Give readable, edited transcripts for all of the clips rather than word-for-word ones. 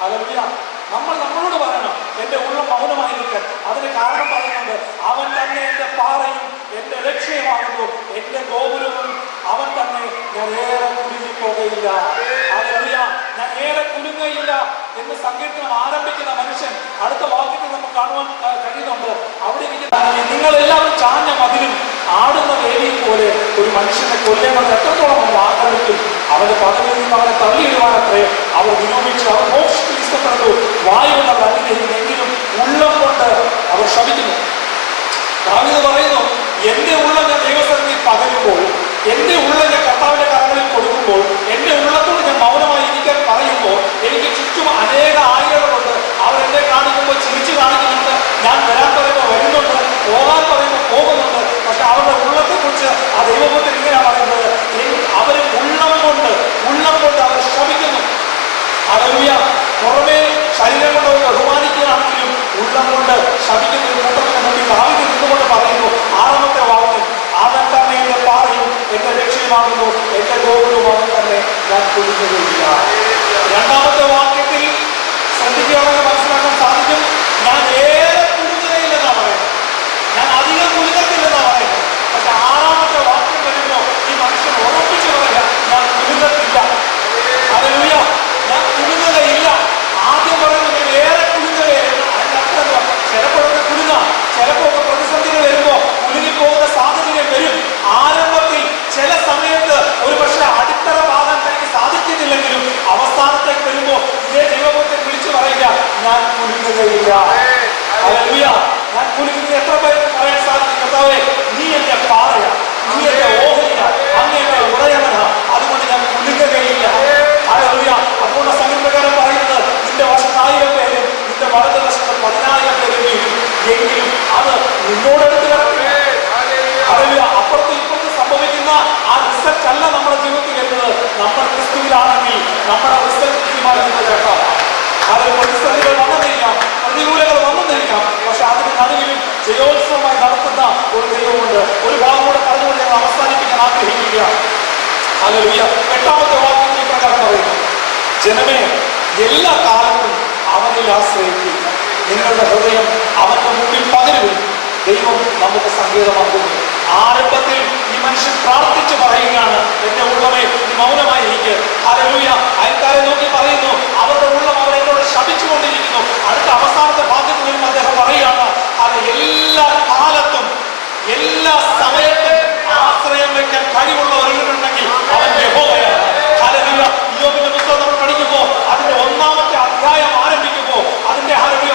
Hallelujah. നമ്മൾ നമ്മളോട് പറയണം, എന്റെ ഉള്ളം മൗനമായിരിക്കാൻ. അതിന് കാരണം പറയുന്നുണ്ട്, അവൻ തന്നെ എന്റെ പാറയും എന്റെ ലക്ഷ്യമാകുന്നു, എന്റെ ഗോപുരവും അവൻ തന്നെ. ഞാൻ ഏറെ കുലുങ്ങിപ്പോകയില്ല. ഹല്ലേലൂയ. ഞാൻ ഏറെ കുലുങ്ങയില്ല എന്ന് സങ്കീർത്തനം ആരംഭിക്കുന്ന മനുഷ്യൻ അടുത്ത വാക്യത്തിൽ നമുക്ക് കാണുവാൻ കഴിയുന്നുണ്ട്. അവിടെ ഇരിക്കുന്ന നിങ്ങളെല്ലാവരും ചാഞ്ഞ മതിലും ആടുന്ന വേലിയും പോലെ ഒരു മനുഷ്യനെ കൊല്ലേണ്ടത് എത്രത്തോളം അവർ ആഗ്രഹിക്കും. അവന്റെ പദവിയിൽ നിന്ന് അവനെ തള്ളിയിടുവാനത്രേ അവർ നിരൂപിച്ചു. അവർ മോക്ഷത്തിൽ ഇഷ്ടപ്പെടുന്നു, വായുവിനെ തള്ളിയില്ലെങ്കിലും ഉള്ളം കൊണ്ട് അവർ ശപിക്കുന്നു. ദാവീദ് പറയുന്നു, എന്റെ ഉള്ളം ഞാൻ ദൈവസന്നിധിയിൽ പകരുമ്പോൾ, എന്റെ ഉള്ളം ഞാൻ കർത്താവിന്റെ കരങ്ങളിൽ കൊടുക്കുമ്പോൾ, എന്റെ ഉള്ളത്തോട് ഞാൻ മൗനമായി ഇരിക്കാൻ പറയുമ്പോൾ, എനിക്ക് ചുറ്റും അനേക ആയിരങ്ങളുണ്ട്. അവർ എന്നെ കാണിക്കുമ്പോൾ ചിരിച്ചു കാണിക്കുന്നുണ്ട്, ഞാൻ വരാൻ പറയുമ്പോൾ വരുന്നുണ്ട്, പോകാൻ പറയുമ്പോൾ പോകുന്നുണ്ട്. പക്ഷെ അവരുടെ ഉള്ളത്തെ കുറിച്ച് ആ ദൈവപുത്രൻ ഇങ്ങനെയാണ് പറയുന്നത്, അവര് ഉള്ളം കൊണ്ട് അവർ ശപിക്കുന്നു. ഹല്ലേലൂയ. പുറമേ ശരീരം കൊണ്ട് അവർ ബഹുമാനിക്കുകയാണെങ്കിലും ഉള്ളം കൊണ്ട് ശപിക്കുന്ന ഒരു കൂട്ടത്തിന് മുന്നിൽ ദാവീദ് നിന്നുകൊണ്ട് പറയുന്നു, 6-ാമത്തെ വാക്യം, അവൻ തന്നെ എന്റെ പാറയും എന്റെ ലക്ഷ്യമാകുന്നു, എന്റെ ഗോപുരവും അവൻ തന്നെ, ഞാൻ കുലുങ്ങുകയില്ല. 2-ാമത്തെ വാക്യത്തിൽ ശ്രദ്ധിക്കുകയാണെങ്കിൽ മനസ്സിലാക്കാൻ സാധിക്കും, ഞാൻ ഏറെ കുലുങ്ങുകയില്ലെന്നാ പറയുന്നത്, ഞാൻ അധികം കുലുങ്ങത്തില്ലെന്നാ പറയുന്നത്. പക്ഷെ 6-ാമത്തെ വാക്യം വരുമ്പോൾ ഈ മനുഷ്യൻ ഉറപ്പിച്ചു പറയുക, ഞാൻ കുലുങ്ങത്തില്ല. ഹല്ലേലൂയ. ഞാൻ കുലുങ്ങുകയില്ല. ആദ്യം പറയുന്നത് ഞാൻ ഏറെ കുലുങ്ങുകയില്ല. അതിന്റെ അർത്ഥം ചിലപ്പോഴൊക്കെ കുലുങ്ങാം, ചിലപ്പോൾ പ്രതിസന്ധികൾ വരുമ്പോൾ കുലുങ്ങിപ്പോകുന്ന സാഹചര്യം വരും. ആരംഭത്തിൽ ചില സമയത്ത് ഒരു പക്ഷെ അടിത്തറ പാകാൻ എനിക്ക് സാധിക്കുന്നില്ലെങ്കിലും അവസാനത്തേക്ക് വരുമ്പോൾ ഇതേ ദൈവപുത്രൻ വിളിച്ചു പറയുക, ഞാൻ കുലുങ്ങുകയില്ല. ഹല്ലേലൂയ. ഞാൻ കുലുങ്ങുന്നത് എത്ര പേർക്ക് പറയാൻ സാധിക്കും? കർത്താവേ, നീ എന്റെ പാറയാ, നീ എന്റെ ഓഹരിയാ, അങ്ങ് എന്റെ ഉടയവനാ, അതുകൊണ്ട് ഞാൻ കുലുങ്ങുകയില്ല. ഹല്ലേലൂയ. അതുകൊണ്ട് സംഗീതകാരൻ പറയുന്നത്, നിന്റെ വശത്ത് 1000 പേരും നിന്റെ വലത് വശത്ത് 10,000 പേരും വീഴും, എങ്കിലും അത് നിന്നോടെടുത്ത് കിടക്കില്ല. ഹല്ലേലൂയ. അപ്പുറത്തും ഇപ്പുറത്തും സംഭവിക്കുന്ന ആ റിസൾട്ട് അല്ല നമ്മുടെ ജീവിതത്തിൽ വരുന്നത്. നമ്മൾ ക്രിസ്തുവിലാണെങ്കിൽ നമ്മുടെ റിസൾട്ട് തീരുമാനിക്കുന്നത് കേട്ടാണ്. അതിൽ പ്രതിസന്ധികൾ വന്നെന്നിരിക്കാം, പ്രതികൂലങ്ങൾ വന്നെന്നിരിക്കാം, പക്ഷെ അതിന് നടുവിലും ജയോത്സവമായി നടത്തുന്ന ഒരു ദൈവമുണ്ട്. ഒരു ഭാഗം കൂടെ പറഞ്ഞുകൊണ്ട് ഞങ്ങൾ അവസാനിപ്പിക്കാൻ ആഗ്രഹിക്കുക. ഹല്ലേലൂയ. 8-ാമത്തെ വാക്യത്തിൽ പ്രകാരം പറയുന്നു, ജനമേ, എല്ലാ കാലത്തും അവനിൽ ആശ്രയിക്കും, നിങ്ങളുടെ ഹൃദയം അവന്റെ മുമ്പിൽ പകരുവിൻ, ദൈവം നമുക്ക് സങ്കേതമാകുന്നു. ആരംഭത്തിൽ ഈ മനുഷ്യൻ പ്രാർത്ഥിച്ച് പറയുകയാണ്, എന്റെ ഉള്ളമേ നീ മൗനമായിരിക്കുക. ഹല്ലേലൂയ. അയൽക്കാരെ നോക്കി പറയുന്നു, അവരുടെ ഉള്ളം അവരെന്നോട് ശപിച്ചുകൊണ്ടിരിക്കുന്നു. അടുത്ത അവസാനത്തെ ഭാഗത്ത് വരുമ്പോൾ അദ്ദേഹം പറയുകയാണ്, അത് എല്ലാ കാലത്തും എല്ലാ സമയത്തും ആശ്രയം വയ്ക്കാൻ കഴിവുള്ള ഒരുവനുണ്ടെങ്കിൽ അവൻ യഹോവയാണ്. ഹല്ലേലൂയ. ഇയ്യോബിന്റെ പുസ്തകം നമ്മൾ പഠിക്കുമ്പോൾ അതിന്റെ 1-ാമത്തെ അധ്യായം ആരംഭിക്കുമ്പോൾ അതിന്റെ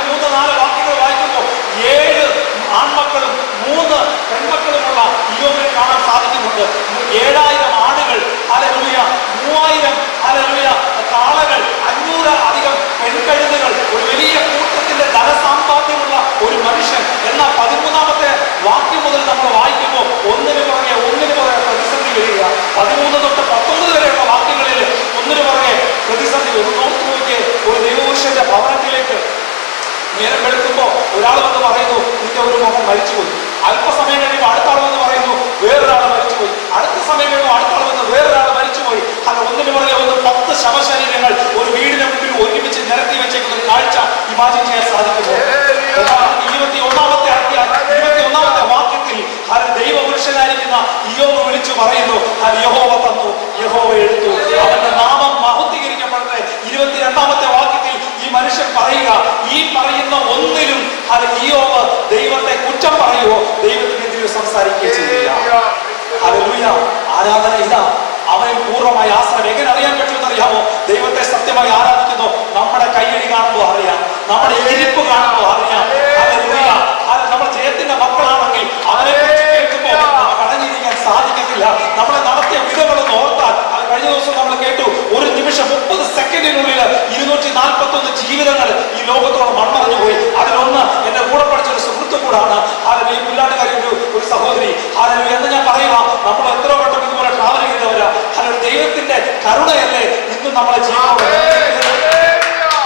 3-4 വാക്യങ്ങൾ വായിക്കുമ്പോൾ 7 ആൺമക്കളും 3 പെൺമക്കളുമുള്ള ഇയ്യോബിനെ കാണാൻ സാധിക്കുന്നുണ്ട്. 7000 ആടുകൾ, ഹല്ലേലൂയ, 3000 ഹല്ലേലൂയ കാളകൾ, 500 അധികം പെൺകഴുതുകൾ, ഒരു വലിയ കൂട്ടത്തിന്റെ ധനസാമ്പാദ്യമുള്ള ഒരു മനുഷ്യൻ. എന്നാൽ 13-ാമത്തെ വാക്യം മുതൽ നമ്മൾ വായിക്കുമ്പോൾ ഒന്നിനു പുറകെ പ്രതിസന്ധി വരിക. 13 തൊട്ട് 19 വരെയുള്ള വാക്യങ്ങളിൽ ഒന്നിനു പുറകെ പ്രതിസന്ധി വരും. നോക്കി നോക്കിയേ, ഒരു ദൈവപുരുഷന്റെ ഭവനത്തിലേക്ക് നേരം വെളുക്കുമ്പോൾ ഒരാൾ വന്ന് പറയുന്നു, നിന്റെ ഒരു മുഖം മരിച്ചുപോയി. അല്പസമയം കഴിയുമ്പോൾ അടുത്ത ആൾ വന്ന് പറയുന്നു, വേറൊരാൾ മരിച്ചുപോയി. അടുത്ത സമയം കഴിയുമ്പോൾ അടുത്ത ആൾ വന്ന് വേറൊരാൾ മരിച്ചുപോയി. അത് ഒന്നിനു പുറകെ 10 ശവശരീരങ്ങൾ ഒരു വീടിന് മുമ്പിൽ ഒരുമിച്ച് നിരത്തി വെച്ചേക്കുന്ന ഒരു കാഴ്ച ഇമാജിൻ ചെയ്യാൻ സാധിക്കുന്നു. 21-ാമത്തെ വാക്യത്തിൽ ദൈവപുരുഷനായിരിക്കുന്ന ഇയ്യോബ് വിളിച്ചു പറയുന്നു, യഹോവ തന്നു, യഹോവ എടുത്തു, അവന്റെ നാമം മഹത്വീകരിക്കപ്പെടട്ടെ. 22-ാമത്തെ വാക്യത്തിൽ ഈ മനുഷ്യൻ പറയുക, ഈ പറയുന്ന ഒന്നിലും ഇയ്യോബ് ദൈവത്തെ കുറ്റം പറയുകയോ ദൈവത്തിനെതിരെ സംസാരിക്കുകയോ ചെയ്യില്ല. ഹല്ലേലൂയ. ആരാധന ഇതാ, അവനിൽ പൂർണ്ണമായി ആശ്രയം. എങ്ങനെ അറിയാൻ പറ്റുമെന്ന് അറിയാമോ? ദൈവത്തെ സത്യമായി ആരാധിക്കുന്നു. നമ്മുടെ കയ്യടി കാണുമ്പോൾ അറിയാം, നമ്മുടെ ഇരിപ്പ് കാണുമ്പോൾ അറിയാം. ഹല്ലേലൂയ. നമ്മൾ ജയത്തിന്റെ മക്കളാണെങ്കിൽ അവനെ കുറിച്ച് കേൾക്കുമ്പോൾ നമുക്ക് അടങ്ങിയിരിക്കാൻ സാധിക്കത്തില്ല. നമ്മളെ നടത്തിയ വിധങ്ങളൊന്ന് ഓർത്താൽ, അത് കഴിഞ്ഞ ദിവസം നമ്മൾ കേട്ടു, ഒരു നിമിഷം 30 സെക്കൻഡിനുള്ളിൽ 241 ജീവിതങ്ങൾ ഈ ലോകത്തോട് മൺമറഞ്ഞു പോയി. അതിലൊന്ന് എന്റെ കൂടെ പഠിച്ച ഒരു സുഹൃത്തു കൂടാണ്. ഈ പുല്ലാട്ടുകാരി ഒരു സഹോദരി. എന്ന് ഞാൻ പറയുക, നമ്മൾ എത്ര വട്ടം ഇതുപോലെ ട്രാവൽ ചെയ്തവരാ. ദൈവത്തിന്റെ കരുണയല്ലേ ഇന്ന് നമ്മളെ ജീവിതം,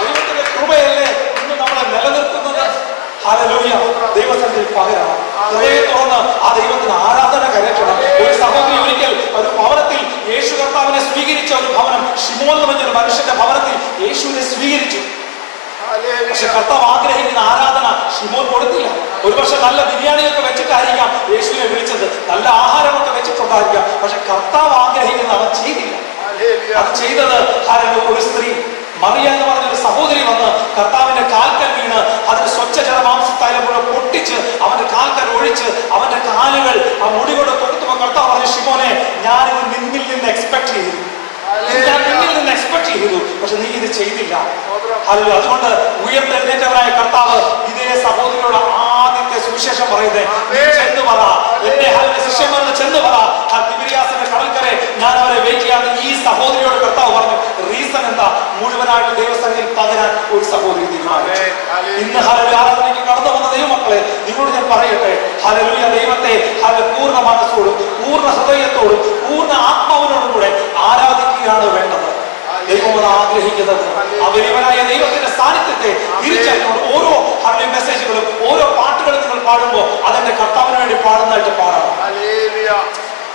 ദൈവത്തിന്റെ കൃപയല്ലേ ഇന്ന് നമ്മളെ നിലനിർത്തുന്നത്. ഹല്ലേലൂയ. ദൈവസന്നിധിയിൽ പകരണം, ഹൃദയം തുറന്ന് ആ ദൈവത്തിന് ആരാധന കരയറ്റണം. ഒരു സഹോദരി ഒരിക്കൽ ഒരു ഭവനത്തിൽ യേശു കർത്താവിനെ സ്വീകരിച്ച ഒരു ഭവനം, ശിമോൻ എന്ന് പറഞ്ഞൊരു മനുഷ്യന്റെ ഭവനത്തിൽ യേശുവിനെ സ്വീകരിച്ചു. പക്ഷെ കർത്താവ് ആഗ്രഹിക്കുന്ന ആരാധന ശിമോൻ കൊടുത്തില്ല. ഒരുപക്ഷെ നല്ല ബിരിയാണിയൊക്കെ വെച്ചിട്ടായിരിക്കാം യേശുവിനെ വിളിച്ചത്, നല്ല ആഹാരമൊക്കെ വെച്ചിട്ടുണ്ടായിരിക്കാം. പക്ഷെ കർത്താവ് ആഗ്രഹിക്കുന്നത് അവൻ ചെയ്തില്ല. അത് ചെയ്തത് ഒരു സ്ത്രീ മറിയ എന്ന് പറഞ്ഞൊരു സഹോദരി വന്ന് കർത്താവിന്റെ കാൽക്കൽ വീണ് അതിന് സ്വച്ഛജലമാംസത്തൈലം കൂടെ പൊട്ടിച്ച് അവന്റെ കാൽക്കൽ ഒഴിച്ച് അവന്റെ കാലുകൾ ആ മുടി കൊണ്ട് തൊടുത്തുമ്പോ കർത്താവ് പറഞ്ഞു, ശിമോനെ, ഞാനിത് നിന്നിൽ നിന്ന് എക്സ്പെക്ട് ചെയ്തു, എക്സ്പെക്ട് ചെയ്തു, പക്ഷെ നീ ഇത് ചെയ്തില്ല. അതുകൊണ്ട് ഉയർത്തെഴുന്നേറ്റവനായ കർത്താവ് ഇതേ സഹോദരിയോട് ആദ്യത്തെ സുവിശേഷം പറയുന്നത്, നീ ചെന്ന് പറ, എന്റെ ശിഷ്യന്മാരുടെ ചെന്ന് പറ, ആ തിബിരിയാസിന്റെ കടൽക്കരെ ഞാൻ അവരെ വെയിറ്റ് ചെയ്യാതെ. ഈ സഹോദരിയോട് കർത്താവ് പറഞ്ഞു, റീസൺ എന്താ? മുഴുവനായിട്ട് ദൈവസന്നിധിയിൽ പകരാൻ ഒരു സഹോദരി തീരുമാനിച്ചു. ഇന്ന് ആരാധനയ്ക്ക് കടന്നു വന്ന ദൈവമക്കളെ, നിങ്ങളോട് ഞാൻ പറയട്ടെ, ഹല്ലേലൂയ, ദൈവത്തെ പൂർണ്ണ മനസ്സോടും പൂർണ്ണ ഹൃദയത്തോടും പൂർണ്ണ ആത്മാവിനോടും കൂടെ ആരാധിക്കുകയാണ് വേണ്ടത്. ദൈവം അത് ആഗ്രഹിക്കുന്നത്. ആ വലിയവനായ ദൈവത്തിന്റെ സാന്നിധ്യത്തെ തിരിച്ചറിഞ്ഞുകൊണ്ട് ഓരോ മെസ്സേജുകളും ഓരോ പാട്ടുകളും നിങ്ങൾ പാടുമ്പോൾ അതെന്റെ കർത്താവിന് വേണ്ടി പാടുന്നതായിട്ട് പാടണം.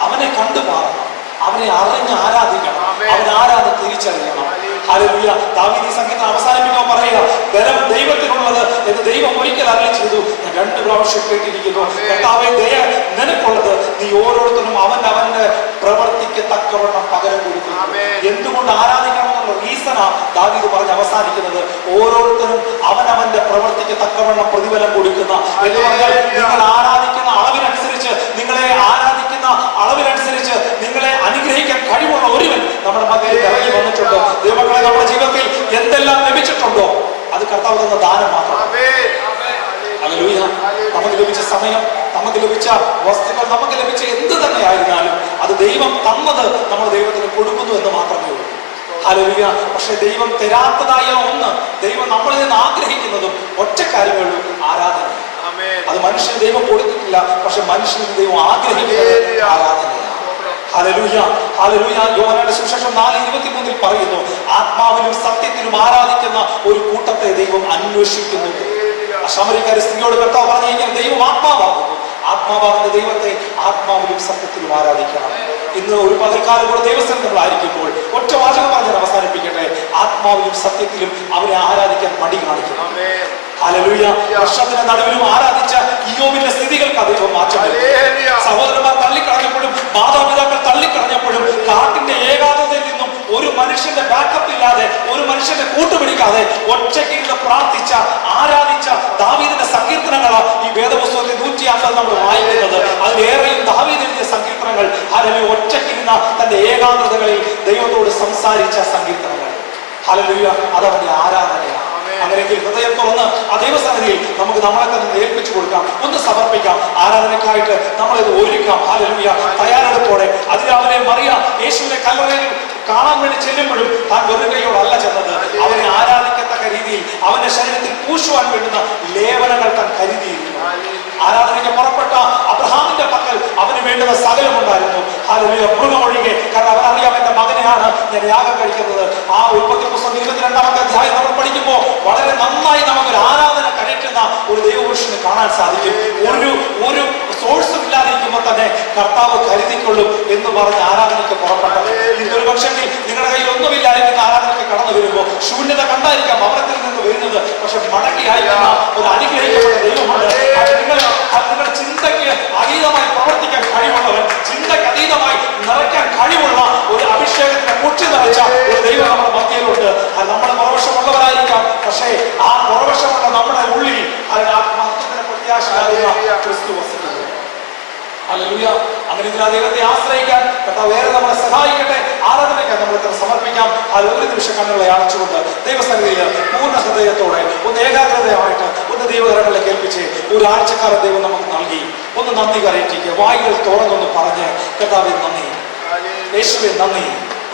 അവനെ കണ്ടു പാടണം, അവനെ അറിഞ്ഞ് ആരാധിക്കണം, അവൻ ആരാധന തിരിച്ചറിയണം. ഹല്ലേലൂയ. ദാവീദ് ഈ സംഗീതം അവസാനിപ്പിക്കാൻ പറയുക, ബലം ദൈവത്തിനുള്ളത് എന്ന് ദൈവം ഒരിക്കൽ അരുളി ചെയ്തു. ഞാൻ 2 പ്രാവശ്യം കേട്ടിരിക്കുന്നു. കർത്താവേ, ദയ നിനക്കുള്ളത്, നീ ഓരോരുത്തരും അവന്റെ പ്രവൃത്തിക്ക് തക്കവണ്ണം പകരം കൊടുക്കുന്നു. എന്തുകൊണ്ട് ആരാധിക്കണമെന്നുള്ള റീസണാ ദാവീദ് പറഞ്ഞ് അവസാനിക്കുന്നത്. ഓരോരുത്തരും അവനവന്റെ പ്രവൃത്തിക്ക് തക്കവണ്ണം പ്രതിഫലം കൊടുക്കുന്ന എന്ന് പറഞ്ഞാൽ, നിങ്ങൾ ആരാധിക്കുന്ന അളവിനനുസരിച്ച്, നിങ്ങളെ ആരാധിക്കുന്ന അളവിനനുസരിച്ച് നിങ്ങളെ അനുഗ്രഹിക്കാൻ കഴിവുള്ള ഒരുവൻ നമ്മുടെ മധ്യയിൽ ഇറങ്ങി വന്നിട്ടുണ്ട്. ദൈവമക്കളെ, നമ്മുടെ ജീവിതത്തിൽ എന്തെല്ലാം ലഭിച്ചിട്ടുണ്ടോ അത് കർത്താവ് തന്ന ദാനം മാത്രം. ഹല്ലേലൂയ. നമുക്ക് ലഭിച്ച സമയം, നമുക്ക് ലഭിച്ച വസ്തുക്കൾ, നമുക്ക് ലഭിച്ച എന്ത് തന്നെ ആയിരുന്നാലും അത് ദൈവം തന്നത് നമ്മൾ ദൈവത്തിന് കൊടുക്കുന്നു എന്ന് മാത്രമേ ഉള്ളൂ. ഹല്ലേലൂയ. പക്ഷെ ദൈവം തരാത്തതായ ഒന്ന്, ദൈവം നമ്മളിൽ നിന്ന് ആഗ്രഹിക്കുന്നതും ഒറ്റ കാര്യമേ ഉള്ളൂ, ആരാധന. അത് മനുഷ്യന് ദൈവം കൊടുത്തിട്ടില്ല, പക്ഷെ മനുഷ്യന് ദൈവം ആഗ്രഹിക്കുന്നത് ആരാധനയാണ്. ഹല്ലേലൂയ, ഹല്ലേലൂയ. യോഹന്നാന്റെ സുവിശേഷം 4:23 പറയുന്നു, ആത്മാവിലും സത്യത്തിലും ആരാധിക്കുന്ന ഒരു കൂട്ടത്തെ ദൈവം അന്വേഷിക്കുന്നു. ശമരിക്കാരി സ്ത്രീയോട് കർത്താവ് പറഞ്ഞു കഴിഞ്ഞാൽ, ദൈവം ആത്മാവാകുന്നു, ആത്മാവാകുന്ന ദൈവത്തെ ആത്മാവിലും സത്യത്തിലും ആരാധിക്കണം. ഇന്ന് ഒരു പകൽക്കാലം കൂടെ ദൈവസ്ഥലങ്ങളായിരിക്കുമ്പോൾ ഒറ്റ വാചകം പറഞ്ഞാൽ അവസാനിപ്പിക്കട്ടെ, ആത്മാവിലും സത്യത്തിലും അവരെ ആരാധിക്കാൻ മടി കാണിക്കണം. ഹല്ലേലൂയ. വർഷത്തിന്റെ നടുവിലും ആരാധിച്ച ഇയ്യോബിന്റെ സ്ഥിതികൾക്ക് ദൈവം മാറ്റം വരുത്തി. സഹോദരന്മാർ തള്ളിക്കളഞ്ഞപ്പോഴും മാതാപിതാക്കൾ തള്ളിക്കളഞ്ഞപ്പോഴും കാട്ടിന്റെ ഏകാന്തതയിൽ നിന്നും ഒരു മനുഷ്യന്റെ ബാക്കപ്പ് ഇല്ലാതെ, ഒരു മനുഷ്യന്റെ കൂട്ടുപിടിക്കാതെ ഒറ്റയ്ക്കിരുന്ന് പ്രാർത്ഥിച്ച ആരാധിച്ച ദാവീദിന്റെ സങ്കീർത്തനങ്ങളാണ് ഈ വേദപുസ്തകത്തിൽ 150 നമ്മൾ വായിക്കുന്നത്. അതിലേറെയും ദാവീദ് എഴുതിയ സങ്കീർത്തനങ്ങൾ, ഹല്ലേലൂയ, ഒറ്റയ്ക്കിരുന്ന തന്റെ ഏകാന്തതകളിൽ ദൈവത്തോട് സംസാരിച്ച സങ്കീർത്തനങ്ങൾ. ഹല്ലേലൂയ. അതവന്റെ ആരാധനയാണ്. അങ്ങനെയെങ്കിൽ ഹൃദയം തുറന്ന് ആ ദൈവസന്നിധിയിൽ നമുക്ക് നമ്മളെ തന്നെ ഏൽപ്പിച്ചു കൊടുക്കാം, ഒന്ന് സമർപ്പിക്കാം. ആരാധനയ്ക്കായിട്ട് നമ്മളിത് ഒരുക്കാം. ഹല്ലേലൂയ. തയ്യാറെടുപ്പോടെ അതിരാവിലെ മറിയ യേശുവിനെ കല്ലറയിൽ കാണാൻ വേണ്ടി ചെല്ലുമ്പോഴും താൻ വെറും കൈയോടല്ല ചെന്നത്. അവനെ ആരാധിക്കത്തക്ക രീതിയിൽ അവന്റെ ശരീരത്തിൽ പൂശുവാൻ വേണ്ടുന്ന ലേപനങ്ങൾ താൻ കരുതിയിരുന്നു. ആരാധനയ്ക്ക് പുറപ്പെട്ട അബ്രഹാമിന്റെ പക്കൽ അവന് വേണ്ടുന്ന സകലമുണ്ടായിരുന്നു. ഹല്ലേലൂയ. മൃഗമൊഴികെ, കാരണം അവനറിയാം, എന്റെ മകനെയാണ് ഞാൻ യാഗം കഴിക്കുന്നത്. ആ ഉൽപ്പത്തി പുസ്തകം 22-ാമത്തെ അധ്യായം നമ്മൾ പഠിക്കുമ്പോൾ വളരെ നന്നായി നമുക്കൊരു ആരാധന കഴിക്കുന്ന ഒരു ദൈവപുരുഷനെ കാണാൻ സാധിക്കും. ഒരു സോഴ്സും ഇല്ലാതിരിക്കുമ്പോൾ തന്നെ കർത്താവ് കരുതിക്കൊള്ളും എന്ന് പറഞ്ഞ് ആരാധനയ്ക്ക് പുറപ്പെട്ടത്. ഇതൊരു പക്ഷേ നിങ്ങളുടെ കയ്യിൽ ഒന്നുമില്ലായിരിക്കുന്ന ആരാധനയ്ക്ക് കടന്നു വരുമ്പോൾ ശൂന്യത കണ്ടായിരിക്കാം ഭവനത്തിൽ നിന്ന് വരുന്നത്, പക്ഷെ മടക്കി അയക്കുന്ന ഒരു അനുഗ്രഹിക്കപ്പെട്ട ദൈവമുണ്ട്. നിങ്ങളുടെ ചിന്തയ്ക്ക് അതീതമായി പ്രവർത്തിക്കാൻ കഴിവുള്ളവൻ, ചിന്തയ്ക്ക് അതീതമായി നിറയ്ക്കാൻ കഴിവുള്ള ഒരു അഭിഷേകത്തിന്റെ മുറ്റി നിറച്ച ഒരു ദൈവം നമ്മുടെ മധ്യയിലുണ്ട്. അത് നമ്മുടെ പുറവശമുള്ളവരായിരിക്കാം, പക്ഷേ ആ പുറവശമുള്ള നമ്മുടെ ഉള്ളിൽ അതിന്റെ ആത്മഹത്യത്തിന് പ്രത്യാശയാകുന്ന ക്രിസ്തു വസിക്കുന്നു. ഹല്ലേലൂയ. അങ്ങനെ ഇതിൽ ആ ദൈവത്തെ ആശ്രയിക്കാൻ കർത്താവ് വേറെ നമ്മളെ സഹായിക്കട്ടെ. ആരാധനയ്ക്കാൻ നമ്മൾ സമർപ്പിക്കാം. അത് ഒരു നിമിഷം കണ്ണുകളെ അടച്ചുകൊണ്ട് ദൈവസന്നിധിയിൽ പൂർണ്ണ ഹൃദയത്തോടെ ഒന്ന് ഏകാഗ്രതയായിട്ട് ഒന്ന് ദൈവകരങ്ങളെ കേൾപ്പിച്ച് ഒരു ആഴ്ചക്കാലം ദൈവം നമുക്ക് നൽകി ഒന്ന് നന്ദി കരയിട്ടിരിക്കുക. വായികൾ തുറന്നൊന്ന് പറഞ്ഞ്, കർത്താവേ നന്ദി, യേശുവേ നന്ദി.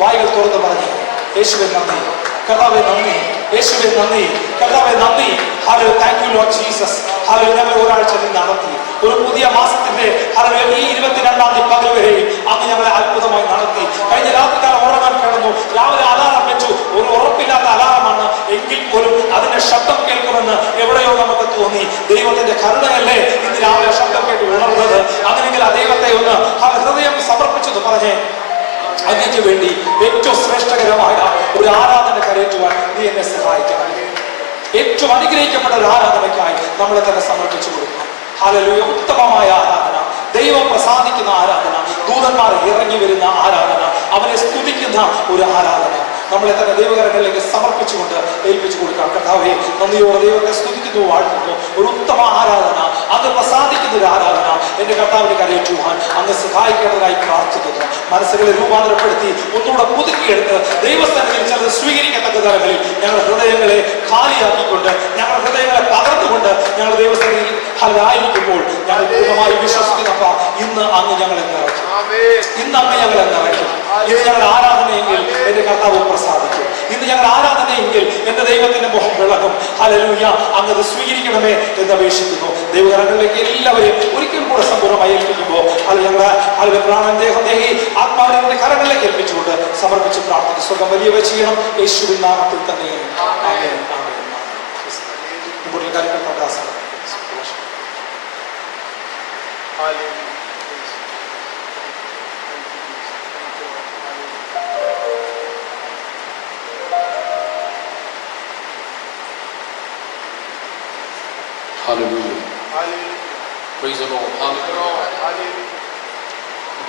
വായികൾ തുറന്ന് പറഞ്ഞ്, യേശുവേ നന്ദി, കർത്താവേ നന്ദി, യേശുവേ നന്ദി, കർത്താവേ നന്ദി. Hallelujah. Thank you Lord Jesus. Hallelujah. ഞങ്ങൾ ഒരാഴ്ച നടത്തി ഒരു പുതിയ മാസത്തിന്റെ ഈ 22-ാം തീയതി പകൽ വരെയും അന്ന് ഞങ്ങളെ അത്ഭുതമായി നടത്തി. കഴിഞ്ഞ രാത്രികാലം ഉറങ്ങാൻ കിടന്നു, രാവിലെ അലാറം വെച്ചു. ഒരു ഉറപ്പില്ലാത്ത അലാറമാണ് എങ്കിൽ പോലും അതിന്റെ ശബ്ദം കേൾക്കുമെന്ന് എവിടെയോ നമുക്ക് തോന്നി. ദൈവത്തിന്റെ കരുണയല്ലേ ഇന്ന് രാവിലെ ശബ്ദം കേട്ട് ഉണർന്നത്. അങ്ങനെയെങ്കിൽ ആ ദൈവത്തെ ഒന്ന് ഹൃദയം സമർപ്പിച്ചെന്ന് പറഞ്ഞേ, അങ്ങേക്ക് വേണ്ടി ഏറ്റവും ശ്രേഷ്ഠകരമായ ഒരു ആരാധന കരയറ്റുവാൻ നീ എന്നെ സഹായിക്കണം. ഏറ്റവും അനുഗ്രഹിക്കപ്പെട്ട ഒരു ആരാധനയ്ക്കായി നമ്മളെ തന്നെ സമർപ്പിച്ചു കൊടുക്കാം. ഹല്ലേലൂയ. ഉത്തമമായ ആരാധന, ദൈവം പ്രസാദിക്കുന്ന ആരാധന, ദൂതന്മാർ ഇറങ്ങി വരുന്ന ആരാധന, അവനെ സ്തുതിക്കുന്ന ഒരു ആരാധന നമ്മളെ തന്നെ ദൈവകരങ്ങളിലേക്ക് സമർപ്പിച്ചുകൊണ്ട് ഏൽപ്പിച്ചു കൊടുക്കാം. കർത്താവേ, നന്ദിയോടെ ദൈവത്തെ സ്തുതിക്കുന്നു, വാഴ്ത്തുന്നു. ഒരു ഉത്തമ ആരാധന, അങ്ങ് പ്രസാദിക്കുന്ന ഒരു ആരാധന എന്റെ കർത്താവിനെ കരയേറ്റുവാൻ അങ്ങ് സഹായിക്കേണ്ടതായി പ്രാർത്ഥിക്കുന്നു. മനസ്സുകളെ രൂപാന്തരപ്പെടുത്തി ഒന്നുകൂടെ പുതുക്കിയെടുത്ത് ദൈവസ്ഥാനത്തിൽ ചിലത് സ്വീകരിക്കത്തക്ക തലങ്ങളിൽ ഞങ്ങളുടെ ഹൃദയങ്ങളെ ഖാലിയാക്കിക്കൊണ്ട്, ഞങ്ങളുടെ ഹൃദയങ്ങളെ പകർന്നുകൊണ്ട് ഞങ്ങൾ ദൈവസ്ഥാനത്തിൽ ആയിരിക്കുമ്പോൾ ഞങ്ങൾ പൂർണ്ണമായി വിശ്വസിക്കുന്നപ്പ ഇന്ന് അങ്ങ് ഞങ്ങളെ നിറയ്ക്കും. ഇന്ന് അങ്ങ് ഞങ്ങളെ നിറയ്ക്കും. ഇന്ന് ഞങ്ങളുടെ ആരാധനയെങ്കിൽ എന്റെ കർത്താവ് പ്രസാദിക്കും. ഇന്ന് ഞങ്ങളുടെ ആരാധനയെങ്കിൽ എന്റെ ദൈവത്തിന്റെ മുഖം വിളകും. ഹല്ലേലൂയ. അങ്ങ് അത് സ്വീകരിക്കണമേ എന്ന് അപേക്ഷിക്കുന്നു. ദൈവകരങ്ങളിലേക്ക് എല്ലാവരെയും ഒരിക്കൽ കൂടെ സമ്പൂർണ്ണമായി ഏൽപ്പിക്കുമ്പോൾ അത് ഞങ്ങളുടെ പ്രാണൻ, ദേഹം, ദേഹി, ആത്മാവിനെ കരങ്ങളിലേക്ക് ഏൽപ്പിച്ചുകൊണ്ട് സമർപ്പിച്ച് പ്രാർത്ഥിക്കും. സ്വർഗ്ഗം വലിയവ ചെയ്യണം യേശുവിൻ നാമത്തിൽ തന്നെ. ആമേൻ.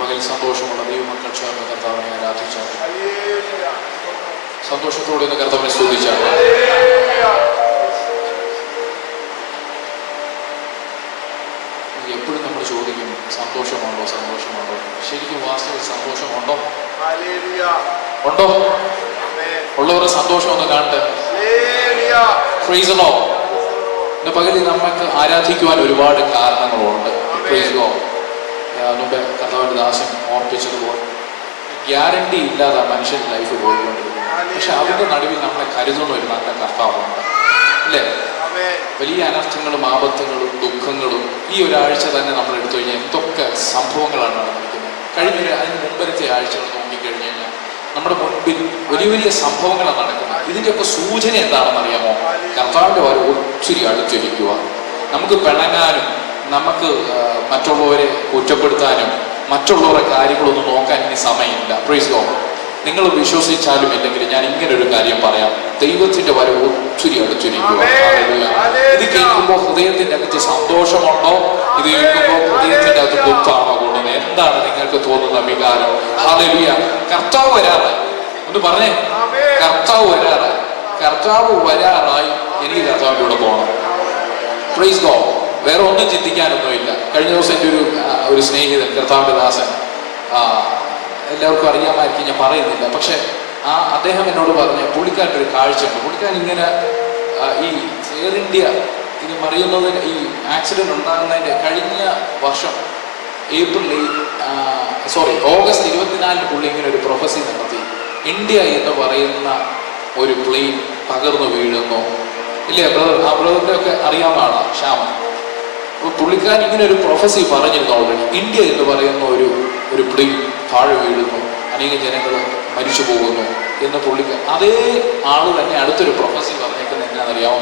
പകൽ സന്തോഷമുള്ള ദൈവമക്കൾ ചേർന്ന് കർത്താവിനെ ആരാധിച്ചാൽ, സന്തോഷത്തോടെ ഒന്ന് കർത്താവിനെ സ്തുതിച്ചാൽ. എപ്പോഴും നമ്മൾ ചോദിക്കും സന്തോഷമുണ്ടോ, സന്തോഷമുണ്ടോ? ശരിക്കും വാസ്തവത്തിൽ സന്തോഷമുണ്ടോ? ഉണ്ടോ? ഉള്ളവരുടെ സന്തോഷം ഒന്ന് കാണട്ടെ. Price the Lord. ഇന്ന് പകലിൽ നമുക്ക് ആരാധിക്കുവാൻ ഒരുപാട് കാരണങ്ങളുണ്ട്. Praise God. മുമ്പ് കർത്താവിന്റെ ദാസൻ ഓർപ്പിച്ചതുപോലെ ഗ്യാരണ്ടി ഇല്ലാതെ മനുഷ്യൻ ലൈഫ് പോയിക്കൊണ്ടിരിക്കുന്നു. പക്ഷെ അതിന്റെ നടുവിൽ നമ്മളെ കരുതുന്ന ഒരു നല്ല കർത്താവുണ്ട്, അല്ലേ? വലിയ അനർത്ഥങ്ങളും ആപത്തുകളും ദുഃഖങ്ങളും ഈ ഒരാഴ്ച തന്നെ നമ്മൾ എടുത്തു കഴിഞ്ഞാൽ എന്തൊക്കെ സംഭവങ്ങളാണ് നടന്നിരിക്കുന്നത്. അതിന് മുമ്പത്തെ ആഴ്ചകൾ നോക്കിക്കഴിഞ്ഞു കഴിഞ്ഞാൽ നമ്മുടെ മുൻപിൽ വലിയ വലിയ സംഭവങ്ങളാണ് നടക്കുന്നത്. ഇതിൻ്റെയൊക്കെ സൂചന എന്താണെന്ന് അറിയാമോ? കർത്താവിൻ്റെ വരെ ഒത്തിരി അടുത്തിരിക്കുക. നമുക്ക് പിണങ്ങാനും, നമുക്ക് മറ്റുള്ളവരെ കുറ്റപ്പെടുത്താനും, മറ്റുള്ളവരുടെ കാര്യങ്ങളൊന്നും നോക്കാൻ ഇനി സമയമില്ല. Praise God. നിങ്ങൾ വിശ്വസിച്ചാലും ഇല്ലെങ്കിൽ ഞാൻ ഇങ്ങനെ ഒരു കാര്യം പറയാം. ദൈവത്തിന്റെ വരെ ഒത്തിരി അടുത്തിരിക്കുക. ഇത് കേൾക്കുമ്പോൾ ഹൃദയത്തിന്റെ അകത്ത് സന്തോഷമുണ്ടോ? ഇത് കേൾക്കുമ്പോൾ ഹൃദയത്തിന്റെ അകത്ത് ദുഃഖമാണോ കൂടുന്നത്? എന്താണ് നിങ്ങൾക്ക് തോന്നുന്ന വികാരം? ഹല്ലേലൂയ. കർത്താവ് വരാറായി. ഒന്ന് പറഞ്ഞേ, കർത്താവ് വരാറായി. കർത്താവ് വരാറായി. എനിക്ക് കർത്താവിൻ്റെ കൂടെ പോകണം. Praise God. വേറെ ഒന്നും ചിന്തിക്കാനൊന്നുമില്ല. കഴിഞ്ഞ ദിവസം എൻ്റെ ഒരു സ്നേഹിതൻ, കർത്താവിൻ്റെ ദാസൻ, എല്ലാവർക്കും അറിയാമായിരിക്കും, ഞാൻ പറയുന്നില്ല, പക്ഷെ അദ്ദേഹം എന്നോട് പറഞ്ഞ പുള്ളിക്കാരുടെ ഒരു കാഴ്ചയുണ്ട്. പുള്ളിക്കാരൻ ഇങ്ങനെ ഈ എയർ ഇന്ത്യ ഇത് മറിയുന്നതിന്, ഈ ആക്സിഡന്റ് ഉണ്ടാകുന്നതിൻ്റെ കഴിഞ്ഞ വർഷം ഓഗസ്റ്റ് 24 പുള്ളി ഇങ്ങനെ ഒരു പ്രൊഫസി നടത്തി. ഇന്ത്യ എന്ന് പറയുന്ന ഒരു പ്ലെയിൻ തകർന്നു വീഴുന്നു. ഇല്ലേ ബ്രദർ? ആ ബ്രദറിന്റെ ഒക്കെ അറിയാവുന്നതാണ് ശ്യാമ. അപ്പോൾ പുള്ളിക്കാരൻ ഇങ്ങനെ ഒരു പ്രൊഫസി പറഞ്ഞിരുന്നു ഓൾറെഡി. ഇന്ത്യ എന്ന് പറയുന്ന ഒരു പ്ലെയിൻ താഴെ വീഴുന്നു, അനേക ജനങ്ങൾ മരിച്ചു പോകുന്നു എന്ന് പുള്ളിക്കാരൻ അതേ ആള് തന്നെ അടുത്തൊരു പ്രൊഫസി പറഞ്ഞേക്കുന്നത് എന്നാണെന്നറിയാമോ?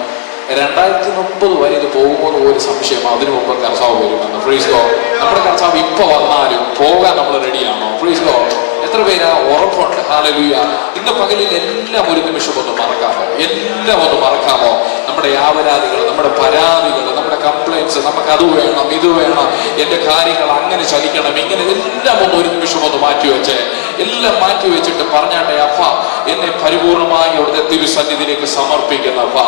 2030 വരെ ഇത് പോകുമോ എന്ന് ഒരു സംശയം. അതിനു മുമ്പ് കർത്താവ് വരുമെന്ന്. Praise God. നമ്മുടെ കർത്താവ് ഇപ്പൊ വന്നാലും പോകാൻ നമ്മൾ റെഡിയാണോ? Praise God. എത്ര പേരാ ഉറപ്പുണ്ട്? ഹല്ലേലൂയ. ഇന്ന് പകലിൽ എല്ലാം ഒരു നിമിഷം ഒന്ന് മറക്കാമോ? എല്ലാം ഒന്ന് മറക്കാമോ? നമ്മുടെ യാവരാതികൾ, നമ്മുടെ പരാതികൾ, നമ്മുടെ കംപ്ലൈൻറ്റ്സ്, നമുക്ക് അത് വേണം, ഇത് വേണം, എന്റെ കാര്യങ്ങൾ അങ്ങനെ ചലിക്കണം, ഇങ്ങനെ എല്ലാം ഒന്ന് ഒരു നിമിഷം ഒന്ന് മാറ്റിവെച്ച്, എല്ലാം മാറ്റിവെച്ചിട്ട് പറഞ്ഞാട്ടെ, അപ്പ എന്നെ പരിപൂർണമായി അവിടുത്തെ തിരുസന്നിധിയിലേക്ക് സമർപ്പിക്കുന്ന അപ്പ.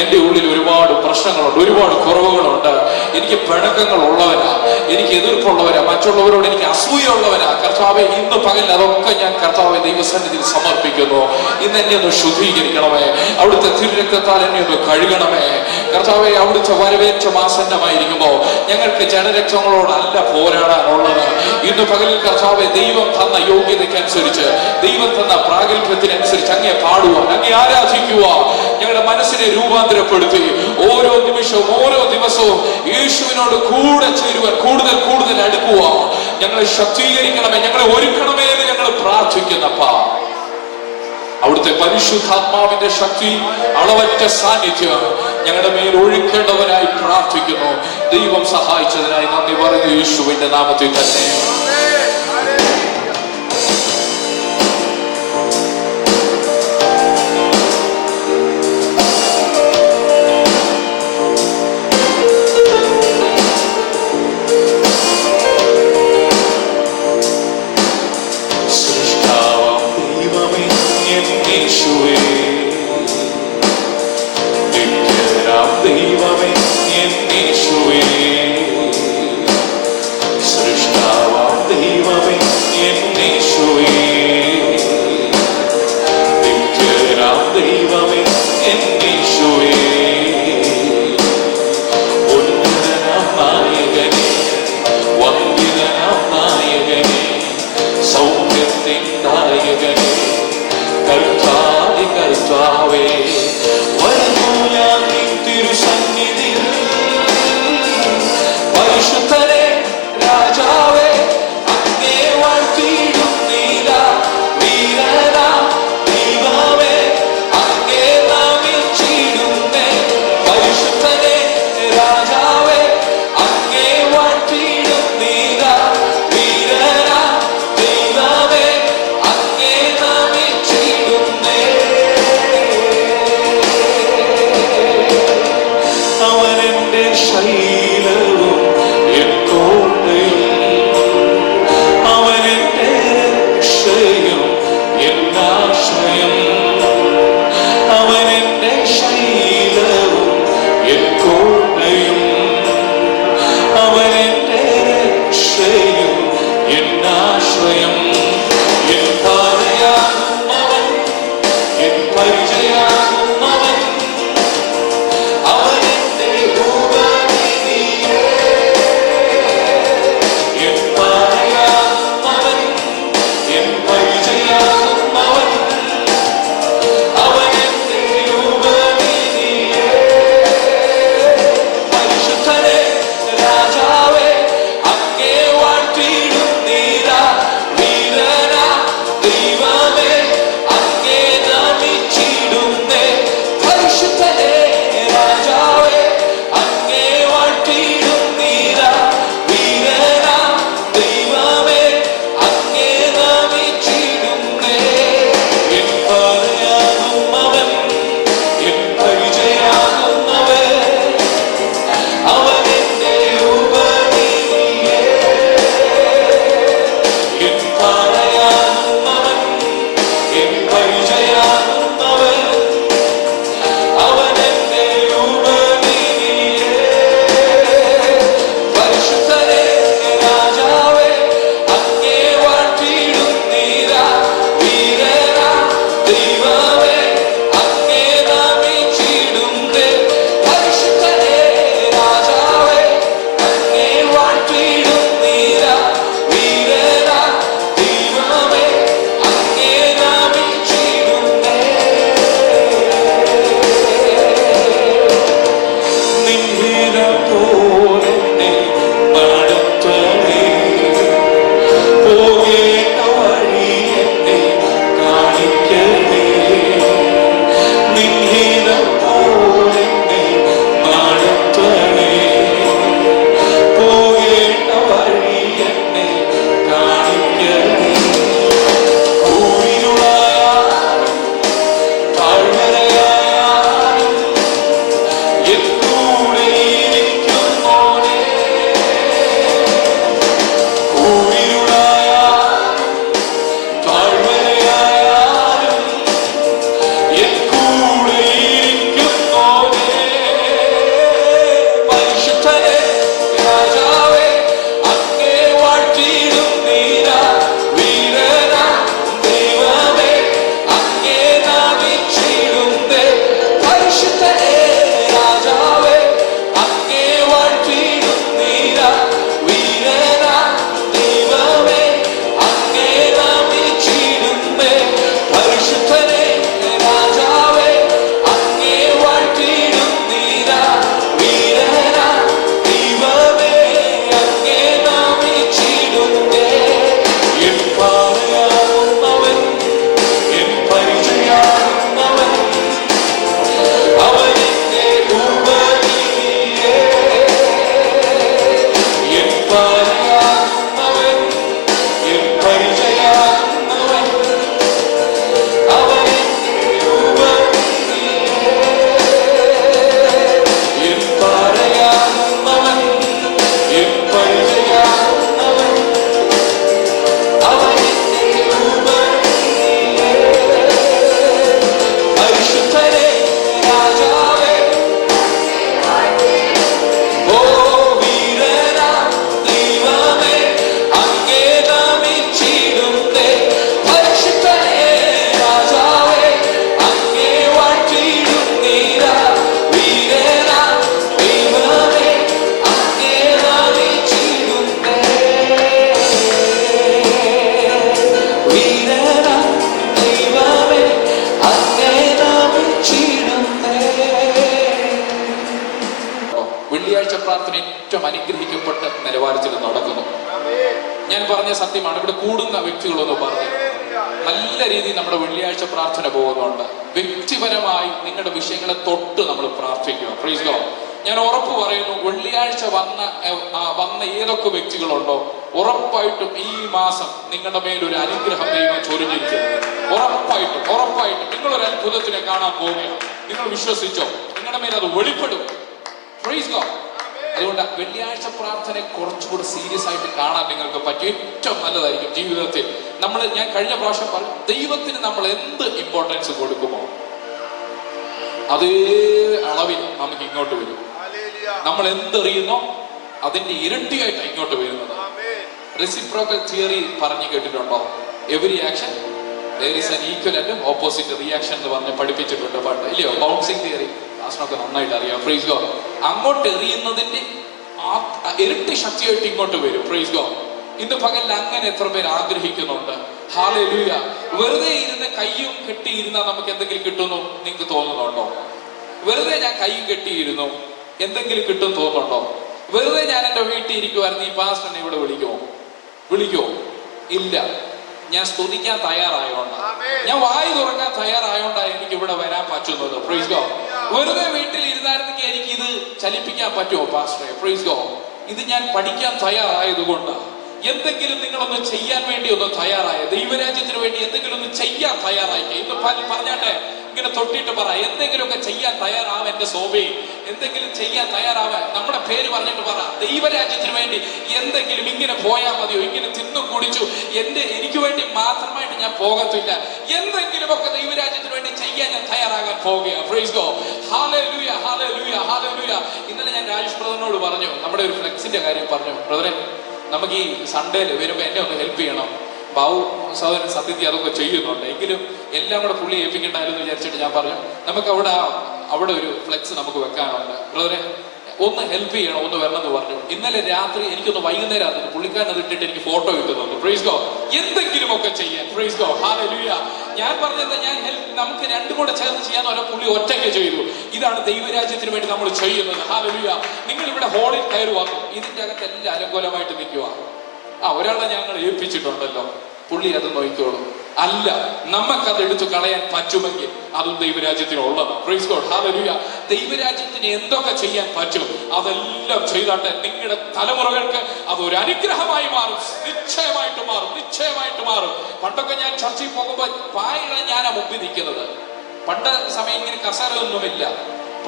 എൻ്റെ ഉള്ളിൽ ഒരുപാട് പ്രശ്നങ്ങളുണ്ട്, ഒരുപാട് കുറവുകളുണ്ട്, എനിക്ക് പിണക്കങ്ങൾ ഉള്ളവനാ, എനിക്ക് എതിർപ്പുള്ളവരാ, മറ്റുള്ളവരോട് എനിക്ക് അസൂയുള്ളവനാ. കർത്താവെ, ഇന്ന് പകൽ അതൊക്കെ ഞാൻ കർത്താവെ ദൈവസന്നിധിയിൽ സമർപ്പിക്കുന്നു. ഇന്ന് എന്നെ ഒന്ന് ശുദ്ധീകരിക്കണമേ, അവിടുത്തെ തിരുരക്തത്താൽ എന്നെ ഒന്ന് കഴുകണമേ. കർത്താവെ, അവിടുത്തെ വരവേറ്റ ആസന്നമായിരിക്കുമ്പോൾ ഞങ്ങൾക്ക് ജനരക്ഷങ്ങളോടല്ല പോരാടാനുള്ളത്. ഇന്ന് പകലിൽ കർത്താവെ, ദൈവം തന്ന യോഗ്യതയ്ക്കനുസരിച്ച്, ദൈവം തന്ന പ്രാഗൽഭ്യത്തിനനുസരിച്ച് അങ്ങേ പാടുവാൻ, അങ്ങേ ആരാധിക്കുവാൻ ഞങ്ങളുടെ മനസ്സിനെ രൂപാന്തരപ്പെടുത്തി ഓരോ നിമിഷവും ഓരോ ദിവസവും യേശുവിനോട് കൂടെ ചേരുവാൻ, കൂടുതൽ കൂടുതൽ അടുക്കുവാൻ ഞങ്ങളെ ശക്തീകരിക്കണമേ, ഞങ്ങളെ ഒരുക്കണമേ എന്ന് ഞങ്ങൾ പ്രാർത്ഥിക്കുന്നപ്പാ. അവിടുത്തെ പരിശുദ്ധാത്മാവിന്റെ ശക്തി, അളവറ്റ സാന്നിധ്യം ഞങ്ങളുടെ മേൽ ഒഴുക്കേണ്ടവനായി പ്രാർത്ഥിക്കുന്നു. ദൈവം സഹായിച്ചതിനായി നന്ദി പറയുന്നു, യേശുവിന്റെ നാമത്തിൽ തന്നെ. കോട്ടയും അവൻ എൻ്റെ രക്ഷയും എന്നാശ്രയം എൻ പാറയാകുന്നവൻ എൻ പരിചയാകുന്നവൻ അവൻ എൻ്റെ ഉപനിധിയേ എൻ പാറയാകുന്നവൻ എൻ പരിചയാകുന്നവൻ അവൻ എൻ്റെ ഉപനിധിയേ പരിശുദ്ധനേ രാജാവേ അങ്ങേ വാഴ്ത്തിയിടുന്നീരാ വീരനാ ദൈവമേ അങ്ങേ നമിച്ചിടുന്നേ പരിശുദ്ധനേ രാജാവേ അങ്ങേ വാഴ്ത്തിയിടുന്നീരാ വീരനാ ദൈവമേ അങ്ങേ നമിച്ചിടുന്നേ എൻ പാറയാകുന്നവൻ എൻ പരിചയാകുന്നവൻ അവൻ എൻ്റെ ഉപനിധിയേ എൻ പാറയാകുന്നവൻ എൻ പരിചയാകുന്നവൻ അവൻ എൻ്റെ ഉപനിധിയേ പരിശുദ്ധനേ രാജാവേ അങ്ങേ വാഴ്ത്തിയിടുന്നീരാ വീരനാ ദൈവമേ അങ്ങേ നമിച്ചിടുന്നേ പരിശുദ്ധനേ രാജാവേ അങ്ങേ വാഴ്ത്തിയിടുന്നീരാ വീരനാ ദൈവമേ അങ്ങേ നമിച്ചിടുന്നേ നിൻഹിതം പോലെന്നെ നടത്തണേ പോകേണ്ട വഴി എന്നെ കാണിക്കണേ നിൻഹിതം പോലെന്നെ നടത്തണേ പോകേണ്ട വഴി എന്നെ കാണിക്കണേ കൂരിരുളായാലും താഴ്വരയായാലും എൻ കൂടെ ഇരിക്കുന്നോനേ കൂരിരുളായാലും താഴ്വരയായാലും എൻ കൂടെ ഇരിക്കുന്നോനേ പരിശുദ്ധനേ രാജാവേ അങ്ങേ വാഴ്ത്തിയിടുന്നീരാ വീരനാ ദൈവമേ അങ്ങേ നമിച്ചിടുന്നേ പരിശുദ്ധനേ രാജാവേ അങ്ങേ വാഴ്ത്തിയിടുന്നീരാ വീരനാ ദൈവമേ അങ്ങേ നമിച്ചിടുന്നേ പരിശുദ്ധനേ രാജാവേ അങ്ങേ വാഴ്ത്തിയിടുന്നീരാ വീരനാ ദൈവമേ അങ്ങേ നമിച്ചിടുന്നേ എൻ പാറയാകുന്നവൻ എൻ പരിചയാകുന്നവൻ അവൻ എൻ്റെ ഉപനിധിയേ എൻ പാറയാകുന്നവൻ എൻ പരിചയാകുന്നവൻ അവൻ എൻ്റെ ഉപനിധിയേ എൻ പാറയാകുന്നവൻ എൻ പരിചയാകുന്നവൻ അവൻ എൻ്റെ ഉപനിധിയേ പരിശുദ്ധനേ രാജാവേ ഓ വീരനാ ദൈവമേ അങ്ങേ നമിച്ചിടുന്നേ പരിശുദ്ധനേ രാജാവേ അങ്ങേ വാഴ്ത്തിയിടുന്നീരാ വീരനാ ദൈവമേ അങ്ങേ നമിച്ചിടുന്നേ വീരനാ ദൈവമേ അങ്ങേ നമിച്ചിടുന്നേ വെള്ളിയാഴ്ച പ്രാർത്ഥന ഏറ്റവും അനുഗ്രഹിക്കപ്പെട്ട നിലവാരത്തിൽ നടക്കുന്നു. ഞാൻ പറഞ്ഞ സത്യമാണ്. ഇവിടെ കൂടുന്ന വ്യക്തികളൊന്ന് പറഞ്ഞു നല്ല രീതിയിൽ നമ്മുടെ വെള്ളിയാഴ്ച പ്രാർത്ഥന പോകുന്നുണ്ട്. വ്യക്തിപരമായി നിങ്ങളുടെ വിഷയങ്ങളെ തൊട്ട് നമ്മൾ പ്രാർത്ഥിക്കുക. Praise God. ഞാൻ ഉറപ്പ് പറയുന്നു, വെള്ളിയാഴ്ച വന്ന ഏതൊക്കെ വ്യക്തികളുണ്ടോ ഉറപ്പായിട്ടും ഈ മാസം നിങ്ങളുടെ മേലൊരു അനുഗ്രഹം ദൈവം ചൊരിഞ്ഞിരിക്കുന്നു. ഉറപ്പായിട്ടും നിങ്ങളൊരു അത്ഭുതത്തിനെ കാണാൻ പോവുകയാണ്. നിങ്ങൾ വിശ്വസിച്ചോ, നിങ്ങളുടെ മേൽ അത് വെളിപ്പെടും. Praise God. അതുകൊണ്ട് വെള്ളിയാഴ്ച പ്രാർത്ഥന കുറച്ചുകൂടി സീരിയസ് ആയിട്ട് കാണാൻ നിങ്ങൾക്ക് പറ്റും. ഏറ്റവും നല്ലതായിരിക്കും ജീവിതത്തിൽ. ഞാൻ കഴിഞ്ഞ പ്രാവശ്യം പറഞ്ഞു, ദൈവത്തിന് നമ്മൾ എന്ത് ഇമ്പോർട്ടൻസ് കൊടുക്കുമോ അതേ അളവിൽ നമുക്ക് ഇങ്ങോട്ട് വരും. നമ്മൾ എന്തെറിയുന്നോ അതിന്റെ ഇരട്ടിയായിട്ട് ഇങ്ങോട്ട് വരുന്നത്. റെസിപ്രോക്കൽ തിയറി പറഞ്ഞു കേട്ടിട്ടുണ്ടോ? Every action there is an equivalent opposite reaction എന്ന് പറഞ്ഞ് പഠിപ്പിച്ചിട്ടുണ്ട് പണ്ട്, ഇല്ലയോ? ബൗൺസിങ് തിയറി ക്ലാസ്സിനൊക്കെ നന്നായിട്ട് അറിയാം. Praise God. അങ്ങോട്ട് എറിയുന്നതിന്റെ ഇരട്ടി ശക്തിയായിട്ട് ഇങ്ങോട്ട് വരും. Praise God. ഇന്ന് പകലിൽ അങ്ങനെ എത്ര പേര് ആഗ്രഹിക്കുന്നുണ്ട്? ഹല്ലേലൂയ. വെറുതെ ഇരുന്ന് കയ്യും കെട്ടിയിരുന്നാൽ നമുക്ക് എന്തെങ്കിലും കിട്ടുന്നു നിങ്ങൾക്ക് തോന്നുന്നുണ്ടോ? വെറുതെ ഞാൻ കൈ കെട്ടിയിരുന്നു എന്തെങ്കിലും കിട്ടും തോന്നുന്നുണ്ടോ? വെറുതെ ഞാൻ എൻ്റെ വീട്ടിൽ ഇരിക്കുമായിരുന്നു, ഈ പാസ്റ്ററിനെ ഇവിടെ വിളിക്കുമോ? ഇല്ല. ഞാൻ സ്തുതിക്കാൻ തയ്യാറായോണ്ടാ, ഞാൻ വായി തുറക്കാൻ തയ്യാറായോണ്ടാണ് എനിക്ക് ഇവിടെ വരാൻ പറ്റുന്നത്. Praise God. വെറുതെ വീട്ടിൽ ഇരുന്നായിരുന്നെങ്കിൽ എനിക്ക് ഇത് ചലിപ്പിക്കാൻ പറ്റുമോ പാസ്റ്ററെ? Praise God. ഇത് ഞാൻ പഠിക്കാൻ തയ്യാറായത് കൊണ്ടാണ്. എന്തെങ്കിലും നിങ്ങളൊന്ന് ചെയ്യാൻ വേണ്ടി ഒന്ന് തയ്യാറായ, ദൈവരാജ്യത്തിന് വേണ്ടി എന്തെങ്കിലും ഒന്ന് ചെയ്യാൻ തയ്യാറായി. ഇന്ന് പറഞ്ഞാട്ടെ, ഇങ്ങനെ തൊട്ടിട്ട് പറ, എന്തെങ്കിലുമൊക്കെ ചെയ്യാൻ തയ്യാറാവാൻ എന്റെ സോബേ, എന്തെങ്കിലും ചെയ്യാൻ തയ്യാറാവാൻ. നമ്മുടെ പേര് പറഞ്ഞിട്ട് പറ, ദൈവരാജ്യത്തിന് വേണ്ടി എന്തെങ്കിലും. ഇങ്ങനെ പോയാൽ മതിയോ? ഇങ്ങനെ തിന്നും കുടിച്ചു എനിക്ക് വേണ്ടി മാത്രമായിട്ട് ഞാൻ പോകത്തില്ല. എന്തെങ്കിലുമൊക്കെ ദൈവരാജ്യത്തിന് വേണ്ടി ചെയ്യാൻ ഞാൻ തയ്യാറാകാൻ പോവുകയാണ്. Praise God. ഹല്ലേലൂയ, ഹല്ലേലൂയ, ഹല്ലേലൂയ. ഇന്നലെ ഞാൻ രാജേഷ് ബ്രദറിനോട് പറഞ്ഞു, നമ്മുടെ ഒരു ഫ്ലെക്സിന്റെ കാര്യം പറഞ്ഞു. ബ്രദറെ, നമുക്ക് ഈ സൺഡേയിൽ വരുമ്പോൾ എന്നെ ഒന്ന് ഹെൽപ്പ് ചെയ്യണം. ബാബു സഹോദരൻ സത്യത്തിൽ അതൊക്കെ ചെയ്യുന്നുണ്ട്, എങ്കിലും എല്ലാം കൂടെ പുള്ളി ഏൽപ്പിക്കണ്ടായിരുന്നു വിചാരിച്ചിട്ട് ഞാൻ പറഞ്ഞു, നമുക്ക് അവിടെ ഒരു ഫ്ലെക്സ് നമുക്ക് വെക്കാനുണ്ട്. ബ്രദറെ ഒന്ന് ഹെൽപ്പ് ചെയ്യണം, ഒന്ന് വരണം എന്ന് പറഞ്ഞു. ഇന്നലെ രാത്രി എനിക്കൊന്ന് വൈകുന്നേരം ആയിരുന്നു, പുള്ളിക്കാരൻ അത് ഇട്ടിട്ട് എനിക്ക് ഫോട്ടോ കിട്ടുന്നുണ്ട്. Praise God. എന്തെങ്കിലുമൊക്കെ ചെയ്യാൻ. Praise God. ഹല്ലേലൂയ. ഞാൻ പറഞ്ഞത് നമുക്ക് രണ്ടും കൂടെ ചേർന്ന് ചെയ്യാന്ന് പറഞ്ഞാൽ പുള്ളി ഒറ്റയ്ക്ക് ചെയ്തു. ഇതാണ് ദൈവരാജ്യത്തിന് വേണ്ടി നമ്മൾ ചെയ്യുന്നത്. ഹല്ലേലൂയ. നിങ്ങൾ ഇവിടെ ഹോളിൽ കയറുവാക്കും, ഇതിന്റെ അകത്ത് എല്ലാം അലങ്കോലമായിട്ട് നിൽക്കുക. ഒരാളെ ഞങ്ങൾ ഏൽപ്പിച്ചിട്ടുണ്ടല്ലോ, പുള്ളി അത് നോക്കിക്കോളും. അല്ല, നമുക്കത് എടുത്തു കളയാൻ പറ്റുമെങ്കിൽ അതും ദൈവരാജ്യത്തിനുള്ളതാണ്. Praise God. ഹല്ലേലൂയ. ദൈവരാജ്യത്തിന് എന്തൊക്കെ ചെയ്യാൻ പറ്റും അതെല്ലാം ചെയ്താട്ടെ. നിങ്ങളുടെ തലമുറകൾക്ക് അതൊരു അനുഗ്രഹമായി മാറും. നിശ്ചയമായിട്ട് മാറും. പണ്ടൊക്കെ ഞാൻ ചർച്ചയിൽ പോകുമ്പോൾ പായിടാൻ ഞാനാ മുമ്പിൽ നിൽക്കുന്നത്. പണ്ട് സമയം ഇങ്ങനെ കസരൊന്നുമില്ല,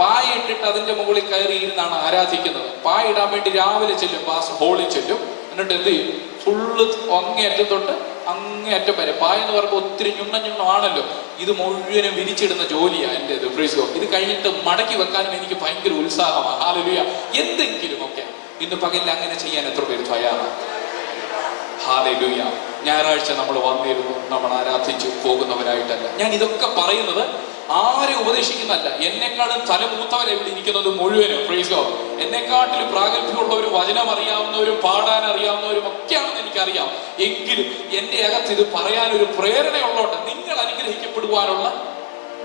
പായ ഇട്ടിട്ട് അതിന്റെ മുകളിൽ കയറി ഇരുന്നാണ് ആരാധിക്കുന്നത്. പായ ഇടാൻ വേണ്ടി രാവിലെ ചെല്ലും, ഹോളിൽ ചെല്ലും. എന്നിട്ട് എന്ത് ചെയ്യും? ഫുള്ള് അങ്ങേയറ്റം തൊട്ട് അങ്ങേയറ്റം വരെ. പായ എന്ന് പറയുമ്പോൾ ഒത്തിരി ഞുണ്ണാണല്ലോ. ഇത് മുഴുവനും വിരിച്ചിടുന്ന ജോലിയാണ് എൻ്റെ ഇത്. Praise God. ഇത് കഴിഞ്ഞിട്ട് മടക്കി വെക്കാനും എനിക്ക് ഭയങ്കര ഉത്സാഹമാണ്. ഹല്ലേലൂയ. എന്തെങ്കിലും ഒക്കെ ഇന്ന് പകലിൽ അങ്ങനെ ചെയ്യാൻ എത്ര പേര് തയ്യാറാണ്? ഹല്ലേലൂയ. ഞായറാഴ്ച നമ്മൾ വന്നിരുന്നു, നമ്മൾ ആരാധിച്ചു പോകുന്നവരായിട്ടല്ല. ഞാൻ ഇതൊക്കെ പറയുന്നത് ആരെ ഉപദേശിക്കുന്നല്ല. എന്നെക്കാളും തലമൂത്തവരെ ഇവിടെ ഇരിക്കുന്നത് മുഴുവനും. Praise God. എന്നെക്കാട്ടിലും പ്രാഗൽഭ്യമുള്ളവരും വചനം അറിയാവുന്നവരും പാടാൻ അറിയാവുന്നവരും ഒക്കെയാണെന്ന് എനിക്കറിയാം. എങ്കിലും എന്റെ അകത്ത് ഇത് പറയാനൊരു പ്രേരണയുള്ളതുകൊണ്ട് നിങ്ങൾ അനുഗ്രഹിക്കപ്പെടുവാനുള്ള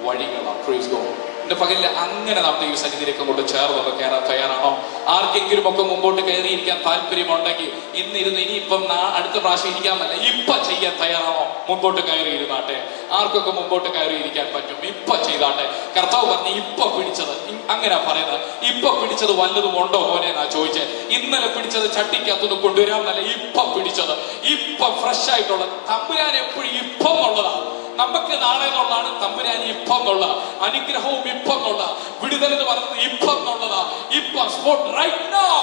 വഴികളാണ്. Praise God. എന്റെ പകലിൽ അങ്ങനെ നാം ദൈവ സന്നിധിയിലേക്ക് കൊണ്ട് ചേർന്നത് കയറാൻ തയ്യാറാണോ? ആർക്കെങ്കിലും ഒക്കെ മുമ്പോട്ട് കയറിയിരിക്കാൻ താല്പര്യമുണ്ടെങ്കിൽ ഇന്നിരുന്ന് ഇനിയിപ്പം അടുത്ത പ്രാവശ്യം ഇരിക്കാമല്ല, ഇപ്പൊ ചെയ്യാൻ തയ്യാറാണോ? മുമ്പോട്ട് കയറി ഇരുന്നാട്ടെ. ആർക്കൊക്കെ മുമ്പോട്ട് കയറിയിരിക്കാൻ പറ്റും ഇപ്പൊ ചെയ്താട്ടെ. കർത്താവ് പറഞ്ഞ് ഇപ്പൊ പിടിച്ചത്, അങ്ങനെ പറയുന്നത്, ഇപ്പൊ പിടിച്ചത് വല്ലതും ഉണ്ടോ മോനെ എന്നാ ചോദിച്ചേ. ഇന്നലെ പിടിച്ചത് ചട്ടിക്കകത്തുനിന്ന് കൊണ്ടുവരാമെന്നല്ല, ഇപ്പൊ പിടിച്ചത്, ഇപ്പൊ ഫ്രഷ് ആയിട്ടുള്ള. തമ്പുരാൻ എപ്പോഴും ഇപ്പം ഉള്ളതാണ്. നമുക്ക് നാളെ എന്നുള്ളതാണ്, തമ്പുരാൻ ഇപ്പം എന്നുള്ള അനുഗ്രഹവും ഇപ്പം എന്നുള്ള വിടുതൽ എന്ന് പറയുന്നത് ഇപ്പം എന്നുള്ളതാ. ഇപ്പം സ്പോട്ട് റൈറ്റ് നൗ.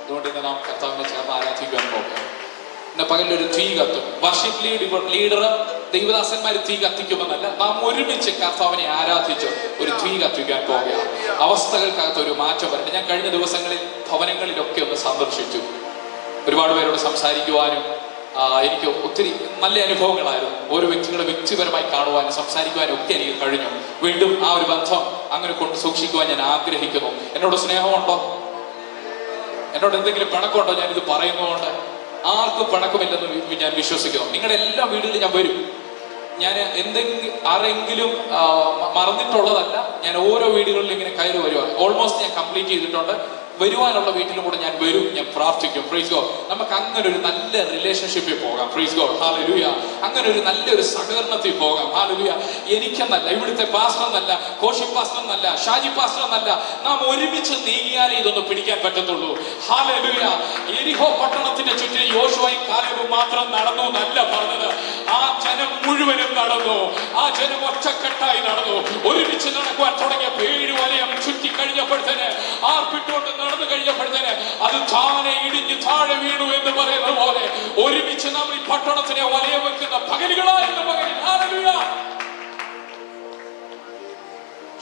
അതുകൊണ്ട് തന്നെ നാം കർത്താവിനെ ചേർന്ന് ആരാധിക്കാൻ പോകുക. എന്റെ പകലൊരു തീ കത്തും. വർഷിപ്പ് ലീഡർ ദൈവദാസന്മാര് തീ കത്തിക്കുമെന്നല്ല, നാം ഒരുമിച്ച് കർത്താവിനെ ആരാധിച്ച് ഒരു തീ കത്തിക്കാൻ പോകുകയാണ്. അവസ്ഥകൾക്കകത്ത് ഒരു മാറ്റം വരട്ടെ. ഞാൻ കഴിഞ്ഞ ദിവസങ്ങളിൽ ഭവനങ്ങളിലൊക്കെ ഒന്ന് സന്ദർശിച്ചു. ഒരുപാട് പേരോട് സംസാരിക്കുവാനും എനിക്ക് ഒത്തിരി നല്ല അനുഭവങ്ങളായിരുന്നു. ഓരോ വ്യക്തികളെ വ്യക്തിപരമായി കാണുവാനും സംസാരിക്കുവാനും ഒക്കെ എനിക്ക് കഴിഞ്ഞു. വീണ്ടും ആ ഒരു ബന്ധം അങ്ങനെ കൊണ്ട് സൂക്ഷിക്കുവാൻ ഞാൻ ആഗ്രഹിക്കുന്നു. എന്നോട് സ്നേഹമുണ്ടോ? എന്നോട് എന്തെങ്കിലും പിണക്കമുണ്ടോ? ഞാനിത് പറയുന്നതുകൊണ്ട് ആർക്കും പിണക്കമില്ലെന്ന് ഞാൻ വിശ്വസിക്കുന്നു. നിങ്ങളുടെ എല്ലാ വീടുകളിലും ഞാൻ വരും. ഞാൻ ആരെങ്കിലും മറന്നിട്ടുള്ളതല്ല. ഞാൻ ഓരോ വീടുകളിലും ഇങ്ങനെ കയറി വരുവാണ്. ഓൾമോസ്റ്റ് ഞാൻ കംപ്ലീറ്റ് ചെയ്തിട്ടുണ്ട്. വരുവാനുള്ള വീട്ടിലും കൂടെ ഞാൻ വരും, ഞാൻ പ്രാർത്ഥിക്കും. Praise God. നമുക്ക് അങ്ങനെ ഒരു നല്ല റിലേഷൻഷിപ്പിൽ പോകാം. Praise God. ഹല്ലേലൂയ. അങ്ങനെ ഒരു നല്ലൊരു സഹകരണത്തിൽ പോകാം. ഹല്ലേലൂയ. എനിക്കെന്നല്ല, ഇവിടുത്തെ പാസ്റ്റർ എന്നല്ല, കോശി പാസ്റ്റർ എന്നല്ല, ഷാജി പാസ്റ്റർ എന്നല്ല, നാം ഒരുമിച്ച് നീങ്ങിയാലേ ഇതൊന്ന് പിടിക്കാൻ പറ്റത്തുള്ളൂ. ഹല്ലേലൂയ. എരിഹോ പട്ടണത്തിന്റെ ചുറ്റും യോശുവയും കാലേബും മാത്രം നടന്നു എന്നല്ല പറഞ്ഞത്. ആ ജനം മുഴുവനും നടന്നു. ആ ജനം ഒറ്റക്കെട്ടായി നടന്നു. ഒരുമിച്ച് നടക്കുവാൻ തുടങ്ങിയ 7 വലയം ചുറ്റി കഴിഞ്ഞപ്പോഴത്തേന്, ആർപ്പിട്ടുകൊണ്ട് നടന്നു കഴിഞ്ഞപ്പോഴത്തേന് അത് താനെ ഇടിഞ്ഞ് താഴെ വീണു എന്ന് പറയുന്നത് പോലെ ഒരുമിച്ച് നമ്മൾ ഈ പട്ടണത്തിനെ വലയം വെക്കുന്ന പകലുകളായിരുന്നു പകലിൽ. ഹല്ലേലൂയ.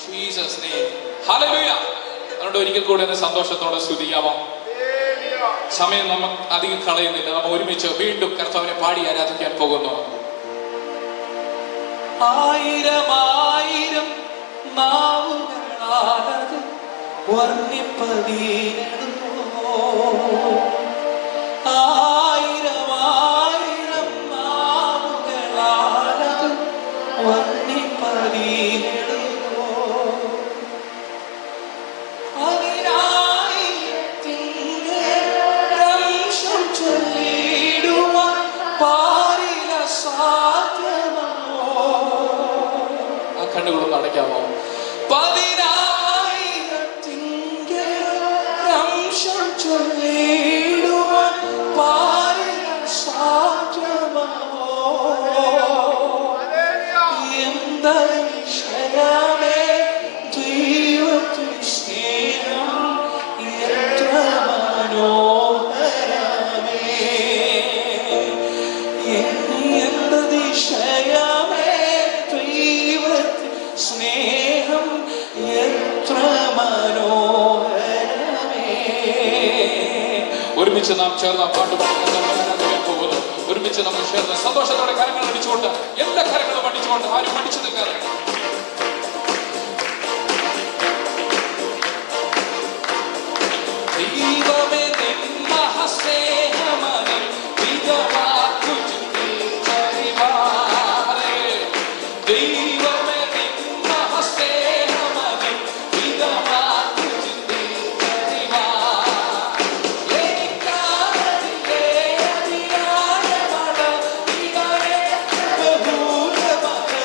Jesus name. ഹല്ലേലൂയ. അതുകൊണ്ട് ഒരിക്കൽ കൂടെ ഒന്ന് സന്തോഷത്തോടെ സ്തുതിക്കാമോ? സമയം നമുക്ക് അധികം കളയുന്നില്ല. നമ്മൾ ഒരുമിച്ച് വീണ്ടും കർത്താവിനെ പാടി ആരാധിക്കാൻ പോകുന്നു. ആയിരം ആയിരം നാവുകളാലത് വർണ്ണിപ്പതീനോ, ആയിരം ആയിരം നാവുകളാലത് വർണ്ണിപ്പതീനോ, കണ്ണുകളൊന്ന് അടയ്ക്കാമോ? 10,000 ചൊല്ലിടുവാൻ പാരിൽ സാധ്യമോ, എന്തതിശയമേ ദൈവത്തിൻ സ്നേഹം എത്ര മനോഹരമേ, എന്തതിശയമേ ദൈവത്തിൻ സ്നേഹം എത്ര മനോഹരമേ. ഒരുമിച്ച് നാം ചേർന്ന പാട്ട് പാടാൻ പോകുന്നു. ഒരുമിച്ച് നമ്മൾ ചേർന്ന് സന്തോഷത്തോടെ കരങ്ങൾ അടിച്ചുകൊണ്ട്, എല്ലാ കരങ്ങളും അടിച്ചുകൊണ്ട്, ആരും അടിച്ചു നിൽക്കാതെ ദൈവമേ നിൻ മഹാസ്നേഹമതിൽ വിധവാക്കു ചിന്തിച്ചറിവാറേ, ദൈവമേ നിൻ മഹാസ്നേഹമതിൽ വിധവാക്കു ചിന്തിച്ചറിവാറേ, എനിക്കാതിലേ അതിയായ മഴ ഇവരെ ബഹുലമത്,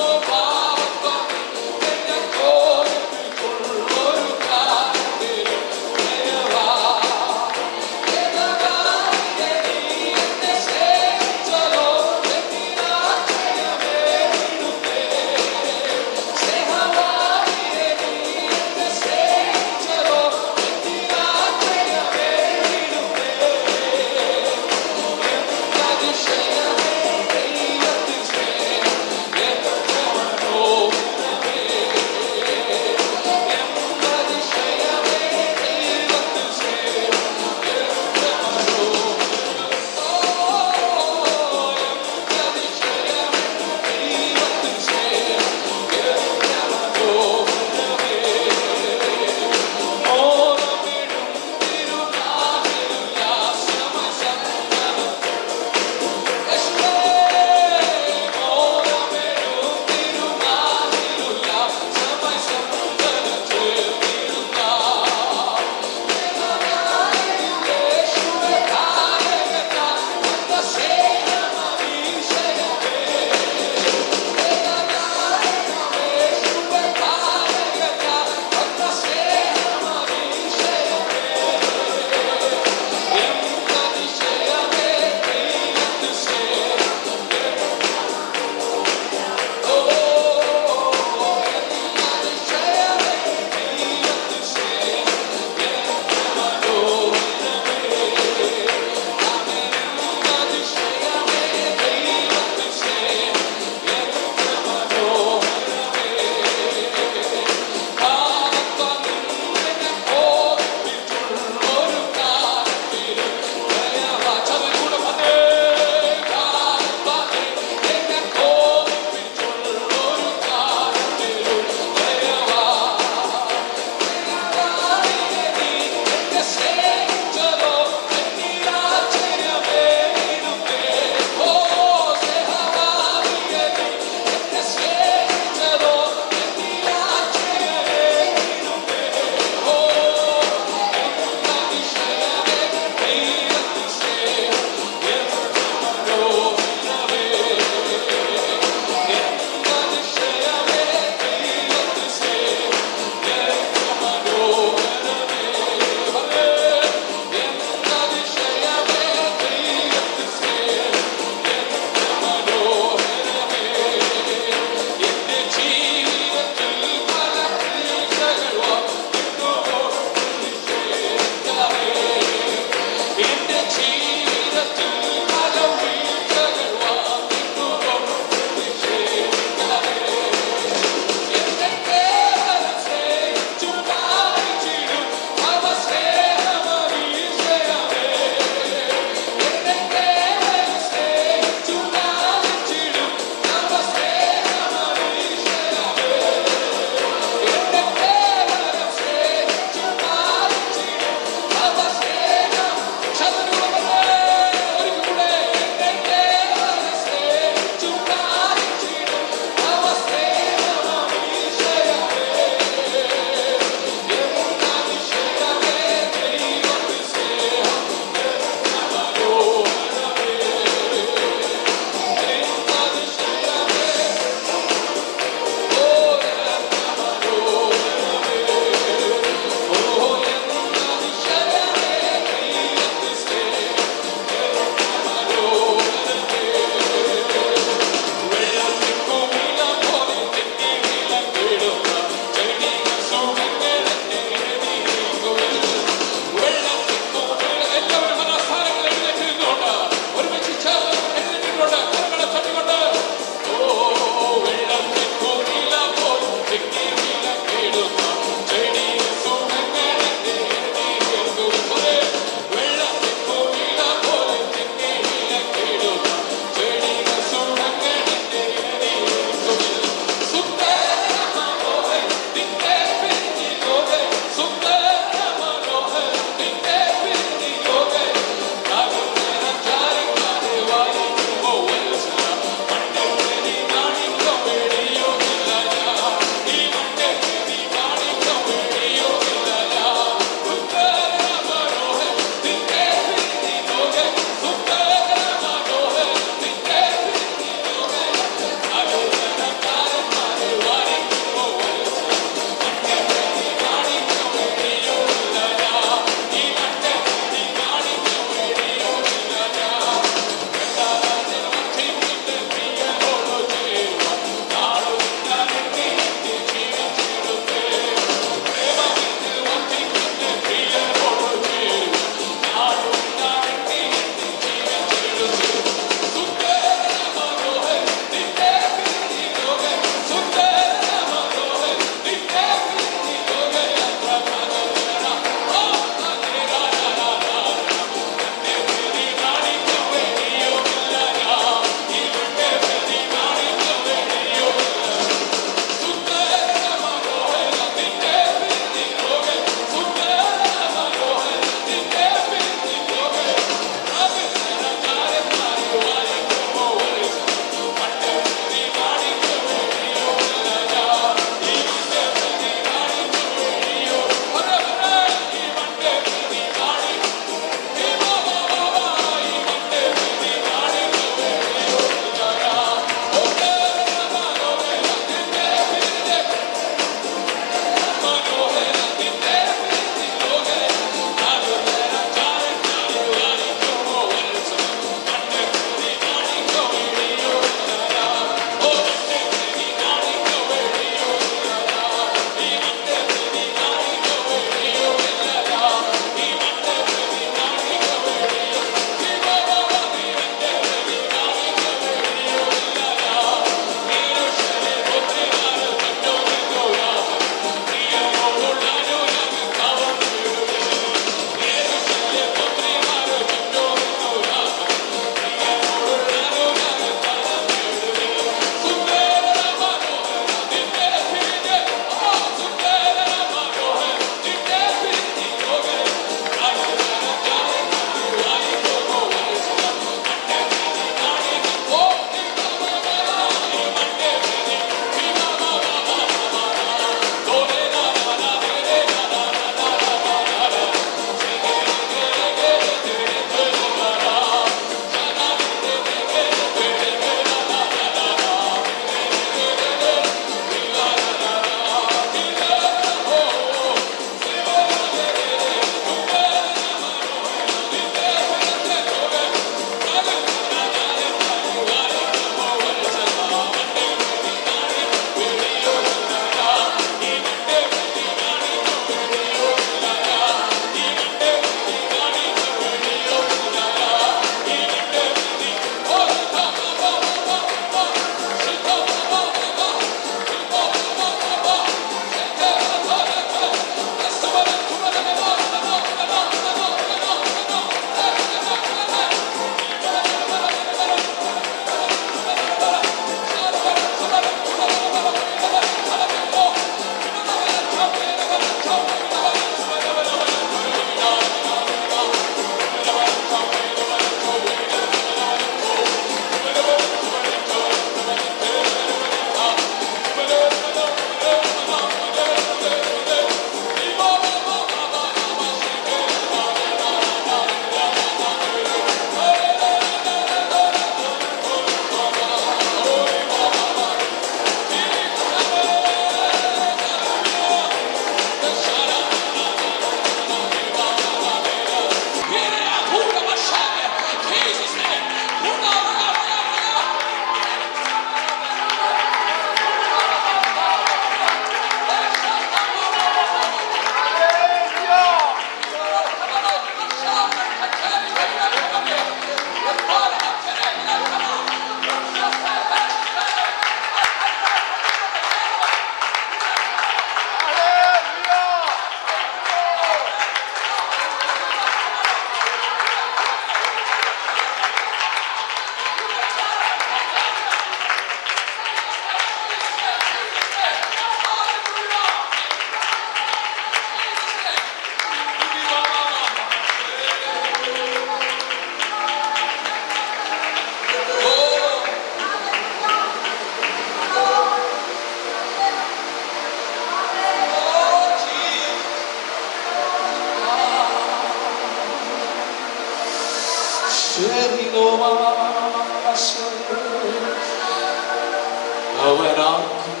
അവനാക്കും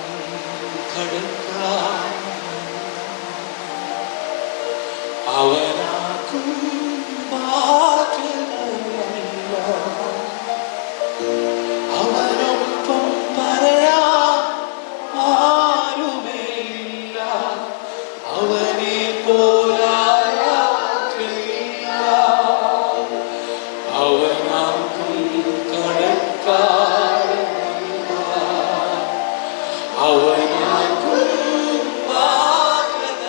കടക്കാൻ അവനാക്കും അവനൊപ്പം പറയാ ആരുമേയില്ല അവനെ പോലാക്കില്ല അവനാക്കും കടക്കാരല്ല അവനാക്കും ബാധ്യതയല്ല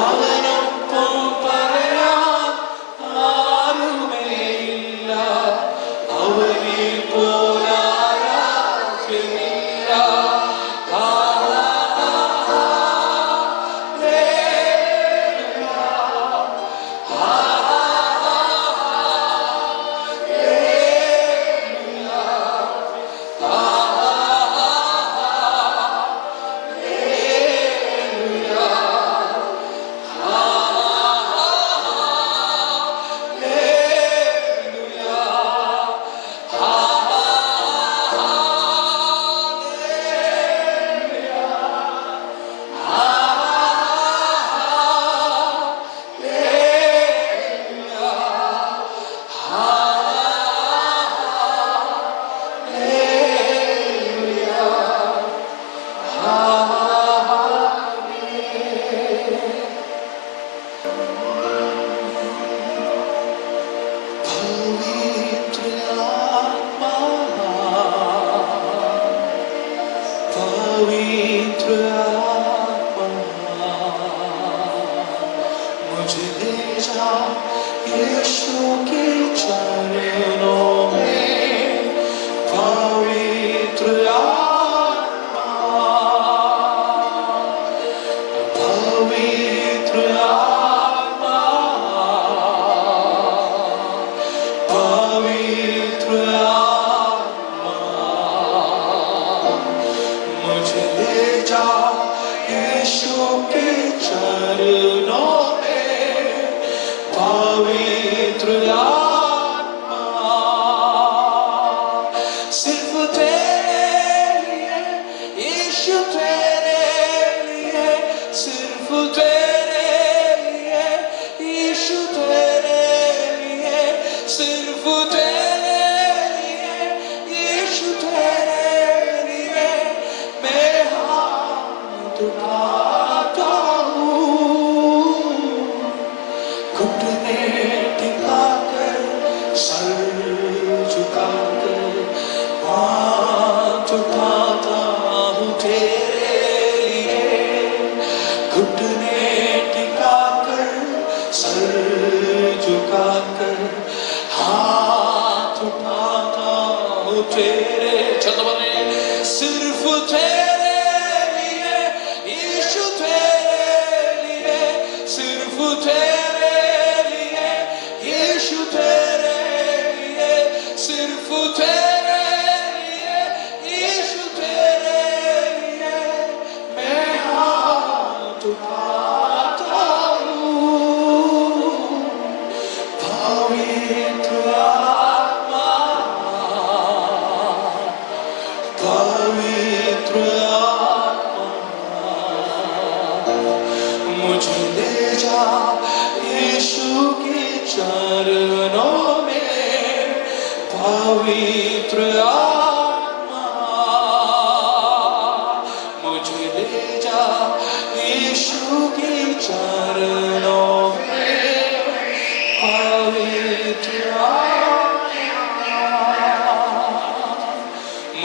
അവനൊപ്പം പറയാൻ ആരുമേയില്ല അവനെ പോലാക്കില്ല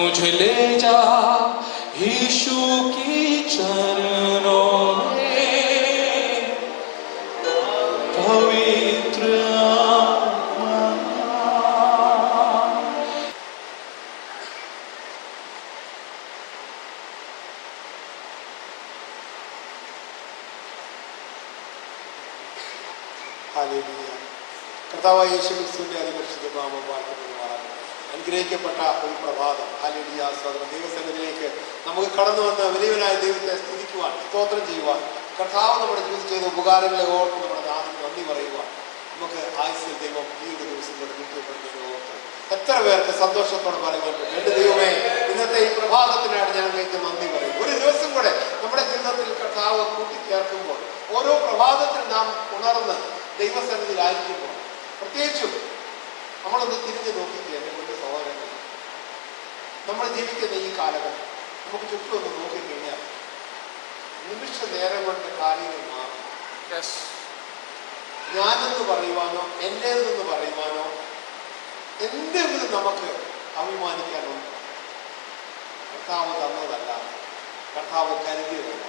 मुझे ले जा यीशु की चरणों में पवित्र കർത്താവായ യേശു ക്രിസ്തുവിന്റെ അതിപരിശുദ്ധ നാമം വാഴ്ത്തപ്പെടുമാറാകട്ടെ. അനുഗ്രഹിക്കപ്പെട്ട ഒരു പ്രഭാതം. ഹല്ലേലൂയ. സ്തോത്രം. ദൈവസന്നിധിയിലേക്ക് നമുക്ക് കടന്നു വന്ന് വലിയവനായ ദൈവത്തെ സ്തുതിക്കുവാൻ, സ്തോത്രം ചെയ്യുവാൻ, കർത്താവ് നമ്മുടെ ജീവിതത്തിൽ ചെയ്ത ഉപകാരങ്ങളെ ഓർത്ത് നമ്മുടെ നാഥന് നന്ദി പറയുവാൻ നമുക്ക് ആയുസ്സിൽ ദൈവം ഈ ഒരു ദിവസം കൂടെ നിത്യപ്പെടുന്നത് ഓർത്ത് എത്ര പേർക്ക് സന്തോഷത്തോടെ പറയുവാൻ പറ്റും? എൻ്റെ ദൈവമേ, ഇന്നത്തെ ഈ പ്രഭാതത്തിനാണ് ഞാൻ നിങ്ങൾക്ക് നന്ദി പറയും. ഒരു ദിവസം കൂടെ നമ്മുടെ ജീവിതത്തിൽ കർത്താവ് കൂട്ടിച്ചേർക്കുമ്പോൾ, ഓരോ പ്രഭാതത്തിൽ നാം ഉണർന്ന് ദൈവസന്നിധിയിലായിരിക്കുമ്പോൾ, പ്രത്യേകിച്ചും നമ്മളൊന്ന് തിരിഞ്ഞു നോക്കിക്കുക എൻ്റെ മുന്നിൽ സഹോദരങ്ങൾ, നമ്മൾ ജീവിക്കുന്ന ഈ കാലഘട്ടം നമുക്ക് ചുറ്റും ഒന്ന് നോക്കിക്കഴിഞ്ഞാൽ നിമിഷ നേരം കൊണ്ട് കാര്യങ്ങൾ മാറും. ഞാനെന്ന് പറയുവാനോ എൻ്റേതെന്ന് പറയുവാനോ എന്തെങ്കിലും നമുക്ക് അഭിമാനിക്കാനുണ്ട്. കർത്താവ് തന്നതല്ല, കർത്താവ് കരുതിയതല്ല.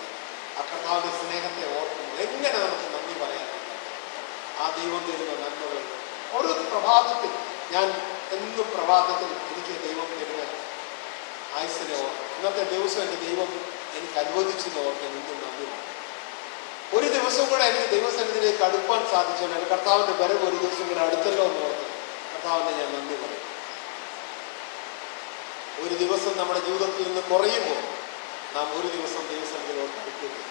ആ കർത്താവിൻ്റെ സ്നേഹത്തെ ഓർക്കുമ്പോൾ എങ്ങനെ നമുക്ക് നന്ദി പറയാനുണ്ട്? ആ ദൈവം തരുന്ന നന്മകൾ ഓരോ പ്രഭാതത്തിൽ ഞാൻ എന്നും പ്രഭാതത്തിൽ എനിക്ക് ദൈവം തരുന്ന ആയുസ്സിനെ ഓർക്കും. ഇന്നത്തെ ദിവസം എൻ്റെ ദൈവം എനിക്ക് അനുവദിച്ചെന്ന് ഓർക്കാൻ ഇന്നും നന്ദി പറയും. ഒരു ദിവസം കൂടെ എനിക്ക് ദൈവസന്നിധിയിലേക്ക് അടുപ്പാൻ സാധിച്ചല്ലോ, കർത്താവിൻ്റെ വരവ് ഒരു ദിവസം കൂടെ അടുത്തല്ലോ എന്ന് ഓർത്ത് കർത്താവിനെ ഞാൻ നന്ദി പറയും. ഒരു ദിവസം നമ്മുടെ ജീവിതത്തിൽ നിന്ന് കുറയുമ്പോൾ നാം ഒരു ദിവസം ദൈവസന്നിധിയിലോട്ട് അടുക്കുന്നു.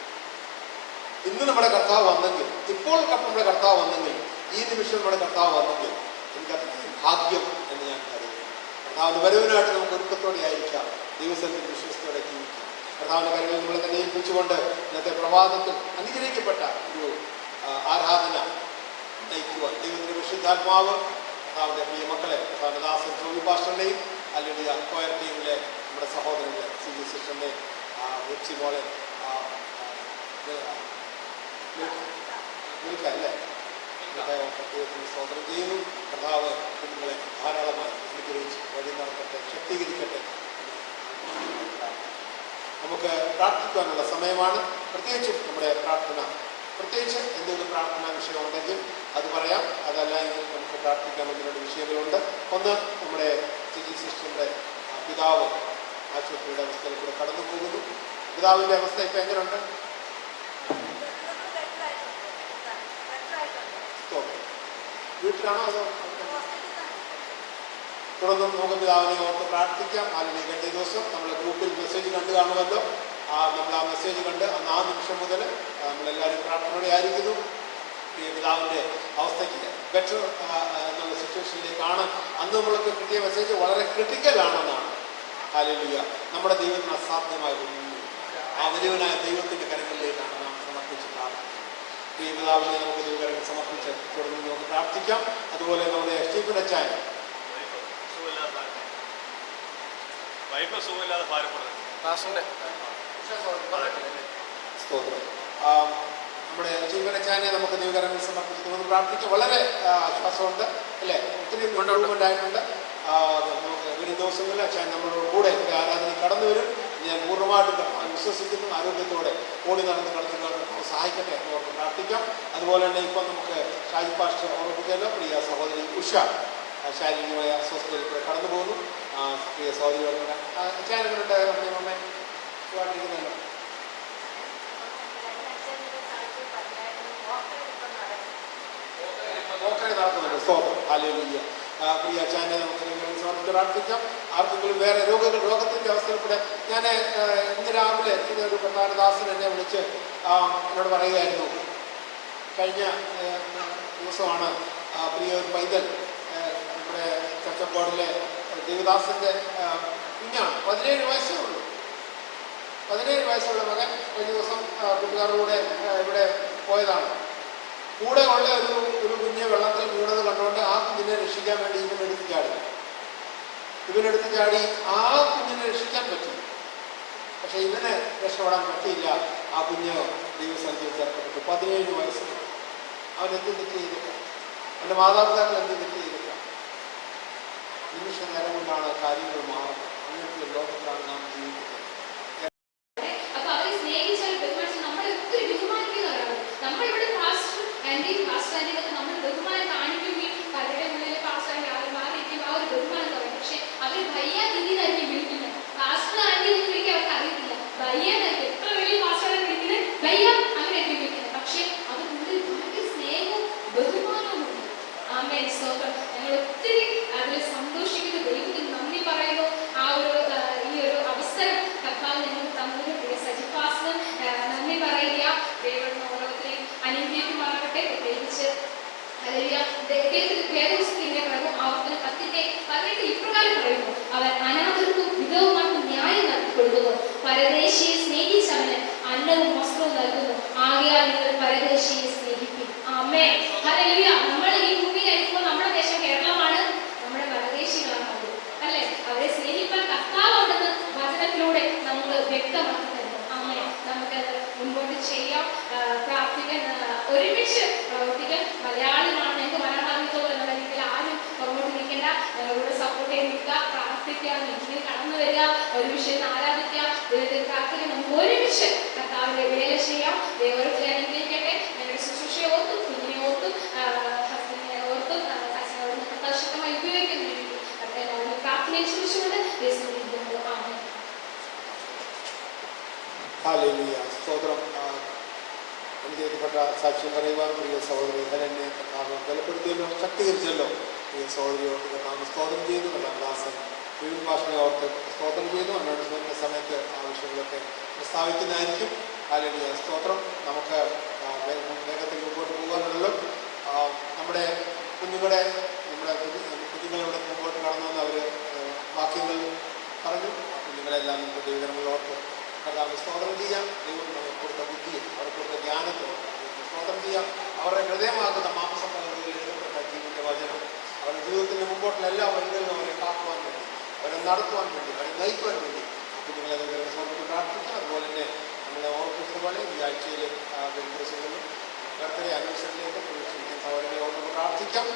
ഇന്ന് നമ്മുടെ കർത്താവ് വന്നെങ്കിൽ, ഇപ്പോൾ നമ്മുടെ കർത്താവ് വന്നെങ്കിൽ, ഈ നിമിഷം നമ്മുടെ കർത്താവ് വന്നെങ്കിൽ എനിക്കത് ഭാഗ്യം എന്ന് ഞാൻ കരുതുന്നു. കർത്താവിൻ്റെ വരവിനായിട്ട് നമുക്ക് ഒരുക്കത്തോടെ ആയിരിക്കാം, ദൈവസന്നിധിയിൽ വിശ്വസ്തയോടെ ജീവിക്കാം. കർത്താവിൻ്റെ കാര്യങ്ങൾ നമ്മളെ തന്നെ ഏൽപ്പിച്ചുകൊണ്ട് ഇന്നത്തെ പ്രഭാതത്തിൽ അനുഗ്രഹിക്കപ്പെട്ട ഒരു ആരാധന നയിക്കുവാൻ ദൈവത്തിൻ്റെ വിശുദ്ധാത്മാവ് കർത്താവിൻ്റെ പ്രിയ മക്കളെ, കർത്താവിൻ്റെ ദാസൻ ജോബി പാസ്റ്ററിൻ്റെയും അല്ലെങ്കിൽ കോയർ ടീമിലെ നമ്മുടെ സഹോദരങ്ങളെ CG സിസ്റ്ററിൻ്റെയും എപ്സി മോളെ അല്ലേ ദൈവത്തിന് സ്തോത്രം ചെയ്യുന്നു. കർത്താവ് കുഞ്ഞുങ്ങളെ ധാരാളമായി അനുഗ്രഹിച്ച് വഴി നടക്കട്ടെ, ശക്തീകരിക്കട്ടെ. നമുക്ക് പ്രാർത്ഥിക്കാനുള്ള സമയമാണ്. പ്രത്യേകിച്ചും നമ്മുടെ പ്രാർത്ഥന, പ്രത്യേകിച്ച് എന്തെങ്കിലും പ്രാർത്ഥനാ വിഷയം ഉണ്ടെങ്കിൽ അത് പറയാം. അതല്ല എങ്കിൽ നമുക്ക് പ്രാർത്ഥിക്കാൻ ഒന്ന് രണ്ട് വിഷയങ്ങളുണ്ട്. ഒന്ന്, നമ്മുടെ CG സിസ്റ്ററിൻ്റെ പിതാവ് ആശുപത്രിയുടെ അവസ്ഥയിൽ കൂടെ കടന്നു പോകുന്നു. പിതാവിൻ്റെ അവസ്ഥ ഇപ്പം എങ്ങനെയുണ്ട്? വീട്ടിലാണോ അതോ? തുടർന്നും നമുക്ക് പിതാവിനെ ഓർത്ത് പ്രാർത്ഥിക്കാം. അല്ലെങ്കിൽ കഴിഞ്ഞ ദിവസം നമ്മൾ ഗ്രൂപ്പിൽ മെസ്സേജ് കണ്ടു കാണുമല്ലോ. നമ്മൾ ആ മെസ്സേജ് കണ്ട് അന്ന് ആ നിമിഷം മുതൽ നമ്മളെല്ലാവരും പ്രാർത്ഥനയോടെ ആയിരിക്കുന്നു. പിതാവിൻ്റെ അവസ്ഥയ്ക്ക് ബെറ്റർ എന്നുള്ള സിറ്റുവേഷനിലേക്കാണ്. അന്ന് നമ്മൾക്ക് കിട്ടിയ മെസ്സേജ് വളരെ ക്രിട്ടിക്കലാണെന്നാണ്. ഹല്ലേലൂയ. നമ്മുടെ ദൈവത്തിന് അസാധ്യമായ ആ വലിയവനായ ദൈവത്തിൻ്റെ കരങ്ങളിലേക്കാണ് നാം സമർപ്പിച്ച് പ്രാർത്ഥിക്കുന്നത്. പിതാവിനെ നമുക്ക് ദൈവകരങ്ങൾ സമർപ്പിച്ച് തുടർന്ന് നമുക്ക് പ്രാർത്ഥിക്കാം. അതുപോലെ നമ്മുടെ സ്റ്റീഫൻ അച്ചായൻ സ്തോത്രം. നമ്മുടെ സ്റ്റീഫൻ അച്ചായനെ നമുക്ക് ദൈവകരങ്ങൾ സമർപ്പിച്ച് നമുക്ക് പ്രാർത്ഥിക്കാം. വളരെ ആശ്വാസമുണ്ട് അല്ലേ? ഒത്തിരി ഇമ്പ്രൂവ്മെൻ്റ് ആയിട്ടുണ്ട്. നമുക്ക് വരും ദിവസങ്ങളിൽ അച്ചായൻ നമ്മളോട് കൂടെ ആരാധന കടന്നു വരും. ഞാൻ പൂർണ്ണമായിട്ടും വിശ്വസിക്കുന്നു. ആരോഗ്യത്തോടെ ഓടി നടന്ന് കടന്നു സഹായിക്കട്ടെ എന്നോർത്ത് പ്രാർത്ഥിക്കാം. അതുപോലെ തന്നെ ഇപ്പം നമുക്ക് ഷാജി പാസ്റ്റർ ഓർമ്മിപ്പിക്കല്ലോ, പ്രിയ സഹോദരി ഉഷ ശാരീരികമായ അസ്വസ്ഥതയിൽ കൂടെ കടന്നു പോകുന്നു. പ്രിയ സഹോദരി അച്ചായനുണ്ട് അമ്മ സുഖമായിട്ടിരിക്കുന്നല്ലോ. നടക്കുന്നുണ്ട്. സ്തോത്രം. ഹല്ലേലൂയ. പ്രിയ അച്ചായനെ നമുക്ക് സമർപ്പിച്ച് പ്രാർത്ഥിക്കാം. ആർക്കെങ്കിലും വേറെ രോഗത്തിൻ്റെ അവസ്ഥയിൽ കൂടെ ഞാൻ ഇന്ന് രാവിലെ ഇതൊരു പ്രധാനദാസൻ എന്നെ വിളിച്ച് എന്നോട് പറയുകയായിരുന്നു. കഴിഞ്ഞ ദിവസമാണ് പ്രിയ ഒരു പൈതൽ നമ്മുടെ ചച്ചക്കോടിലെ ദേവദാസൻ്റെ കുഞ്ഞാണ്. 17 വയസ്സേ ഉള്ളൂ. 17 വയസ്സുള്ള മകൻ കഴിഞ്ഞ ദിവസം കൂട്ടുകാരുടെ കൂടെ ഇവിടെ പോയതാണ്. കൂടെ ഉള്ള ഒരു കുഞ്ഞ് വെള്ളത്തിൽ വീണത് കണ്ടുകൊണ്ട് ആ കുഞ്ഞിനെ രക്ഷിക്കാൻ വേണ്ടി ഇവനെടുത്ത് ചാടി ആ കുഞ്ഞിനെ രക്ഷിക്കാൻ പറ്റി. പക്ഷെ ഇവന് രക്ഷപ്പെടാൻ പറ്റിയില്ല. ആ കുഞ്ഞ് ദൈവസന്നിധിയിൽ ചേർക്കപ്പെട്ടു. 17 വയസ്സ്. അവൻ എന്ത് തെറ്റ് ചെയ്തില്ല, അവൻ്റെ മാതാപിതാക്കൾ എന്ത് തെറ്റ് ചെയ്തില്ല. നിമിഷ നേരം കൊണ്ടാണ് കാര്യങ്ങൾ മാറുന്നത്. അങ്ങനത്തെ ലോകത്തിലാണ് നാം ജീവിക്കുന്നത്. ഞങ്ങൾ ഒത്തിരി അതിൽ സന്തോഷിക്കുന്നു. ദൈവത്തിന് നന്ദി പറയുന്നു. ഈ ഒരു അവസ്ഥ ഹല്ലേലൂയ. സ്തോത്രം. അനുഗ്രഹിക്കപ്പെട്ട സാക്ഷ്യം പറയുവാൻ പ്രിയ സഹോദരി ഹെലനെ കർത്താവ് ബലപ്പെടുത്തിയല്ലോ, ശക്തീകരിച്ചല്ലോ. പ്രിയ സഹോദരിയോട് കർത്താവ് സ്തോത്രം ചെയ്യുന്നു. കർത്താവ് ദാസൻ വിവിധ ഭാഷയെ ഓർത്ത് സ്തോത്രം ചെയ്യുന്നു. അന്വേഷണ സമയത്ത് ആവശ്യങ്ങളൊക്കെ പ്രസ്താവിക്കുന്നതായിരിക്കും. ഹല്ലേലൂയ. സ്തോത്രം. നമുക്ക് വേഗത്തിൽ മുമ്പോട്ട് പോകാനുള്ളൂ. നമ്മുടെ കുഞ്ഞുങ്ങളെ ഇവിടെ മുമ്പോട്ട് കടന്നുവന്ന് അവർ വാക്യങ്ങൾ പറഞ്ഞു. ആ കുഞ്ഞുങ്ങളെല്ലാം നമുക്ക് ദൈവകരങ്ങളോർത്ത് കർത്താവ് സ്തോത്രം ചെയ്യാം. ദൈവം നമുക്ക് കൊടുത്ത ബുദ്ധിയെ, അവർക്ക് കൊടുത്ത ജ്ഞാനത്തെ സ്തോത്രം ചെയ്യാം. അവരുടെ ഹൃദയമാകുന്ന മാംസപ്രകൃതിയിൽ എഴുതപ്പെട്ട ജീവന്റെ വചനം അവരുടെ ജീവിതത്തിന്റെ മുമ്പോട്ടുള്ള എല്ലാ വഴികളിലും അവരെ കാക്കുവാൻ വേണ്ടി, അവരെ നടത്തുവാൻ വേണ്ടി, അവരെ നയിക്കുവാൻ വേണ്ടി കുഞ്ഞുങ്ങളെ സമർപ്പിച്ച് പ്രാർത്ഥിക്കാം. അതുപോലെ തന്നെ നമ്മളെ ഓർപ്പിച്ചതുപോലെ ഈ ആഴ്ചയിൽ ദിവസങ്ങളിലും കർത്തരെ അന്വേഷണത്തിലേക്ക് പ്രവേശിക്കാൻ സൗകര്യം ഓർമ്മ പ്രാർത്ഥിക്കാം.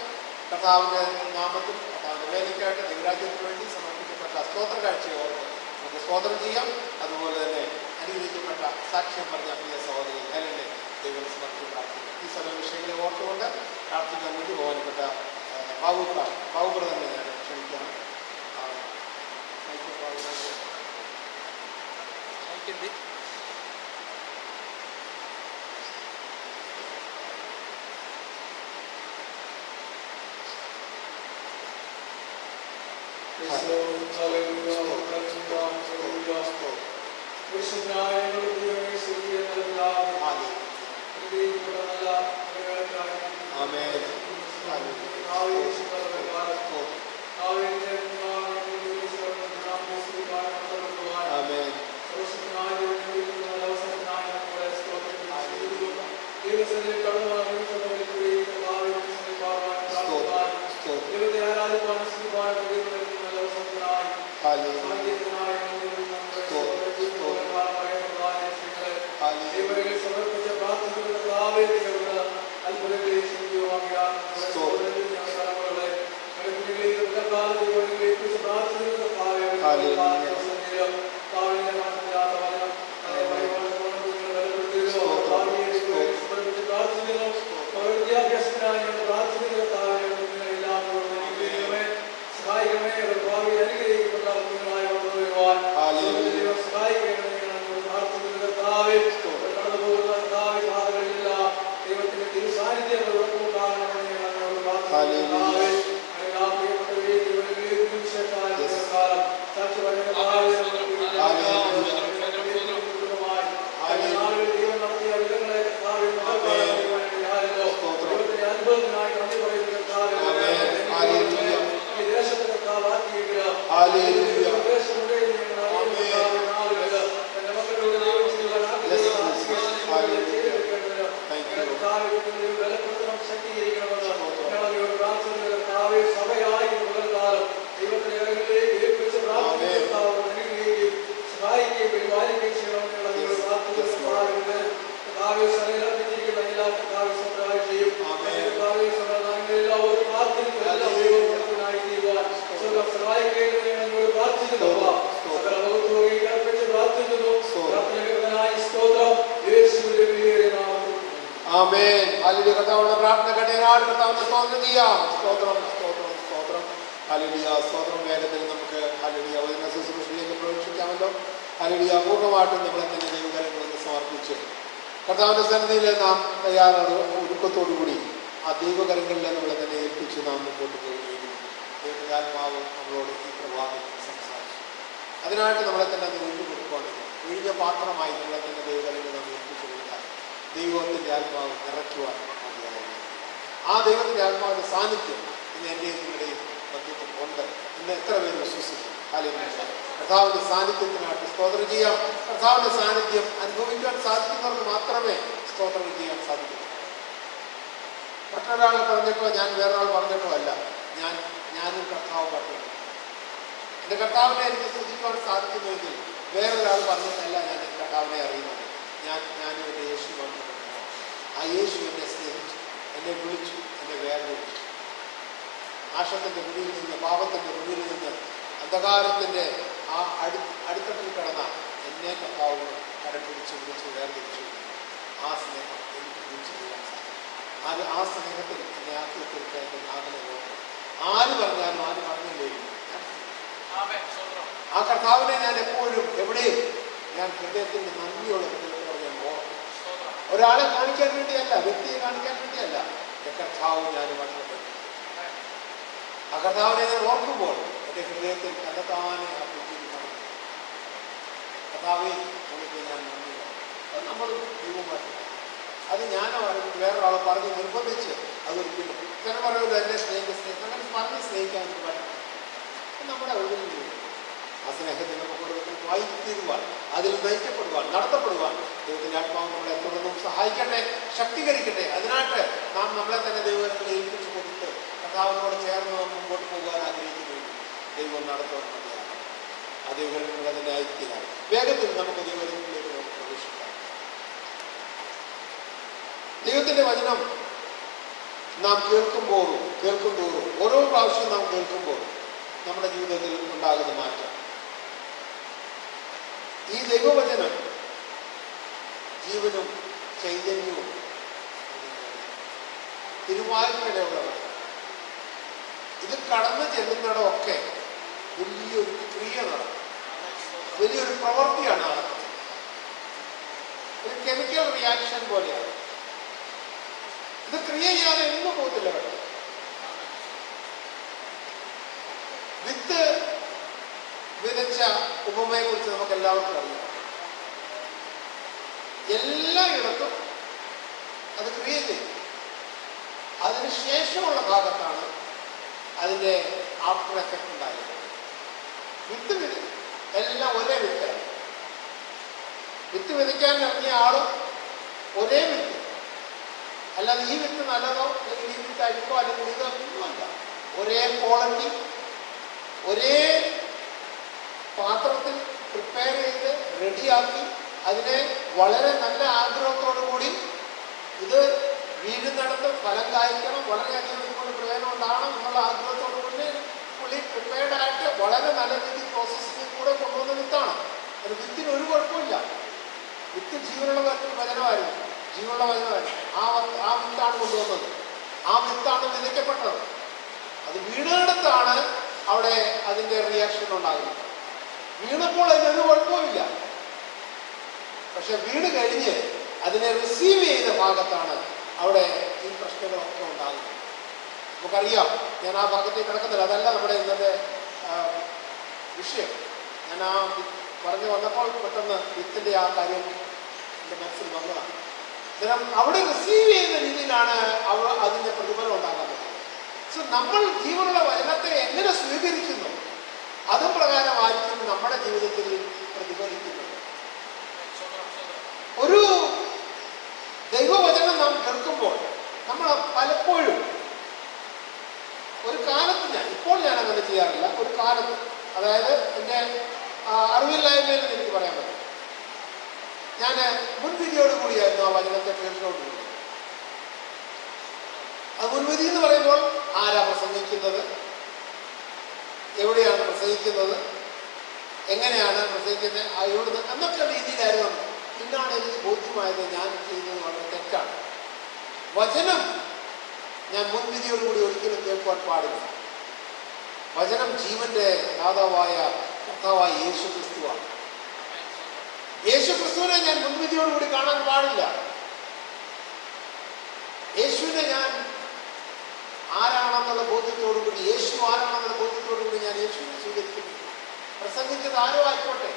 കർത്താവിന്റെ നാമത്തിൽ കർത്താവിന്റെ വേലയ്ക്കായിട്ട് ദൈവരാജ്യത്തിന് വേണ്ടി സമർപ്പിക്കപ്പെട്ട സ്തോത്ര കാഴ്ചയെ ഓർമ്മ നമുക്ക് സ്തോത്രം ചെയ്യാം. അതുപോലെ തന്നെ അനുഗ്രഹിക്കപ്പെട്ട സാക്ഷ്യം പറഞ്ഞ പ്രിയ സഹോദരി ഹെലനെ ദൈവം സമർപ്പിച്ച് പ്രാർത്ഥിക്കാം. ഈ സ്ഥല വിഷയങ്ങളെ ഓർത്തുകൊണ്ട് പ്രാർത്ഥിക്കാൻ വേണ്ടി ബഹുമാനപ്പെട്ട ബാബുബ്ര തന്നെ ഞാൻ ക്ഷണിക്കണം. പൂർണ്ണമായിട്ടും നമ്മളെ തന്നെ ദൈവകരങ്ങളൊന്ന് സമർപ്പിച്ച് കർത്താവിന്റെ സന്നിധിയിൽ നാം തയ്യാറാണ് ഒരുക്കത്തോടുകൂടി ആ ദൈവകരങ്ങളിൽ നമ്മളെ തന്നെ ഏൽപ്പിച്ച് നാം മുമ്പോട്ട് പോവുകയും ദൈവത്തിന്റെ ആത്മാവ് നമ്മളോട് ഈ പ്രഭാതം സംസാരിച്ചു. അതിനായിട്ട് നമ്മളെ തന്നെ അത് ഒഴിഞ്ഞു കൊടുക്കുകയാണെങ്കിൽ ഒഴിഞ്ഞ പാത്രമായി നമ്മളെ തന്നെ ദൈവകരങ്ങൾ നാം ഏൽപ്പിച്ചു കൊടുത്താൽ ദൈവത്തിന്റെ ആത്മാവ് നിറയ്ക്കുവാൻ മതിയാകും. ആ ദൈവത്തിന്റെ ആത്മാവിന്റെ സാന്നിധ്യം ഇന്ന് എൻ്റെയും നിങ്ങളുടെയും മധ്യത്തിൽ ഉണ്ട്. ഇന്ന് എത്ര പേര് വിശ്വസിക്കും? കർത്താവിന്റെ സാന്നിധ്യത്തിനായിട്ട് സ്തോത്രം ചെയ്യാം. കർത്താവിന്റെ സാന്നിധ്യം അനുഭവിക്കാൻ സാധിക്കുന്നവർക്ക് മാത്രമേ സ്തോത്രം ചെയ്യാൻ സാധിക്കൂ. മറ്റൊരാൾ പറഞ്ഞിട്ടോ ഞാൻ വേറൊരാൾ പറഞ്ഞിട്ടോ അല്ല, ഞാനും കർത്താവ് പറഞ്ഞു. എൻ്റെ കർത്താവിനെ എനിക്ക് സ്തുതിക്കുവാൻ സാധിക്കുന്നുവെങ്കിൽ വേറൊരാൾ പറഞ്ഞിട്ടല്ല ഞാൻ എൻ്റെ കർത്താവിനെ അറിയുന്നത്. ഞാനും എൻ്റെ യേശു പറഞ്ഞു. ആ യേശു എന്നെ സ്നേഹിച്ചു, എന്നെ വിളിച്ചു, എന്നെ വേർതിരിച്ചു. നാശത്തിന്റെ മുന്നിൽ നിന്ന്, പാപത്തിന്റെ മുന്നിൽ നിന്ന്, അന്ധകാരത്തിന്റെ ആ അടിത്തട്ടിൽ കിടന്ന എന്നെ കർത്താവ് കരപിടിച്ച് വിളിച്ച് വേർതിരിച്ചു. ആ സ്നേഹം എനിക്ക് വിളിച്ചു ചെയ്യാൻ സാധിക്കും. ആ സ്നേഹത്തിൽ എന്നെ ആക്കി തീർക്കാൻ എൻ്റെ നാഥനെ ഓർക്കും. ആര് പറഞ്ഞാലും ആര് പറഞ്ഞില്ലേലും ആ കർത്താവിനെ ഞാൻ എപ്പോഴും എവിടെയും ഞാൻ ഹൃദയത്തിൻ്റെ നന്ദിയുള്ള ഹൃദയത്തോടെ ഞാൻ ഓർക്കും. ഒരാളെ കാണിക്കാൻ വേണ്ടിയല്ല, വ്യക്തിയെ കാണിക്കാൻ വേണ്ടിയല്ല, എൻ്റെ കർത്താവ് ഞാനുമായിട്ടുള്ള ആ കർത്താവിനെ ഞാൻ ഓർക്കുമ്പോൾ എൻ്റെ ഹൃദയത്തിൽ തന്നെത്താനെ ആ പുഞ്ചിരിക്കണം. കർത്താവേ നമുക്ക് ഞാൻ നന്ദി. അത് നമ്മൾ ദൈവമായിട്ട് അത് ഞാനോ വേറൊരാളെ പറഞ്ഞ് നിർബന്ധിച്ച് അതൊരിക്കലും ചില പറയുമല്ലോ എന്നെ സ്നേഹിക്കാൻ അങ്ങനെ പറഞ്ഞ് സ്നേഹിക്കാൻ നമുക്ക് പറ്റും. നമ്മുടെ ഒഴിവിൽ ആ സ്നേഹത്തിൽ നമുക്ക് ഓരോരുത്തരും വായിത്തീരുവാൻ, അതിൽ നയിക്കപ്പെടുവാൻ, നടത്തപ്പെടുവാൻ ദൈവത്തിൻ്റെ ആത്മാവ് നമ്മളെ തുടർന്നും സഹായിക്കട്ടെ, ശക്തീകരിക്കട്ടെ. അതിനായിട്ട് നാം നമ്മളെ തന്നെ ദൈവത്തിൽ ഏൽപ്പിച്ചു കൊടുത്ത് കർത്താവിനോട് ചേർന്ന് മുമ്പോട്ട് പോകുവാൻ ആഗ്രഹിക്കുന്നു. ദൈവം നടത്തുവാൻ മതിയാണ്. ആ ദൈവങ്ങൾ അതിൻ്റെ ഐക്യമാണ്. വേഗത്തിൽ നമുക്ക് ദൈവത്തിലേക്ക് നമുക്ക് പ്രവേശിക്കാം. ദൈവത്തിൻ്റെ വചനം നാം കേൾക്കും തോറും ഓരോ പ്രാവശ്യം നാം കേൾക്കുമ്പോൾ നമ്മുടെ ജീവിതത്തിൽ ഉണ്ടാകുന്ന മാറ്റം. ഈ ദൈവവചനം ജീവനും ചൈതന്യവും തിരുവായ്മയുള്ളവർ. ഇത് കടന്നു ചെല്ലുന്നിടമൊക്കെ വലിയൊരു ക്രിയ നടക്കും, വലിയൊരു പ്രവൃത്തിയാണ് നടക്കുന്നത്. ഒരു കെമിക്കൽ റിയാക്ഷൻ പോലെയാണ്. ഇത് ക്രിയ ചെയ്യാതെ എങ്ങും പോകത്തില്ല. വിത്ത് വിതച്ച ഉപമയെ കുറിച്ച് നമുക്ക് എല്ലാവർക്കും അറിയാം. എല്ലായിടത്തും അത് ക്രിയ ചെയ്യും. അതിന് ശേഷമുള്ള ഭാഗത്താണ് അതിൻ്റെ ആഫ്റ്റർ എഫക്റ്റ് ഉണ്ടായത്. വിത്ത് എല്ലാം ഒരേ വിത്താണ്. വിത്ത് വിതയ്ക്കാൻ ഇറങ്ങിയ ആളും ഒരേ വിത്ത്, അല്ലാതെ ഈ വിത്ത് നല്ലതോ അല്ലെങ്കിൽ ഈ വിത്ത് അരിക്കോ അല്ലെങ്കിൽ ഇതൊന്നുമല്ല. ഒരേ ക്വാളിറ്റി, ഒരേ പാത്രത്തിൽ പ്രിപ്പയർ ചെയ്ത് റെഡിയാക്കി അതിനെ വളരെ നല്ല ആഗ്രഹത്തോടു കൂടി ഇത് വീഴുന്നിടത്ത് ഫലം കായ്ക്കണം, വളരെയധികം ഇതുകൊണ്ട് പ്രയോജനം ഉണ്ടാകണം എന്നുള്ള ആഗ്രഹത്തോടു കൂടി പുള്ളി പ്രിപ്പയർഡായിട്ട് വളരെ നല്ല രീതിയിൽ പ്രോസസ്സിംഗ് കൂടെ കൊണ്ടുവന്ന വിത്താണ്. ഒരു വിത്തിന് ഒരു കുഴപ്പമില്ല. വിത്ത് ജീവനുള്ള വചനമായിരുന്നു, ജീവനുള്ള വചനമായിരുന്നു. ആ വിത്താണ് കൊണ്ടുവന്നത്, ആ വിത്താണ് വിതയ്ക്കപ്പെട്ടത്. അത് വീണിടത്താണ് അവിടെ അതിൻ്റെ റിയാക്ഷൻ ഉണ്ടാകുന്നത്. വീണപ്പോൾ അതിനൊരു കുഴപ്പമില്ല. പക്ഷെ വീണ് കഴിഞ്ഞ് അതിനെ റിസീവ് ചെയ്ത ഭാഗത്താണ് അവിടെ ഈ പ്രശ്നങ്ങളൊക്കെ ഉണ്ടാകുന്നത്. നമുക്കറിയാം, ഞാൻ ആ ഭാഗത്തേക്ക് കിടക്കുന്നില്ല, അതല്ല നമ്മുടെ ഇന്നത്തെ വിഷയം. ഞാൻ ആ പറഞ്ഞു വന്നപ്പോൾ പെട്ടെന്ന് വിത്തിൻ്റെ ആ കാര്യം എൻ്റെ മനസ്സിൽ വന്നതാണ്. അന്നേരം അവിടെ റിസീവ് ചെയ്യുന്ന രീതിയിലാണ് അതിൻ്റെ പ്രതിഫലം ഉണ്ടാകാൻ പറ്റുന്നത്. സോ നമ്മൾ ജീവനുള്ള വചനത്തെ എങ്ങനെ സ്വീകരിക്കുന്നു അതും പ്രകാരമായിരിക്കും നമ്മുടെ ജീവിതത്തിൽ പ്രതിഫലിക്കുന്നത്. ഒരു ദൈവവചനം നാം കേൾക്കുമ്പോൾ നമ്മൾ പലപ്പോഴും ഒരു കാലത്ത് ഇപ്പോൾ ഞാൻ അങ്ങനെ ചെയ്യാറില്ല. ഒരു കാലത്ത്, അതായത് എൻ്റെ അറിവില്ലായ്മയിൽ എനിക്ക് പറയാൻ പറ്റും, ഞാൻ മുൻവിധിയോടുകൂടിയായിരുന്നു ആ വചനത്തെ കേൾക്കുന്നതോടുകൂടി. അത് മുൻവിധി എന്ന് പറയുമ്പോൾ ആരാ പ്രസംഗിക്കുന്നത്, എവിടെയാണ് പ്രസംഗിക്കുന്നത്, എങ്ങനെയാണ് പ്രസംഗിക്കുന്നത്, എവിടുന്ന് എന്നൊക്കെ രീതിയിലായിരുന്നു. പിന്നാണ് എനിക്ക് ബോധ്യമായത് ഞാൻ ചെയ്യുന്നത് വളരെ തെറ്റാണ്. വചനം ഞാൻ മുൻവിധിയോടുകൂടി ഒരിക്കലും കേൾക്കുവാൻ പാടില്ല. വചനം ജീവന്റെ ദാതാവായ കർത്താവായ യേശു ക്രിസ്തുവാണ്. യേശു ക്രിസ്തുവിനെ ഞാൻ മുൻവിധിയോടുകൂടി കാണാൻ പാടില്ല. യേശുവിനെ ഞാൻ ആരാണെന്നുള്ള ബോധ്യത്തോടുകൂടി, യേശു ആരാണെന്നുള്ള ബോധ്യത്തോടുകൂടി ഞാൻ യേശുവിനെ സ്വീകരിക്കുന്നു. പ്രസംഗിച്ചത് ആരോ ആയിക്കോട്ടെ.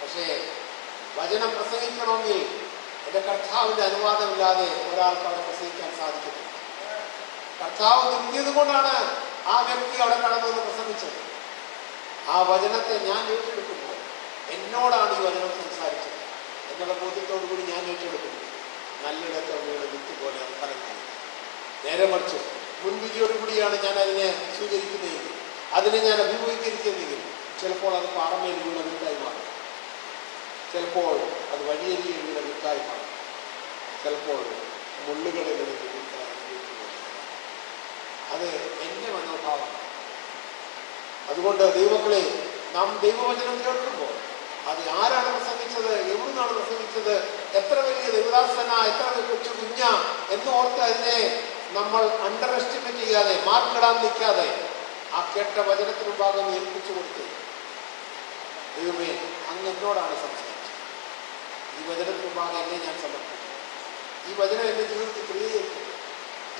പക്ഷേ വചനം പ്രസംഗിക്കണമെങ്കിൽ എൻ്റെ കർത്താവിൻ്റെ അനുവാദമില്ലാതെ ഒരാൾക്ക് അവിടെ പ്രസംഗിക്കാൻ സാധിക്കത്തില്ല. കർത്താവ് നിർത്തിയത് കൊണ്ടാണ് ആ വ്യക്തി അവിടെ കടന്നുവന്ന് പ്രസംഗിച്ചത്. ആ വചനത്തെ ഞാൻ ഏറ്റെടുക്കുമ്പോൾ എന്നോടാണ് ഈ വചനം സംസാരിച്ചത് എന്നുള്ള ബോധ്യത്തോടുകൂടി ഞാൻ ഏറ്റെടുക്കുന്നു. നല്ലിടത്ത് വീട് വിത്ത് പോലെ അത് ഫലം ചെയ്യും. നേരെ മറിച്ച് മുൻവിധിയോടുകൂടിയാണ് ഞാൻ അതിനെ സ്വീകരിക്കുന്നതെങ്കിൽ, അതിനെ ഞാൻ അഭിമുഖീകരിക്കുന്നതെങ്കിൽ ചിലപ്പോൾ അത് പാറമേൽ വീണ വിത്തായി മാറും, ചിലപ്പോൾ അത് വഴിയരികിൽ വീണ വിത്തായി മാറും, ചിലപ്പോൾ മുള്ളുകളിൽ വിത്തായി. അത് എൻ്റെ മനോഭാവം. അതുകൊണ്ട് ദൈവങ്ങളെ, നാം ദൈവവചനം കേൾക്കുമ്പോൾ അത് ആരാണ് പ്രസംഗിച്ചത്, എവിടുന്നാണ് പ്രസംഗിച്ചത്, എത്ര വലിയ ദേവദാസന, എത്ര കൊച്ചു കുഞ്ഞ എന്നോർത്ത് അതിനെ നമ്മൾ അണ്ടർ എസ്റ്റിമേറ്റ് ചെയ്യാതെ, മാർക്കിടാൻ നിൽക്കാതെ ആ കേട്ട വചനത്തിന് ഭാഗം ഏൽപ്പിച്ചു കൊടുത്ത് ദൈവമേ, അങ്ങ് എന്നോടാണ് സംസാരിച്ചത്. ഈ വചനത്തിന് മുമ്പാകെ എന്നെ ഞാൻ സമർപ്പിക്കുന്നു. ഈ വചനം എൻ്റെ ജീവിതത്തിൽ ക്രിയീകരിക്കും.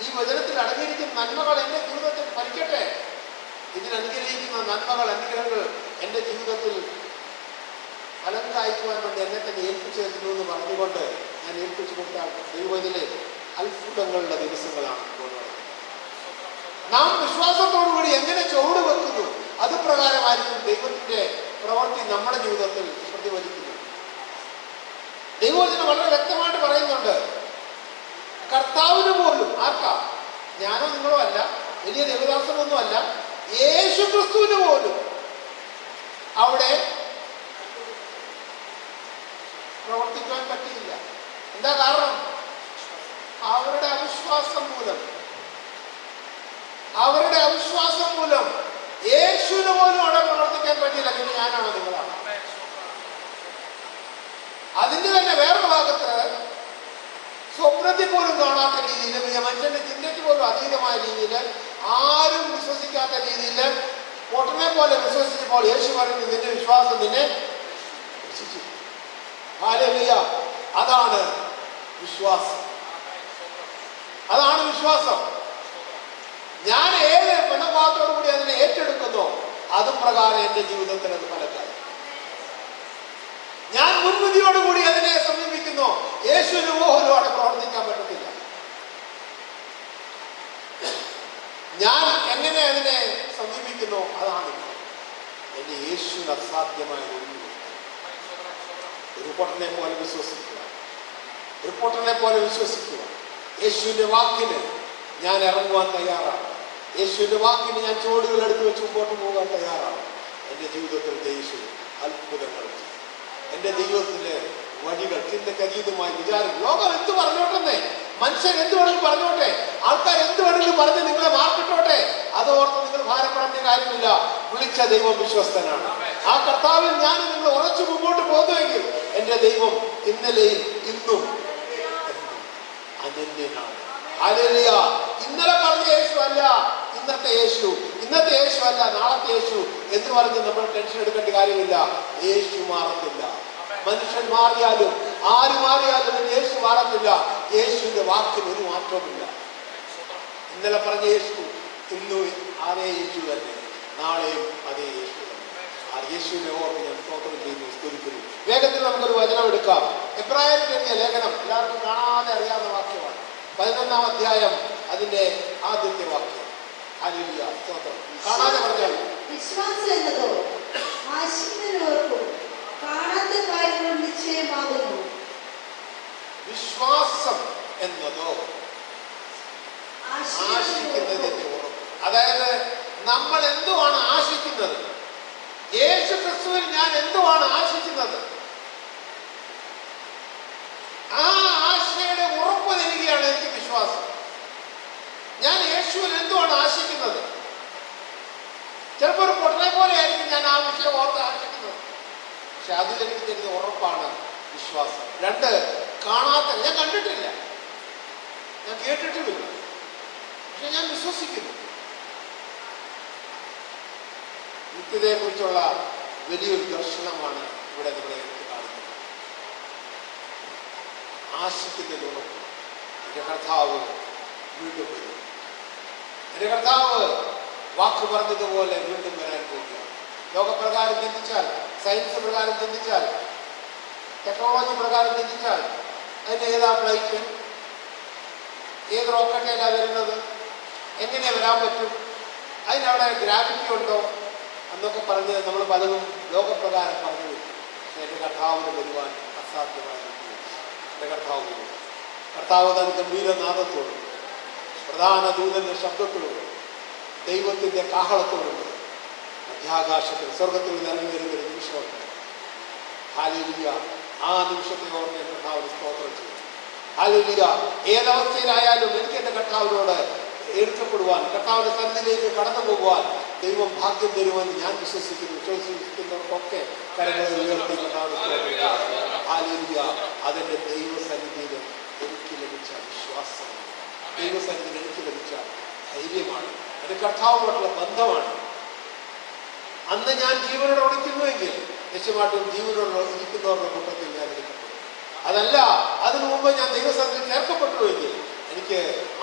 ഈ വചനത്തിൽ അടങ്ങിയിരിക്കുന്ന നന്മകൾ എൻ്റെ ജീവിതത്തിൽ ഫലിക്കട്ടെ. ഇതിൽ അനുഗ്രഹിക്കുന്ന നന്മകൾ, അനുഗ്രഹങ്ങൾ എൻ്റെ ജീവിതത്തിൽ ഫലം കായ്ക്കുവാൻ വേണ്ടി എന്നെ തന്നെ ഏൽപ്പിച്ചു തരുന്നു എന്ന് പറഞ്ഞുകൊണ്ട് ഞാൻ ഏൽപ്പിച്ചു കൊടുത്താൽ ദൈവത്തിലെ അത്ഭുതങ്ങളുടെ ദിവസങ്ങളാണ് ഇപ്പോൾ. നാം വിശ്വാസത്തോടുകൂടി എങ്ങനെ ചുവട് വെക്കുന്നു, അത് പ്രകാരമായിരിക്കും ദൈവത്തിന്റെ പ്രവൃത്തി നമ്മുടെ ജീവിതത്തിൽ പ്രതിഫലിക്കുന്നത്. ദൈവവചനം വളരെ വ്യക്തമായിട്ട് പറയുന്നുണ്ട്, കർത്താവിന് പോലും, ആർക്കാ? ഞാനോ നിങ്ങളോ അല്ല, വലിയ ദേവദാസനൊന്നും അല്ല, യേശു ക്രിസ്തുവിന് പോലും അവിടെ പ്രവർത്തിക്കാൻ പറ്റിയില്ല. എന്താ കാരണം? അവരുടെ അവിശ്വാസം മൂലം. അവരുടെ അവിശ്വാസം മൂലം യേശുവിന് പോലും അവിടെ പ്രവർത്തിക്കാൻ പറ്റിയില്ല. പിന്നെ ഞാനാണോ നിങ്ങളാണ്? അതിന്റെ തന്നെ വേറൊരു ഭാഗത്ത് സ്വപ്നത്തിൽ പോലും കാണാത്ത രീതിയിൽ, മനുഷ്യന്റെ ചിന്തയ്ക്ക് പോലും അതീതമായ രീതിയിൽ, ആരും വിശ്വസിക്കാത്ത രീതിയിൽ പൊട്ടനെ പോലെ വിശ്വസിച്ചപ്പോൾ യേശു പറഞ്ഞു, നിന്റെ വിശ്വാസം നിന്നെ രക്ഷിച്ചു. ഹല്ലേലൂയ. അതാണ് വിശ്വാസം. അതാണ് വിശ്വാസം. ഞാൻ ഏത് മനോഭാവത്തോടു കൂടി അതിനെ ഏറ്റെടുക്കുന്നോ അതും പ്രകാരം എന്റെ ജീവിതത്തിൽ അത് ഫലക്കായി. ഞാൻ മുൻവിധിയോടുകൂടി അതിനെ സമീപിക്കുന്നു, യേശുവിന് പോലും അവിടെ പ്രവർത്തിക്കാൻ പറ്റത്തില്ല. ഞാൻ എങ്ങനെ അതിനെ സമീപിക്കുന്നു അതാണ് എന്റെ യേശുവിന് അസാധ്യമായ ഒരു പൊട്ടനെ പോലെ വിശ്വസിക്കുക. ഒരു പൊട്ടനെ പോലെ വിശ്വസിക്കുക. യേശുവിന്റെ വാക്കിന് ഞാൻ ഇറങ്ങുവാൻ തയ്യാറാണ്. യേശുവിന്റെ വാക്കിന് ഞാൻ ചുവടുകൾ എടുത്തു വെച്ച് മുമ്പോട്ട് പോകാൻ തയ്യാറാണ്. എൻ്റെ ജീവിതത്തിൽ യേശു അത്ഭുതങ്ങൾ, എൻ്റെ ദൈവത്തിന്റെ വഴികൾ ചിന്തക്കതീതമായ വിചാരം. ലോകം എന്ത് പറഞ്ഞോട്ടെന്നേ, മനുഷ്യൻ എന്ത് വേണമെങ്കിൽ പറഞ്ഞോട്ടെ, ആൾക്കാർ എന്ത് വേണമെങ്കിലും പറഞ്ഞ് നിങ്ങളെ മാർക്കിട്ടോട്ടെ, അതോർത്ത് നിങ്ങൾ ഭാരപ്പെടേണ്ട കാര്യമില്ല. വിളിച്ച ദൈവം വിശ്വസ്തനാണ്. ആ കർത്താവിൽ ഞാൻ നിങ്ങൾ ഉറച്ചു മുമ്പോട്ട് പോകുന്നുവെങ്കിൽ എൻ്റെ ദൈവം ഇന്നലെയും ഇന്നും അനന്യനാണ്. ഹല്ലേലൂയ. ഇന്നലെ പറഞ്ഞ യേശു അല്ല ഇന്നത്തെ യേശു, ഇന്നത്തെ യേശു അല്ല നാളത്തെ യേശു എന്ന് പറഞ്ഞ് നമ്മൾ ടെൻഷൻ എടുക്കേണ്ട കാര്യമില്ല. യേശു മാറത്തില്ല. മനുഷ്യൻ മാറിയാലും ആര് മാറിയാലും യേശു മാറത്തില്ല. യേശുവിന്റെ വാക്കിന് ഒരു മാറ്റവുമില്ല. ഇന്നലെ പറഞ്ഞ യേശു ഇന്നും അതേ യേശു തന്നെ, നാളെയും അതേ യേശു തന്നെ. ആ യേശുവിനെ ഓർത്ത് ഞാൻ സ്തോത്രം ചെയ്യുന്നു, സ്തുതിക്കുന്നു. വേഗത്തിൽ നമുക്കൊരു വചനം എടുക്കാം. എബ്രായർക്ക് എഴുതിയ ലേഖനം എല്ലാവർക്കും കാണാതെ അറിയാവുന്ന വാക്യമാണ്. 11-ാം അധ്യായം അതിന്റെ ആദ്യത്തെ വാക്യം. ഹല്ലേലൂയ, സ്തോത്രം. കാണാതെ പറഞ്ഞാൽ വിശ്വാസം എന്നതോ ആശിക്കുന്നവർക്കും കാണാത്ത കാര്യങ്ങൾ നിശ്ചയമാകുന്നു. വിശ്വാസം എന്നതോ ആശിക്കുന്നതിന്റെ ഉറപ്പ്. അതായത് നമ്മൾ എന്തുവാണ് ആശിക്കുന്നത്? യേശു ക്രിസ്തുവിൽ ഞാൻ എന്തുവാണ് ആശിക്കുന്നത്? ആ ആശയുടെ ഉറപ്പ് തരികയാണ് എനിക്ക് വിശ്വാസം. ഞാൻ യേശുവിൽ എന്തുവാണ് ആശിക്കുന്നത്? ചിലപ്പോൾ ഒരു പൊട്ടനെ പോലെ ആയിരിക്കും ഞാൻ ആ വിഷയം ഓർത്ത് ആശിക്കുന്നത്, പക്ഷെ അതിലെനിക്ക് തരുന്ന ഉറപ്പാണ് വിശ്വാസം. 2, കാണാത്ത, ഞാൻ കണ്ടിട്ടില്ല, ഞാൻ കേട്ടിട്ടുമില്ല, പക്ഷെ ഞാൻ വിശ്വസിക്കുന്നു. നിത്യതയെ കുറിച്ചുള്ള വലിയൊരു ദർശനമാണ് ഇവിടെ നമ്മളെ എടുത്ത് കാണുന്നത്. ആശിക്കുന്നതിൽ ഉറപ്പ്. എൻ്റെ കർത്താവ് വീണ്ടും വരും. എൻ്റെ കർത്താവ് വാക്ക് പറഞ്ഞതുപോലെ വീണ്ടും വരാൻ പോവുകയാണ്. ലോകപ്രകാരം ചിന്തിച്ചാൽ, സയൻസ് പ്രകാരം ചിന്തിച്ചാൽ, ടെക്നോളജി പ്രകാരം ചിന്തിച്ചാൽ അതിന് ഏതാ ഫ്ലൈറ്റ്, ഏത് റോക്കറ്റേലാണ് വരുന്നത്, എങ്ങനെ വരാൻ പറ്റും, അതിനവിടെ ഗ്രാവിറ്റി ഉണ്ടോ എന്നൊക്കെ പറഞ്ഞ് നമ്മൾ പലതും ലോകപ്രകാരം പറഞ്ഞു. പക്ഷെ എൻ്റെ കർത്താവിന് വരുവാൻ അസാധ്യമായ എൻ്റെ കർത്താവ് തന്റെ ഗംഭീരനാദത്തോടും പ്രധാന ദൂതന്റെ ശബ്ദത്തോടും ദൈവത്തിന്റെ കാഹളത്തോടും മധ്യാകാശത്തിൽ സ്വർഗത്തിൽ നിന്ന് ഇറങ്ങി വരുന്ന ഒരു നിമിഷമുണ്ട്. ഹല്ലേലൂയ. ആ നിമിഷത്തെ ഓർത്ത് കർത്താവിന് സ്തോത്രം ചെയ്യും. ഹല്ലേലൂയ. ഏതവസ്ഥയിലായാലും എനിക്ക് എൻ്റെ കർത്താവിനോട് എടുക്കപ്പെടുവാൻ, കർത്താവിന്റെ സന്നിധിയിലേക്ക് കടന്നു പോകുവാൻ ദൈവം ഭാഗ്യം തരുമെന്ന് ഞാൻ വിശ്വസിക്കുന്നു. വിശ്വസിക്കുന്നവർക്കൊക്കെ കരങ്ങളെ ഉയർത്തി കർത്താവിന് ഹല്ലേലൂയ. അതെന്റെ ദൈവസന്നിധിയിൽ എനിക്ക് ലഭിച്ച വിശ്വാസമാണ്, ദൈവസന്നിധിയിൽ എനിക്ക് ലഭിച്ച ധൈര്യമാണ്, എൻ്റെ കർത്താവുമായിട്ടുള്ള ബന്ധമാണ്. അന്ന് ഞാൻ ജീവനോടെ ഒളിക്കുന്നുവെങ്കിൽ നിശ്ചയമായിട്ടും ജീവനോട് ഇരിക്കുന്നവരുടെ കൂട്ടത്തിൽ ഞാൻ ഇരിക്കപ്പെട്ടു. അതല്ല, അതിനു മുമ്പ് ഞാൻ ദൈവസന്നിധിയിൽ ചേർക്കപ്പെട്ടുവെങ്കിൽ എനിക്ക്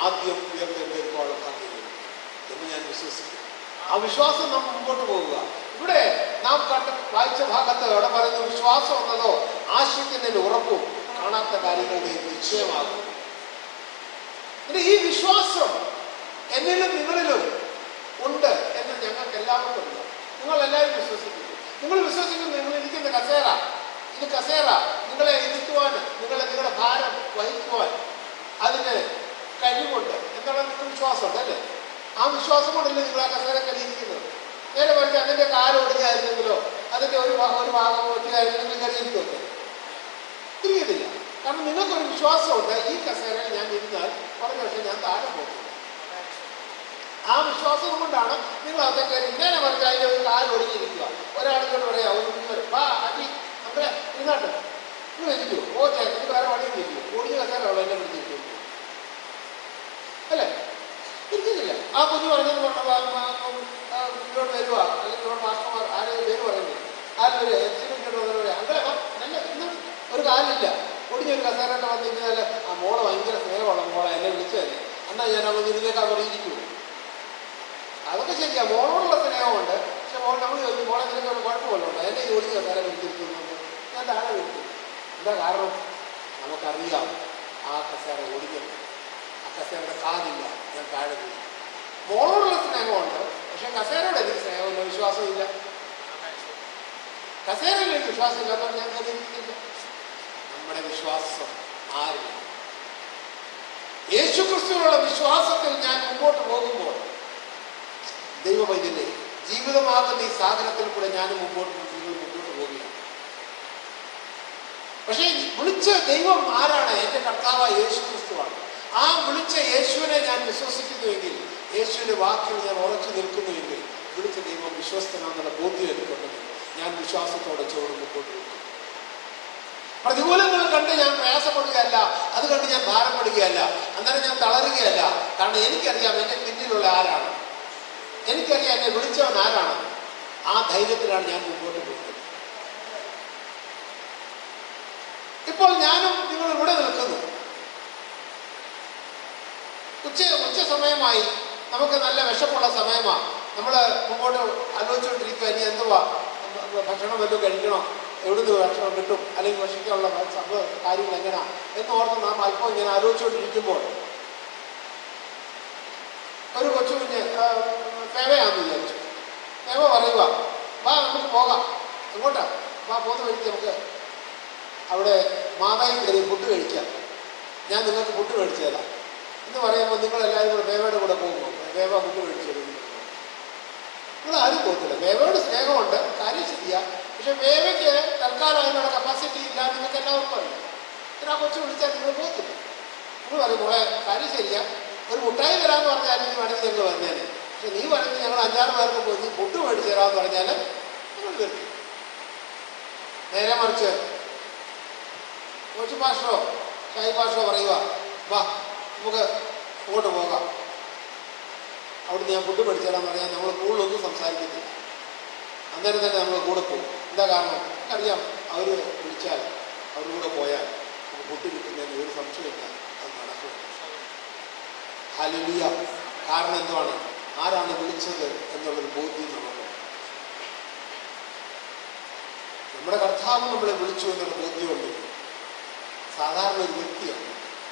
ആദ്യം ഉയർത്തെഴുന്നേൽക്കാനുള്ള ഭാഗ്യമില്ല എന്ന് ഞാൻ വിശ്വസിക്കുന്നു. ആ വിശ്വാസം നാം മുമ്പോട്ട് പോകുക. ഇവിടെ നാം വായിച്ച ഭാഗത്ത് അവിടെ പറയുന്നത് വിശ്വാസം എന്നതോ ആശയത്തിൻ്റെ ഉറപ്പും കാണാത്ത കാര്യങ്ങളുടെ നിശ്ചയമാകും. ഈ വിശ്വാസം എന്നിലും നിങ്ങളിലും ഉണ്ട് എന്ന് ഞങ്ങൾക്ക് എല്ലാവർക്കും ഉണ്ട്. നിങ്ങൾ എല്ലാവരും വിശ്വസിക്കുന്നു. നിങ്ങൾ വിശ്വസിക്കുന്നു. നിങ്ങൾ ഇരിക്കുന്ന കസേര, ഇത് കസേര നിങ്ങളെ ഇരുത്തുവാൻ, നിങ്ങളുടെ ഭാരം വഹിക്കുവാൻ അതിന് കഴിവുണ്ട് എന്നുള്ള നിങ്ങൾക്ക് വിശ്വാസമുണ്ട് അല്ലേ? ആ വിശ്വാസം കൊണ്ടല്ലേ നിങ്ങൾ ആ കസേര കഴിയിരിക്കുന്നത്. നേരെ മറിച്ച് അതിൻ്റെ കാലൊടിഞ്ഞായിരുന്നെങ്കിലോ അതിൻ്റെ ഒരു ഭാഗം ഒറ്റയായിരുന്നെങ്കിൽ കഴിയിരിക്കുമൊക്കെ തിരിയതില്ല. കാരണം നിങ്ങൾക്കൊരു വിശ്വാസമുണ്ട്, ഈ കസേരയിൽ ഞാൻ ഇരുന്നാൽ പറഞ്ഞ പക്ഷേ ഞാൻ താഴെ പോകും. ആ വിശ്വാസം കൊണ്ടാണ് നിങ്ങൾ അതൊക്കെ കയറി. നേരെ മറിച്ച് അതിൻ്റെ ഒരു കാലൊടിഞ്ഞിരിക്കുക. ഒരാളിനോട് പറയാ, ഒരു വാ അടി നമ്മളെ ഇരുന്നാട്ട് നിങ്ങൾ ഇരിക്കൂ, ഓ ചേട്ടൻ വേറെ വഴിയും ഇരിക്കൂ, ഒടിഞ്ഞ കസേര ഉള്ളൂ എന്നെ പിടിച്ചിരിക്കും അല്ലേ? ഇരിക്കുന്നില്ല. ആ കുഞ്ഞു പറഞ്ഞത് ഇങ്ങോട്ട് വരുക, അല്ലെങ്കിൽ ഇവിടെ മാസ്റ്റർമാർ ആരെങ്കിലും പേര് പറയുന്നത് ആരും എക്സിബിറ്റ് പറയാം, അങ്ങനെ നല്ല ഒരു കാലില്ല, ഒടിഞ്ഞൊരു കസേരയിട്ട് വന്നിരുന്നാൽ ആ മോളെ ഭയങ്കര സ്നേഹമുള്ള മോളെ എന്നെ വിളിച്ചതല്ലേ, എന്നാൽ ഞാൻ അവൻ ഇരുന്നേക്കാൻ പറഞ്ഞിരിക്കൂ. അതൊക്കെ ശരിയാ, മോളോടുള്ള സ്നേഹമുണ്ട്. പക്ഷെ മോൾ നമ്മൾ ചോദിച്ചു മോളെ നിനക്ക് കുഴപ്പമല്ലോ ഉണ്ട്, എന്നെ ഈ ഒടിഞ്ഞ കസേര വിളിച്ചിരിക്കുന്നുണ്ട്, ഞാൻ താഴെ വിളിച്ചു. എന്താ കാരണം? നമുക്കറിയാം ആ കസേര ഒടിഞ്ഞത്, ആ കസേരയുടെ കാലില്ല, ഞാൻ താഴെ വീഴും. മോളോടുള്ള സ്നേഹമുണ്ട്, പക്ഷെ കസേരയോട് എനിക്ക് സ്നേഹമില്ല, വിശ്വാസമില്ല. കസേരയിൽ എനിക്ക് വിശ്വാസം ഇല്ലാത്തതുകൊണ്ട് ഞാൻ കരുതിയിരിക്കില്ല. നമ്മുടെ വിശ്വാസം ആരില്ല. യേശുക്രിസ്തുവിനുള്ള വിശ്വാസത്തിൽ ഞാൻ മുമ്പോട്ട് പോകുമ്പോൾ ദൈവവൈദ്യനെ ജീവിതമാകുന്ന ഈ സാഗരത്തിൽ കൂടെ ഞാൻ മുമ്പോട്ട് പോവുകയാണ്. പക്ഷേ വിളിച്ച ദൈവം ആരാണ്? എൻ്റെ കർത്താവായ യേശു ക്രിസ്തുവാണ്. ആ വിളിച്ച യേശുവിനെ ഞാൻ വിശ്വസിക്കുന്നുവെങ്കിൽ, യേശുവിൻ്റെ വാക്കിൽ ഞാൻ ഉറച്ചു നിൽക്കുന്നുവെങ്കിൽ, വിളിച്ച ദൈവം വിശ്വസ്തനാണെന്നുള്ള ബോധ്യം എനിക്കുണ്ടെങ്കിൽ ഞാൻ വിശ്വാസത്തോടെ ചോറ് മുമ്പോട്ട് പോകും. പ്രതികൂലങ്ങൾ കണ്ട് ഞാൻ പ്രയാസപ്പെടുകയല്ല, അത് കണ്ട് ഞാൻ ഭാരപ്പെടുകയല്ല, അന്നേരം ഞാൻ തളരുകയല്ല. കാരണം എനിക്കറിയാം എൻ്റെ പിന്നിലുള്ള ആരാണ്, എനിക്കറിയാം എന്നെ വിളിച്ചവൻ ആരാണ്. ആ ധൈര്യത്തിലാണ് ഞാൻ മുമ്പോട്ട് പോകുന്നത്. ഇപ്പോൾ ഞാനും നിങ്ങൾ ഇവിടെ നിൽക്കുന്നു. ഉച്ച സമയമായി, നമുക്ക് നല്ല വിശപ്പുള്ള സമയമാണ്. നമ്മൾ മുമ്പോട്ട് ആലോചിച്ചുകൊണ്ടിരിക്കുക, ഇനി എന്തുവാ ഭക്ഷണം വല്ലതും കഴിക്കണം, എവിടുന്ന് ഭക്ഷണം കിട്ടും, അല്ലെങ്കിൽ ഭക്ഷിക്കാനുള്ള കാര്യങ്ങൾ എങ്ങനെയാണ് എന്ന് ഓർത്ത് നാം അല്പം ഇങ്ങനെ ആലോചിച്ചുകൊണ്ടിരിക്കുമ്പോൾ ഒരു കൊച്ചുകുഞ്ഞ് പേവയാണെന്ന് വിചാരിച്ചു. പേവ പറയുക, വാ നമുക്ക് പോകാം. എങ്ങോട്ടാ? വാ, പോകുന്ന വഴിക്ക് നമുക്ക് അവിടെ മാതായിൽ കയറി ഫുഡ് കഴിക്കാം, ഞാൻ നിങ്ങൾക്ക് ഫുഡ് മേടിച്ചു തരാം എന്ന് പറയുമ്പോൾ നിങ്ങളെല്ലാവരും കൂടെ പേവയുടെ കൂടെ പോകുമ്പോൾ പേവ ഫുഡ് മേടിച്ചു തരും. നിങ്ങൾ ആരും പോകത്തില്ല. പേവയോട് സ്നേഹമുണ്ട്, കാര്യം ശരിയാ. പക്ഷെ പേവയ്ക്ക് തൽക്കാലം അതിനുള്ള കപ്പാസിറ്റി ഇല്ല, നിങ്ങൾക്ക് എല്ലാവർക്കും അറിയാം. പിന്നെ ആ കൊച്ചു വിളിച്ചാൽ നിങ്ങൾ പോകത്തില്ല. നിങ്ങൾ പറയും, മോളെ കാര്യം ശരിയാ, ഒരു മുട്ടായി തരാമെന്ന് പറഞ്ഞാൽ നീ വേണമെങ്കിൽ ഞങ്ങൾ പറഞ്ഞാൽ, പക്ഷെ നീ പറഞ്ഞ് ഞങ്ങൾ 5-6 പേർക്ക് പോയി നീ ഫുഡ് മേടിച്ചു തരാമെന്ന് പറഞ്ഞാൽ നിങ്ങൾ വരും. നേരെ മറിച്ച് കോച്ച് പാസ്റ്ററോ ഷായി പാസ്റ്ററോ പറയുക, വാ നമുക്ക് അങ്ങോട്ട് പോകാം, അവിടുന്ന് ഞാൻ ഫുഡ് മേടിച്ചു തരാമെന്ന് പറഞ്ഞാൽ നമ്മൾ കൂടുതലൊന്നും സംസാരിക്കത്തില്ല. അന്നേരം തന്നെ നമ്മൾ കൂടെ പോകും. എന്താ കാരണം? നമുക്കറിയാം അവർ വിളിച്ചാൽ അവരുടെ കൂടെ പോയാൽ നമുക്ക് ഫുഡ് കിട്ടുന്നതിന് ഒരു സംശയമില്ല, അത് നടക്കും. ഹല്ലേലൂയ. കാരണം എന്താണ്? ആരാണ് വിളിച്ചത് എന്നുള്ളൊരു ബോധ്യം നമുക്ക്. നമ്മുടെ കർത്താവ് നമ്മളെ വിളിച്ചു എന്നുള്ള ബോധ്യമുണ്ട്. സാധാരണ ഒരു വ്യക്തിയാണ്,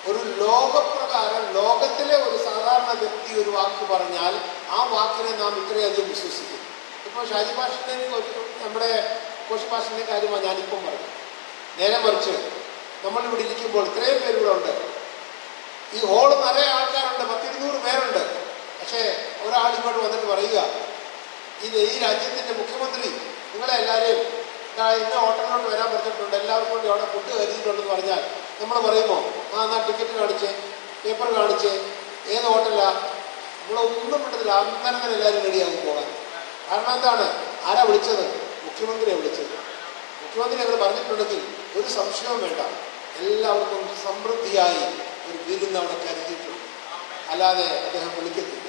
ഒരു ലോകപ്രകാരം ലോകത്തിലെ ഒരു സാധാരണ വ്യക്തി ഒരു വാക്ക് പറഞ്ഞാൽ ആ വാക്കിനെ നാം ഇത്രയധികം വിശ്വസിക്കും. ഇപ്പോൾ ഷാജി ഭാഷനെ നമ്മുടെ കോശി ഭാഷൻ്റെ കാര്യമാണ് ഞാനിപ്പം പറഞ്ഞു. നേരെ മറിച്ച് നമ്മളിവിടെ ഇരിക്കുമ്പോൾ ഇത്രയും പേരിവിടെ ഉണ്ട്, ഈ ഹോള് നിറയെ ആൾക്കാരുണ്ട്, 100-200 പേരുണ്ട്. പക്ഷേ ഒരാൾ ഇങ്ങോട്ട് വന്നിട്ട് പറയുക, ഈ രാജ്യത്തിൻ്റെ മുഖ്യമന്ത്രി നിങ്ങളെ എല്ലാവരെയും ഇന്ന ഹോട്ടലിലോട്ട് വരാൻ പറഞ്ഞിട്ടുണ്ട്, എല്ലാവർക്കും കൂടി അവിടെ ഫുഡ് കരുതിയിട്ടുണ്ടെന്ന് പറഞ്ഞാൽ നമ്മൾ പറയുമോ, എന്നാൽ ടിക്കറ്റ് കാണിച്ചേ, പേപ്പർ കാണിച്ചേ, ഏത് ഹോട്ടലാണ്? നമ്മളൊന്നും വിട്ടതില്ല, അന്നേരം തന്നെ എല്ലാവരും റെഡിയാകും പോകാൻ. കാരണം എന്താണ്? ആരാ വിളിച്ചത്? മുഖ്യമന്ത്രിയാണ് വിളിച്ചത്. മുഖ്യമന്ത്രി അങ്ങനെ പറഞ്ഞിട്ടുണ്ടെങ്കിൽ ഒരു സംശയവും വേണ്ട, എല്ലാവർക്കും സമൃദ്ധിയായി ഒരു വിരുന്ന് അവിടെ കരുതിയിട്ടുണ്ട്. അല്ലാതെ അദ്ദേഹം വിളിക്കത്തില്ല.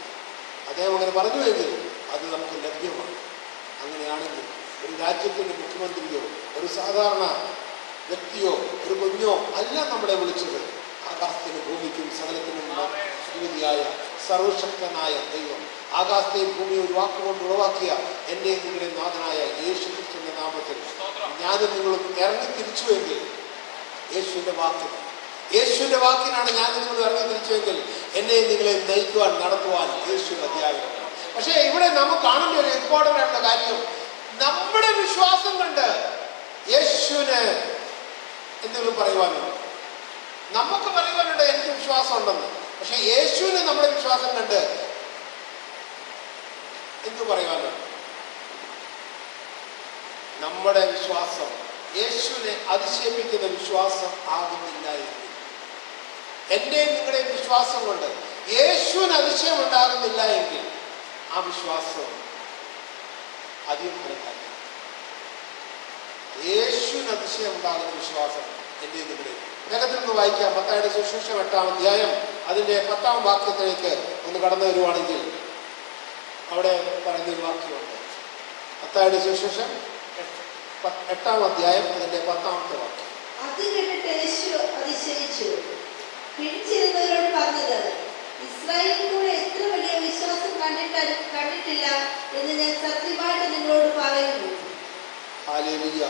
അദ്ദേഹം അങ്ങനെ പറഞ്ഞുവെങ്കിൽ അത് നമുക്ക് ലഭ്യമാണ്. അങ്ങനെയാണെങ്കിൽ ഒരു രാജ്യത്തിൻ്റെ മുഖ്യമന്ത്രിയോ ഒരു സാധാരണ വ്യക്തിയോ ഒരു കുഞ്ഞോ അല്ല നമ്മളെ വിളിച്ചത്. ആകാശത്തിനും ഭൂമിക്കും സകലത്തിനും അധിപതിയായ സർവശക്തനായ ദൈവം, ആകാശത്തെയും ഭൂമിയെ ഒരു വാക്കുകൊണ്ട് ഉളവാക്കിയ എൻ്റെ നിങ്ങളുടെ നാഥനായ യേശു ക്രിസ്തുവിന്റെ നാമത്തിൽ ഞാനും നിങ്ങളും ഇറങ്ങി തിരിച്ചുവെങ്കിൽ, യേശുവിന്റെ വാക്കിനാണ് ഞാൻ നിങ്ങൾ ഇറങ്ങി തിരിച്ചുവെങ്കിൽ എന്നെ നിങ്ങളെ നയിക്കുവാൻ നടത്തുവാൻ യേശു അധ്യാപകനാണ്. പക്ഷേ ഇവിടെ നമുക്ക് കാണേണ്ട ഒരു ഇമ്പോർട്ടൻ്റ് ആയിട്ടുള്ള കാര്യം, നമ്മുടെ വിശ്വാസം കണ്ട് യേശുവിന് എന്തെങ്കിലും പറയുവാനുണ്ട്. നമുക്ക് പറയുവാനുണ്ട് എനിക്ക് വിശ്വാസം ഉണ്ടെന്ന്. പക്ഷെ യേശുവിന് നമ്മുടെ വിശ്വാസം കണ്ട് എന്തു പറയുവാനുണ്ട്? നമ്മുടെ വിശ്വാസം യേശുവിനെ അതിശയിപ്പിക്കുന്ന വിശ്വാസം ആകുന്നില്ല എങ്കിൽ, എന്റെയും നിങ്ങളുടെയും വിശ്വാസം കൊണ്ട് യേശുവിന് അതിശയം ഉണ്ടാകുന്നില്ല എങ്കിൽ ആ വിശ്വാസം അധികം ഫലക്കാരില്ല. യേശുവിന് അതിശയം ഉണ്ടാകുന്ന വിശ്വാസം എന്റെയും നിങ്ങളുടെയും. വേഗത്തിൽ നിന്ന് വായിക്കാം. മത്തായിയുടെ സുവിശേഷം 8-ാം അധ്യായം അതിന്റെ 10-ാം വാക്യത്തിലേക്ക് ഒന്ന് കടന്നു വരുവാണെങ്കിൽ അവിടെ പറയുന്നൊരു വാക്യമുണ്ട്. മത്തായിയുടെ സുവിശേഷം 8-ാം അധ്യായം അതിന്റെ 10-ാമത്തെ വാക്യം. അത് കേട്ടിട്ട് യേശു അതിശയിച്ചു, പിടിച്ചിരുന്നവരോട് പറഞ്ഞത്, ഇസ്രായേലിൽ കൂടെ എത്ര വലിയ വിശ്വാസം കണ്ടിട്ടില്ല എന്ന് ഞാൻ സത്യമായിട്ട് നിങ്ങളോട് പറയുന്നു. ഹല്ലേലൂയ.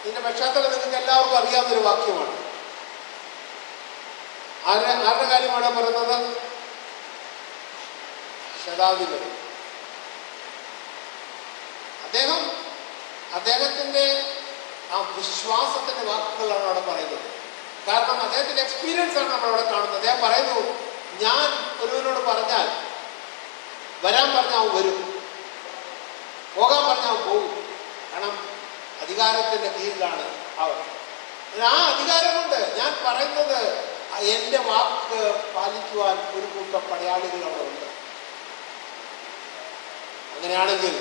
ഇതിന്റെ പശ്ചാത്തലം നിങ്ങൾക്ക് എല്ലാവർക്കും അറിയാവുന്നൊരു വാക്യമാണ്. ആരുടെ കാര്യമാണ് പറയുന്നത്? ശതാധിപതി. അദ്ദേഹത്തിന്റെ ആ വിശ്വാസത്തിന്റെ വാക്കുകളാണ് അവിടെ പറയുന്നത്. കാരണം അദ്ദേഹത്തിന്റെ എക്സ്പീരിയൻസ് ആണ് നമ്മൾ അവിടെ കാണുന്നത്. അദ്ദേഹം പറയുന്നു, ഞാൻ ഒരുവനോട് പറഞ്ഞാൽ വരാൻ പറഞ്ഞാൽ അവൻ വരും, പോകാൻ പറഞ്ഞാൽ അവൻ പോകും. കാരണം അധികാരത്തിന്റെ കീഴിലാണ് അവർ. ആ അധികാരം കൊണ്ട് ഞാൻ പറയുന്നത് എൻ്റെ വാക്ക് പാലിക്കുവാൻ ഒരു കൂട്ടം പടയാളികൾ അവിടെ ഉണ്ട്. അങ്ങനെയാണെങ്കിൽ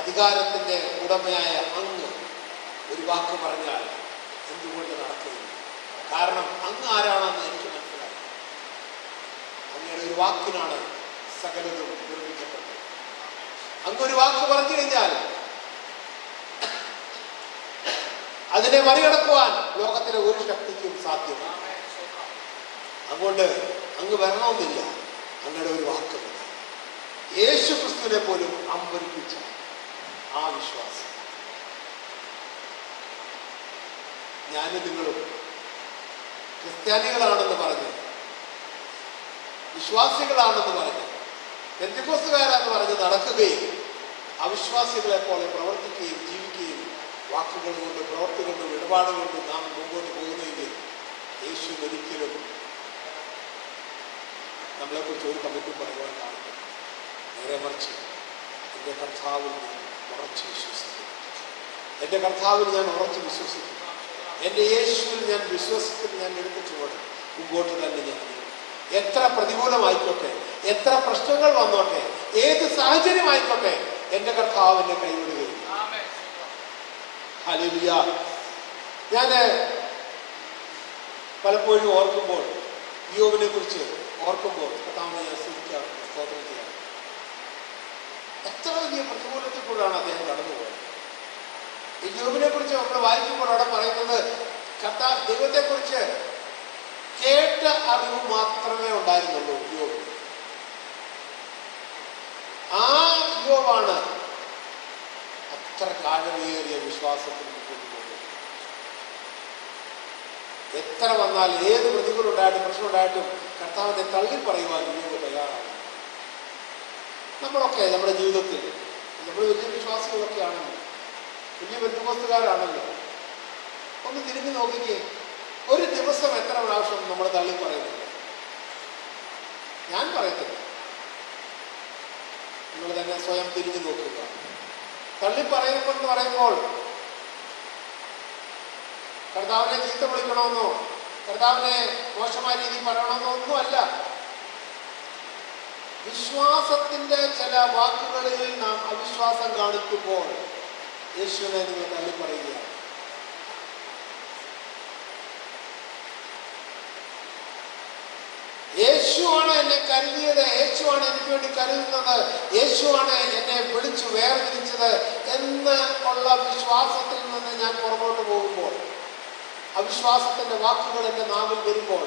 അധികാരത്തിന്റെ ഉടമയായ അങ്ങ് ഒരു വാക്ക് പറഞ്ഞാൽ എന്തുകൊണ്ട് നടക്കുന്നില്ല? കാരണം അങ്ങ് ആരാണെന്ന് എനിക്ക് മനസ്സിലായി. അങ്ങയുടെ ഒരു വാക്കിനാണ് സകലതും നിർമ്മിക്കപ്പെട്ടത്. അങ്ങൊരു വാക്ക് പറഞ്ഞു കഴിഞ്ഞാൽ അതിനെ മറികടക്കുവാൻ ലോകത്തിലെ ഒരു ശക്തിക്കും സാധ്യമാണ്. അതുകൊണ്ട് അങ്ങ് വരണമെന്നില്ല, അങ്ങയുടെ ഒരു വാക്ക് മതി. യേശു ക്രിസ്തുവിനെ പോലും അമ്പരിപ്പിച്ച ആ വിശ്വാസം ഞാനും നിങ്ങളും ക്രിസ്ത്യാനികളാണെന്ന് പറഞ്ഞ്, വിശ്വാസികളാണെന്ന് പറഞ്ഞ്, പെന്തക്കോസ്തുകാരാണെന്ന് പറഞ്ഞ് നടക്കുകയും അവിശ്വാസികളെ പോലെ പ്രവർത്തിക്കുകയും ജീവിക്കുകയും വാക്കുകൾ കൊണ്ട് പ്രവർത്തി കൊണ്ടും ഇടപാട് കൊണ്ടും നാം മുമ്പോട്ട് പോകുന്നെങ്കിൽ യേശു ഒരിക്കലും നമ്മളെക്കുറിച്ച് ഒരു കമ്മിറ്റും പറയുവാൻ കാണുന്നു. നേരെ മറിച്ച് എൻ്റെ കർത്താവിൽ ഞാൻ ഉറച്ച് വിശ്വസിക്കുന്നു. എൻ്റെ കർത്താവിൽ ഞാൻ ഉറച്ച് വിശ്വസിക്കുന്നു. എൻ്റെ യേശുവിൽ ഞാൻ വിശ്വസിക്കുന്നു. ഞാൻ എടുത്ത ചുവട് മുമ്പോട്ട് തന്നെ ഞാൻ എത്ര പ്രതികൂലമായിക്കോട്ടെ, എത്ര പ്രശ്നങ്ങൾ വന്നോട്ടെ, ഏത് സാഹചര്യമായിക്കോട്ടെ, എൻ്റെ കർത്താവിനെ കൈവിടുകയും. ഹല്ലേലൂയ. ഞാൻ പലപ്പോഴും ഓർക്കുമ്പോൾ, യോബിനെ കുറിച്ച് ഓർക്കുമ്പോൾ കർത്താവിനെ ഞാൻ സ്തുതിക്കാറുണ്ട്, സ്തോത്രം ചെയ്യാറുണ്ട്. എത്ര വലിയ പ്രതികൂലത്തിൽ കൂടാണ് അദ്ദേഹം കടന്നുപോയത്. ഈ യോബിനെ കുറിച്ച് നമ്മൾ വായിക്കുമ്പോൾ അവിടെ പറയുന്നത്, ദൈവത്തെക്കുറിച്ച് കേട്ട അറിവ് മാത്രമേ ഉണ്ടായിരുന്നുള്ളൂ യോബ്. ആ യോബാണ് അത്ര കാലമേറിയ വിശ്വാസത്തിൽ മുന്നോട്ട് പോകുന്നത്. എത്ര വന്നാൽ, ഏത് പ്രതികൂലം ഉണ്ടായിട്ടും പ്രശ്നം ഉണ്ടായിട്ടും കർത്താവിനെ തള്ളി പറയുവാൻ യോബ് തയ്യാറാണ്. നമ്മളൊക്കെ നമ്മുടെ ജീവിതത്തിൽ നമ്മൾ വലിയ വിശ്വാസികളൊക്കെ ആണല്ലോ, വലിയ ബന്ധുവസ്തുകാരാണല്ലോ. ഒന്ന് തിരിഞ്ഞു നോക്കിക്കേ, ഒരു ദിവസം എത്ര പ്രാവശ്യം നമ്മൾ തള്ളി പറയുന്നത്? ഞാൻ പറയത്തില്ല, നിങ്ങൾ തന്നെ സ്വയം തിരിഞ്ഞു നോക്കുക. തള്ളി പറയുമെന്ന് പറയുമ്പോൾ കർത്താവിനെ ചീത്ത വിളിക്കണമെന്നോ കർത്താവിനെ മോശമായ രീതിയിൽ പറയണമെന്നോ ഒന്നുമല്ല. വിശ്വാസത്തിന്റെ ചില വാക്കുകളിൽ നാം അവിശ്വാസം കാണിക്കുമ്പോൾ യേശുവിനെ നിങ്ങൾ തള്ളി പറയുകയാണ്. യേശുവാണ് എന്നെ കരുതിയത്, യേശുവാണ് യേശുവാണ് എനിക്ക് വേണ്ടി കരുതുന്നത്, യേശുവാണ് എന്നെ വിളിച്ചു വേർതിരിച്ചത് എന്ന് ഉള്ള വിശ്വാസത്തിൽ നിന്ന് ഞാൻ പുറകോട്ട് പോകുമ്പോൾ, അവിശ്വാസത്തിന്റെ വാക്കുകൾ എൻ്റെ നാവിൽ വരുമ്പോൾ,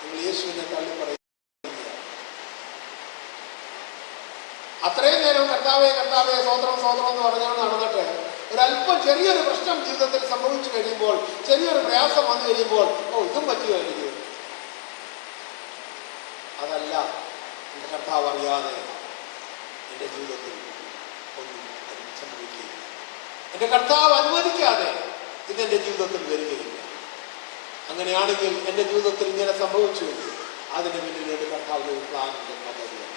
നിങ്ങൾ യേശുവിനെ തള്ളി പറയും. അത്രയും നേരം കർത്താവേ കർത്താവേ സ്വോത്രം സ്വോത്രം എന്ന് പറഞ്ഞുകൊണ്ട് നടന്നിട്ട് ഒരല്പം ചെറിയൊരു പ്രശ്നം ജീവിതത്തിൽ സംഭവിച്ചു കഴിയുമ്പോൾ, ചെറിയൊരു പ്രയാസം വന്നു കഴിയുമ്പോൾ, ഇതും പറ്റിയോ എനിക്ക്, അതല്ല എൻ്റെ കർത്താവ് അറിയാതെ എൻ്റെ ജീവിതത്തിൽ ഒന്നും സംഭവിക്കുകയില്ല. എൻ്റെ കർത്താവ് അനുവദിക്കാതെ ഇതെൻ്റെ ജീവിതത്തിൽ വരികയില്ല. അങ്ങനെയാണെങ്കിൽ എൻ്റെ ജീവിതത്തിൽ ഇങ്ങനെ സംഭവിച്ചു, അതിന് പിന്നിൽ എൻ്റെ കർത്താവിൻ്റെ ഒരു പ്ലാനിൻ്റെ പദ്ധതിയാണ്.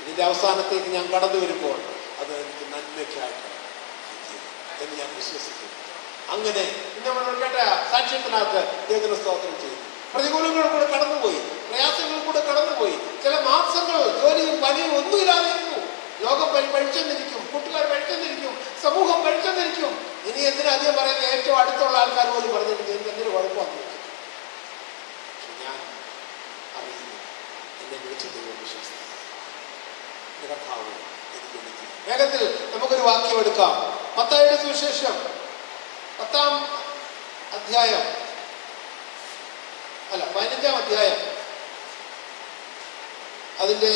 ഇതിൻ്റെ അവസാനത്തേക്ക് ഞാൻ കടന്നു വരുമ്പോൾ അത് എനിക്ക് നന്മയ്ക്കായിട്ട് എന്ന് ഞാൻ വിശ്വസിക്കുന്നു. അങ്ങനെ നമ്മൾ കേട്ട സാക്ഷ്യത്തിനകത്ത് ദൈവത്തിന് സ്തോത്രം ചെയ്തു. പ്രതികൂലങ്ങൾ കൂടെ കടന്നുപോയി, പ്രയാസങ്ങൾ കൂടെ കടന്നുപോയി, ചില മാസങ്ങൾ ജോലിയും പനിയും ഒന്നുമില്ലാതിരുന്നു. ലോകം പഴിച്ചെന്നിരിക്കും, കൂട്ടുകാർ പഴിച്ചെന്നിരിക്കും, സമൂഹം പഴിച്ചെന്നിരിക്കും. ഇനി എന്തിനധികം പറയുന്നത്, ഏറ്റവും അടുത്തുള്ള ആൾക്കാർ പോലും പറഞ്ഞിട്ട് എനിക്ക് എന്തൊരു കുഴപ്പമാണ്. പക്ഷെ ഞാൻ അറിയുന്നു എന്നെ വിളിച്ച ദൈവം വിശ്വസിക്കുന്നു. വേഗത്തിൽ നമുക്കൊരു വാക്യം എടുക്കാം. മത്തായിയുടെ സുവിശേഷം 10-ാം അധ്യായം, അല്ല 15-ാം അധ്യായം, അതിൻ്റെ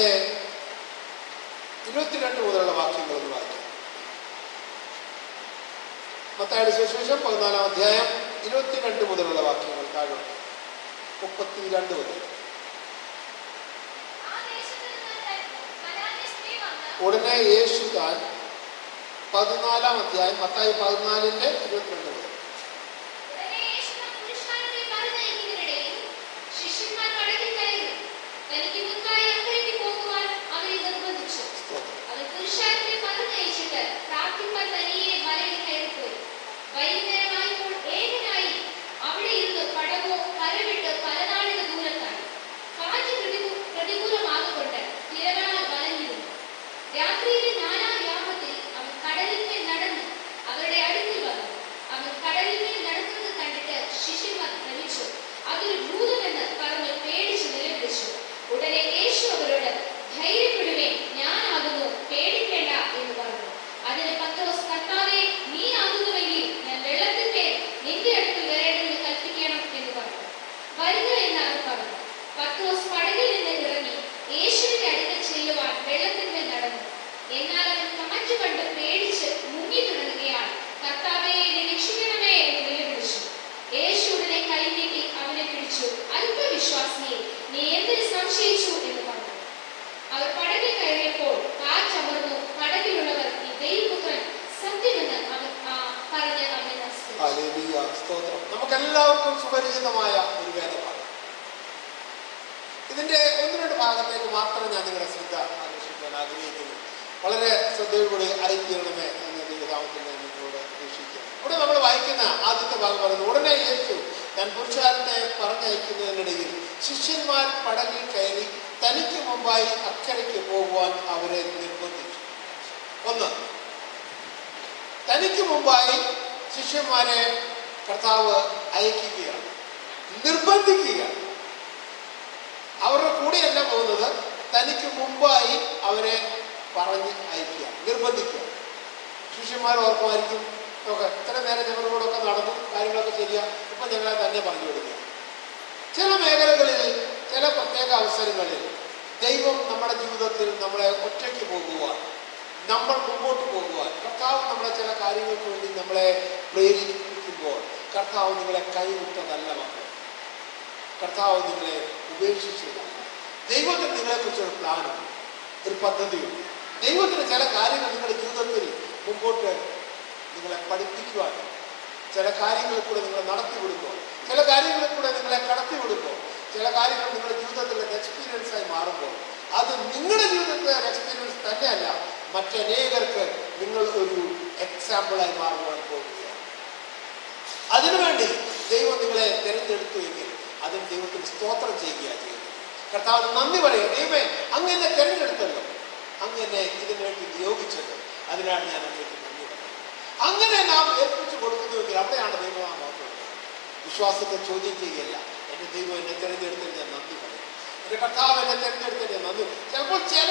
22 മുതലുള്ള വാക്യങ്ങൾ ഒന്ന് വായിക്കാം. മത്തായിയുടെ സുവിശേഷം 14-ാം അധ്യായം 22 മുതലുള്ള വാക്യങ്ങൾ താഴെ 32 മുതൽ. ഉടനെ യേശു താൻ 14-ാം അധ്യായം, മത്തായി 14-ന്റെ 22 മുതൽ. നമുക്കെല്ലാവർക്കും സുപരിചിതമായ ഒരു വേദഭാഗം. ഇതിന്റെ 1-2 ഭാഗത്തേക്ക് മാത്രം ഞാൻ നിങ്ങളുടെ ശ്രദ്ധ ആകർഷിക്കാൻ ആഗ്രഹിക്കുന്നു. വളരെ ശ്രദ്ധയോടുകൂടി ആയിത്തീരണമേ എന്ന് ദൈവനാമത്തിൽ ഞാൻ നിങ്ങളോട് അപേക്ഷിക്കുന്നു. ഇവിടെ നമ്മൾ വായിക്കുന്ന ആദ്യത്തെ ഭാഗം പറയുന്നത്, ഉടനെ യേശു താൻ പുരുഷാരത്തെ പറഞ്ഞയക്കുന്നതിനിടയിൽ ശിഷ്യന്മാർ പടകിൽ കയറി തനിക്ക് മുമ്പായി അക്കരയ്ക്ക് പോകുവാൻ അവരെ നിർബന്ധിച്ചു. ഒന്ന്, തനിക്ക് മുമ്പായി ശിഷ്യന്മാരെ കർത്താവ് അയക്കുകയാണ്, നിർബന്ധിക്കുകയാണ്. അവരുടെ കൂടെയല്ല പോകുന്നത്, തനിക്ക് മുമ്പായി അവരെ പറഞ്ഞ് അയക്കുക, നിർബന്ധിക്കുക. ശിഷ്യന്മാർ ഓർക്കുമായിരിക്കും, നോക്കെ ഇത്ര നേരം ഞങ്ങളുടെ കൂടെ ഒക്കെ നടന്നു, കാര്യങ്ങളൊക്കെ ശരിയാ, ഇപ്പം ഞങ്ങളെ തന്നെ പറഞ്ഞു കൊടുക്കുക. ചില മേഖലകളിൽ, ചില പ്രത്യേക അവസരങ്ങളിൽ ദൈവം നമ്മുടെ ജീവിതത്തിൽ നമ്മളെ ഒറ്റയ്ക്ക് പോകുവാൻ, നമ്മൾ മുമ്പോട്ട് പോകുവാൻ, കർത്താവ് നമ്മളെ ചില കാര്യങ്ങൾക്ക് വേണ്ടി നമ്മളെ പ്രേരിപ്പിക്കുമ്പോൾ, കർത്താവ് നിങ്ങളെ കൈവിട്ടതല്ല മക്കൾ, കർത്താവ് നിങ്ങളെ ഉപേക്ഷിച്ചതല്ല. ദൈവത്തിന് നിങ്ങളെക്കുറിച്ചൊരു പ്ലാനുണ്ട്, ഒരു പദ്ധതിയുണ്ട്. ദൈവത്തിന് ചില കാര്യങ്ങൾ നിങ്ങളുടെ ജീവിതത്തിൽ മുമ്പോട്ട് നിങ്ങളെ പഠിപ്പിക്കുവാൻ, ചില കാര്യങ്ങളിൽ കൂടെ നിങ്ങളെ നടത്തി കൊടുക്കുക, ചില കാര്യങ്ങളിൽ കൂടെ നിങ്ങളെ കടത്തി കൊടുക്കുക, ചില കാര്യങ്ങൾ നിങ്ങളുടെ ജീവിതത്തിലെ എക്സ്പീരിയൻസായി മാറുമ്പോൾ അത് നിങ്ങളുടെ ജീവിതത്തിലെ എക്സ്പീരിയൻസ് തന്നെയല്ല, മറ്റനേകർക്ക് നിങ്ങൾ ഒരു എക്സാമ്പിളായി മാറുവാൻ പോവുകയാണ്. അതിനുവേണ്ടി ദൈവം നിങ്ങളെ തിരഞ്ഞെടുത്തു എങ്കിൽ അതിന് ദൈവത്തിന് സ്തോത്രം ചെയ്യുകയാണ് ചെയ്യുന്നത്. കർത്താവ് നന്ദി പറയുക, ദൈവമേ അങ്ങ് എന്നെ തിരഞ്ഞെടുത്തല്ലോ, അങ്ങ് എന്നെ ഇതിനു വേണ്ടി നിയോഗിച്ചല്ലോ, അതിനാണ് ഞാൻ അങ്ങേക്ക് നന്ദി പറയുന്നത്. അങ്ങനെ നാം ഏൽപ്പിച്ചു കൊടുക്കുന്നുവെങ്കിൽ അവിടെയാണ് ദൈവം നോക്കുന്നത്. വിശ്വാസത്തെ ചോദ്യം ചെയ്യുകയല്ല, എൻ്റെ ദൈവം എന്നെ തിരഞ്ഞെടുത്തത് ഞാൻ നന്ദി പറയും, എൻ്റെ കർത്താവ് എന്നെ തിരഞ്ഞെടുത്തത് ഞാൻ നന്ദി. ചിലപ്പോൾ ചില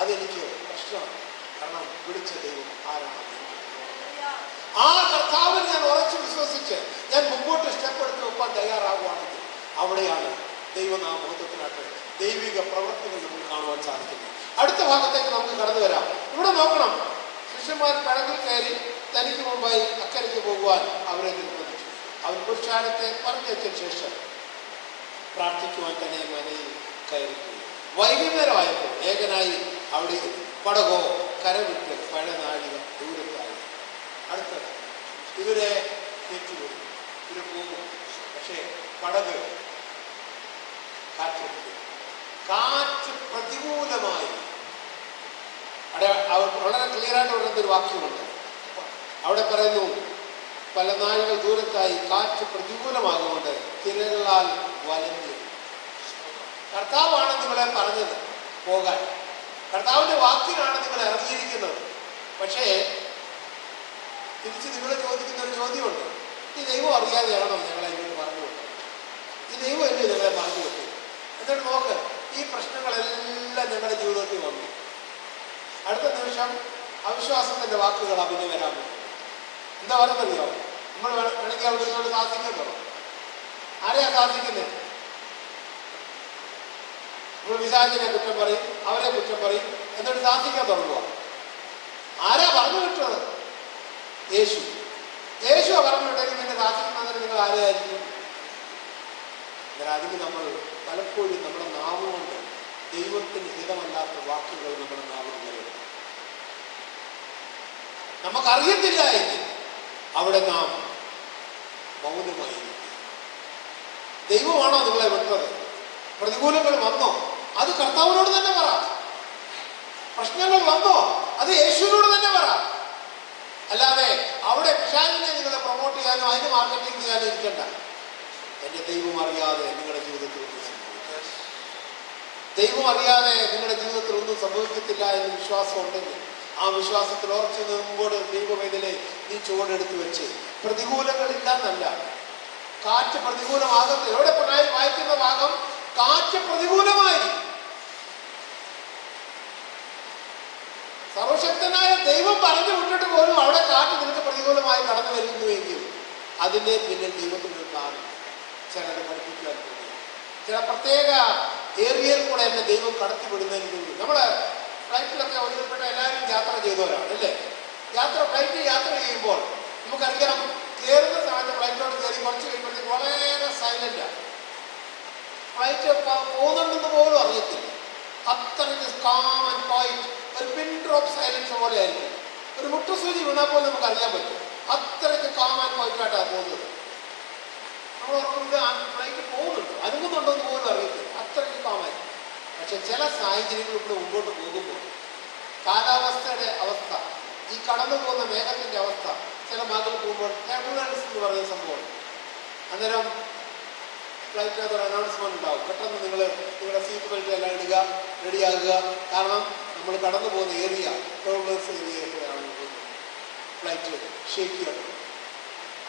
അതെനിക്ക് പ്രശ്നമാണ്. കാരണം വിളിച്ച ദൈവം ആരാണ്? ആ കർത്താവിൽ ഞാൻ ഉറച്ചു വിശ്വസിച്ച് ഞാൻ മുമ്പോട്ട് സ്റ്റെപ്പ് എടുത്ത് വെക്കാൻ തയ്യാറാകുവാണെങ്കിൽ അവിടെയാണ് ദൈവനാമത്വത്തിനായിട്ട് ദൈവിക പ്രവർത്തനങ്ങൾ നമുക്ക് കാണുവാൻ സാധിക്കുന്നത്. അടുത്ത ഭാഗത്തേക്ക് നമുക്ക് കടന്നു വരാം. ഇവിടെ നോക്കണം, ശിഷ്യന്മാർ പടകിൽ കയറി തനിക്ക് മുമ്പായി അക്കരയ്ക്ക് പോകുവാൻ അവരെ നിർബന്ധിച്ചു. അവൻ പുരുഷാരത്തെ പറഞ്ഞയച്ചതിന് ശേഷം പ്രാർത്ഥിക്കുവാൻ തന്നെ മനയിൽ കയറിപ്പോയി. വൈകുന്നേരമായപ്പോൾ ഏകനായി അവിടെ പടകോ കരവിട്ട് പഴനാഴിക ദൂരത്തായി. അടുത്തത് ഇവരെ തെറ്റുകൊടുക്കും, ഇവര് പോകും. പക്ഷേ പടക് കാറ്റ് പ്രതികൂലമായി. വളരെ ക്ലിയറായിട്ട് പറയുന്നൊരു വാക്യമുണ്ട്. അവിടെ പറയുന്നു, പല നാളുകൾ ദൂരത്തായി കാറ്റ് പ്രതികൂലമാകുകൊണ്ട് തിരകളാൽ വലഞ്ഞു. കർത്താവാണ് നിങ്ങളെ പറഞ്ഞത് പോകാൻ, കർത്താവിന്റെ വാക്കിനാണ് നിങ്ങൾ ഇറങ്ങിയിരിക്കുന്നത്. പക്ഷേ തിരിച്ച് നിങ്ങളെ ചോദിക്കുന്ന ഒരു ചോദ്യമുണ്ട്, ഈ ദൈവം അറിയാതെയാണോ ഞങ്ങളെ ഇങ്ങോട്ട് പറഞ്ഞു വിട്ടത്? ഈ ദൈവം അല്ലേ നിങ്ങളെ പറഞ്ഞു വിട്ടത്? എന്നിട്ട് നോക്ക്, ഈ പ്രശ്നങ്ങളെല്ലാം ഞങ്ങളുടെ ജീവിതത്തിൽ വന്നു. അടുത്ത നിമിഷം അവിശ്വാസത്തിന്റെ വാക്കുകൾ പിന്നെ വരാൻ പറ്റും. എന്താ പറയുന്നറിയോ? നമ്മൾ വേണമെങ്കിൽ അവിടെ സാധിക്കാൻ തുടങ്ങും. ആരെയാ സാധിക്കുന്നത്? നമ്മൾ വിചാരിച്ചതിനെ കുറ്റം പറയും, അവരെ കുറ്റം പറയും, എന്നിട്ട് സാധിക്കാൻ തുടങ്ങുക. ആരാ പറഞ്ഞു വിട്ടത്? യേശു. യേശുവാ പറഞ്ഞു വിട്ടെങ്കിൽ പിന്നെ സാധിക്കുന്നതിന് നിങ്ങൾ ആരെയായിരിക്കും? എന്നാൽ അതിന് നമ്മൾ പലപ്പോഴും നമ്മുടെ നാവുകൊണ്ട് ദൈവത്തിന് ഹിതമല്ലാത്ത വാക്കുകൾ നമ്മുടെ നാവിൽ വരും. നമുക്കറിയത്തില്ല എങ്കിൽ അവിടെ നാം മൗനമായിരിക്കും. ദൈവമാണോ നിങ്ങളെ വിട്ടത്? പ്രതികൂലങ്ങൾ വന്നോ? അത് കർത്താവിനോട് തന്നെ പറ. പ്രശ്നങ്ങൾ വന്നോ? അത് യേശുവിനോട് തന്നെ പറ. അല്ലാതെ അവിടെ പിശാചിനെ നിങ്ങളെ പ്രൊമോട്ട് ചെയ്യാനോ അതിന് മാർക്കറ്റിംഗ് ചെയ്യാനോ ഇരിക്കണ്ട. എന്റെ ദൈവം അറിയാതെ നിങ്ങളുടെ ജീവിതത്തിൽ ഒന്നും സംഭവിക്കില്ല. ദൈവം അറിയാതെ നിങ്ങളുടെ ജീവിതത്തിൽ ഒന്നും സംഭവിക്കത്തില്ല എന്ന് വിശ്വാസം ഉണ്ടെങ്കിൽ ആ വിശ്വാസത്തിൽ ഉറച്ചു നിന്നുകൊണ്ട് ദൈവവേദനെ നീ ചുവടെടുത്ത് വെച്ച് പ്രതികൂലങ്ങളില്ലെന്നല്ല, കാറ്റ് പ്രതികൂലമാകുന്നത്. എവിടെ വായിക്കുന്ന ഭാഗം കാറ്റ് പ്രതികൂലമായിരിക്കും. സർവശക്തനായ ദൈവം പറഞ്ഞു വിട്ടിട്ട് പോലും അവിടെ കാറ്റ് നിനക്ക് പ്രതികൂലമായി കടന്നു വരുന്നുവെങ്കിൽ അതിന്റെ പിന്നിൽ ദൈവത്തിന്റെ ഒരു കാരണം. ചിലരെ പഠിപ്പിക്കാൻ തോന്നി, ചില പ്രത്യേക ഏരിയയിൽ കൂടെ എന്നെ ദൈവം കടത്തി വിടുന്നതിന് തോന്നി. നമ്മള് ഫ്ലൈറ്റിലൊക്കെ ഒരുപ്പെട്ട എല്ലാവരും യാത്ര ചെയ്തവരാണ് അല്ലേ? ഫ്ലൈറ്റിൽ യാത്ര ചെയ്യുമ്പോൾ നമുക്കറിയാം, കയറുന്ന സമയത്ത് ഫ്ലൈറ്റിലോട്ട് കയറി കുറച്ച് കഴിയുമ്പോഴത്തേക്ക് വളരെ സൈലന്റാണ്. ഫ്ലൈറ്റ് പോകുന്നുണ്ടെന്ന് പോലും അറിയത്തില്ല. അത്രയ്ക്ക് കാം ആൻഡ് ക്വയറ്റ്, ഒരു പിൻ ഡ്രോപ്പ് സൈലൻസ് പോലെ ആയിരിക്കും. ഒരു മുട്ടുസൂചി വീണാൽ പോലും നമുക്ക് അറിയാൻ പറ്റും. അത്രയ്ക്ക് കാം ആൻഡ് ക്വയറ്റായിട്ടാണ് പോകുന്നത്. നമ്മൾ ഓർക്കുന്നത് ഫ്ലൈറ്റ് പോകുന്നുണ്ട്, അനങ്ങുന്നുണ്ടോ എന്ന് പോലും അറിയത്തില്ല. അത്രയ്ക്ക് കാമായിരിക്കും. പക്ഷെ ചില സാഹചര്യങ്ങളിലൂടെ മുമ്പോട്ട് പോകുമ്പോൾ കാലാവസ്ഥയുടെ അവസ്ഥ, ഈ കടന്നു പോകുന്ന മേഘത്തിന്റെ അവസ്ഥ, ചില ഭാഗത്ത് പോകുമ്പോൾ ടർബുലൻസ് എന്ന് പറയുന്ന സംഭവമാണ്. അന്നേരം ഫ്ലൈറ്റിനകത്ത് ഒരു അനൗൺസ്മെന്റ് ഉണ്ടാവും, പെട്ടെന്ന് നിങ്ങളുടെ സീറ്റ് ബെൽറ്റ് എല്ലാം ഇടുക, റെഡിയാകുക. കാരണം നമ്മൾ കടന്നു പോകുന്ന ഏരിയ ടർബുലൻസ് ഏരിയയിലൂടെയാണ് പോകുന്നത്. ഫ്ലൈറ്റ് ഷേക്ക് ചെയ്യണം.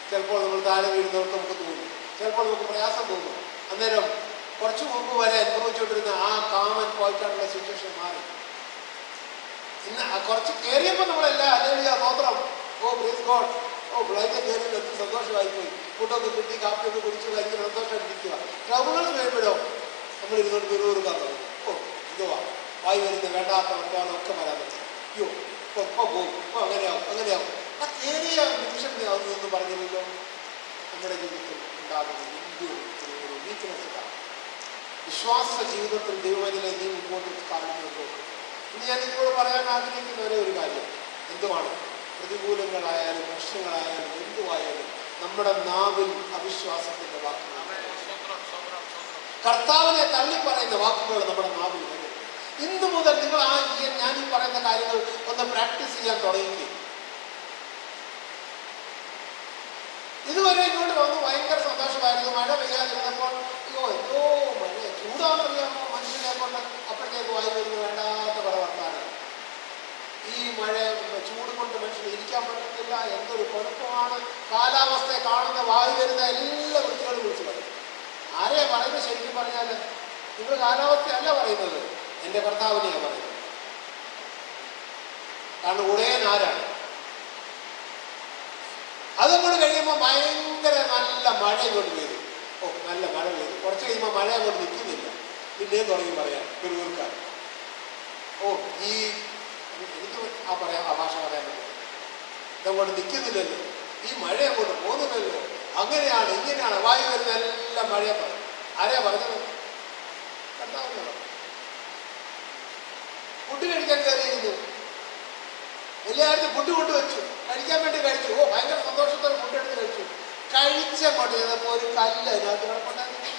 ചിലപ്പോൾ നമ്മൾ താഴെ വീഴുന്നവർക്ക് നമുക്ക് തോന്നും, ചിലപ്പോൾ നമുക്ക് പ്രയാസം തോന്നും. അന്നേരം കുറച്ചു മുമ്പ് വരെ അനുഭവിച്ചുകൊണ്ടിരുന്ന ആ കാമൻ പോയിട്ടാണുള്ള സിറ്റുവേഷൻ മാറി. ഇന്ന് കുറച്ച് കയറിയപ്പോൾ നമ്മളെല്ലാം അല്ലേലിയ സ്വതന്ത്രം, ഓ പ്രൈസ് ഗോഡ്, ഓ ഫ്ലൈറ്റ് കയറിയത് എന്ത് സന്തോഷമായി പോയി, ഫുഡൊക്കെ കിട്ടി, കാപ്പിയൊക്കെ കുടിച്ച് ഭയങ്കര സന്തോഷമായിട്ടിരിക്കുക. ട്രബിൾസ് വരുമ്പോഴോ നമ്മൾ ഇരുന്നോട്ട് വെറുതെ ഓ എന്തുവാ വായി വരുന്ന വേണ്ടാത്ത വർത്തമാനം ഒക്കെ വരാൻ പറ്റും. അയ്യോ ഇപ്പൊ പോകും, ഇപ്പൊ അങ്ങനെയാവും. ആ കയറിയ നിമിഷം എന്ന് പറഞ്ഞില്ലല്ലോ. നമ്മുടെ ജീവിതത്തിൽ ഉണ്ടാകുന്ന ഒരു വീക്ക്നെസ് ഉണ്ടാകും. വിശ്വാസ ജീവിതത്തിൽ ദൈവവേദനയെ നീ മുമ്പോട്ട് കാണിക്കുന്നത്. ഇന്ന് ഞാൻ ഇപ്പോൾ പറയാൻ ആഗ്രഹിക്കുന്ന ഒരു കാര്യം എന്തുവാണ്? പ്രതികൂലങ്ങളായാലും പ്രശ്നങ്ങളായാലും എന്തുവായാലും നമ്മുടെ നാവിൽ അവിശ്വാസത്തിന്റെ വാക്കുകൾ, കർത്താവിനെ തള്ളിപ്പറയുന്ന വാക്കുകൾ നമ്മുടെ നാവിൽ വരും. ഇന്നു മുതൽ നിങ്ങൾ ഞാൻ ഈ പറയുന്ന കാര്യങ്ങൾ ഒന്ന് പ്രാക്ടീസ് ചെയ്യാൻ തുടങ്ങി. ഇതുവരെ ഇങ്ങോട്ട് വന്നു ഭയങ്കര സന്തോഷമായിരുന്നു. മഴ പെയ്യാതിരുന്നപ്പോൾ അയ്യോ എന്തോ മഴ ചൂടാണെന്നറിയാമോ മനുഷ്യനെ കൊണ്ട്. അപ്പോഴത്തേക്ക് വായി വരുന്നു വേണ്ടാത്ത പല വർത്താനം. ഈ മഴ ചൂട് കൊണ്ട് മനുഷ്യന് ഇരിക്കാൻ പറ്റത്തില്ല, എന്തൊരു കുഴപ്പമാണ്, കാലാവസ്ഥയെ കാണുന്ന വായു വരുന്ന എല്ലാ വൃത്തികളും വിളിച്ചു പറയും. ആരെയാ പറയുന്നത്? ശരിക്കും പറഞ്ഞാൽ നിങ്ങൾ കാലാവസ്ഥയല്ല പറയുന്നത്, എൻ്റെ കർത്താവിനെയാണ് പറയുന്നത്. കാരണം ഉടയൻ ആരാണ്? അതങ്ങോട്ട് കഴിയുമ്പോൾ ഭയങ്കര നല്ല മഴ ഇങ്ങോട്ട് പെയ്തു. ഓ, നല്ല മഴ പെയ്തു. കുറച്ച് കഴിയുമ്പോൾ മഴ അങ്ങോട്ട് നിൽക്കുന്നില്ല. പിന്നെയും തുടങ്ങി പറയാം ഒരു ഊർക്കാർ. ഓ, എനിക്ക് ആ ഭാഷ പറയാൻ പറ്റും. ഇതങ്ങോട്ട് നിൽക്കുന്നില്ലല്ലോ, ഈ മഴ അങ്ങോട്ട് പോകുന്നില്ലല്ലോ, അങ്ങനെയാണ് ഇങ്ങനെയാണ്. വായു വരുന്ന എല്ലാം മഴയെ പറയും. ആരെയാ പറഞ്ഞത്? കർത്താവിനെ. ഫുഡ് കഴിക്കാൻ കയറിയിരുന്നു. എല്ലായിടത്തും ഫുഡ് കൊണ്ടുവച്ചു. കഴിക്കാൻ വേണ്ടി കഴിച്ചു. ഓ, ഭയങ്കര സന്തോഷത്തോടെ ഫുഡ് എടുത്ത് കഴിച്ചു. കഴിച്ചങ്ങോട്ട് ചെയ്തപ്പോൾ ഒരു കല്ല് അതിനകത്ത് കിടപ്പുണ്ടായിരുന്നു.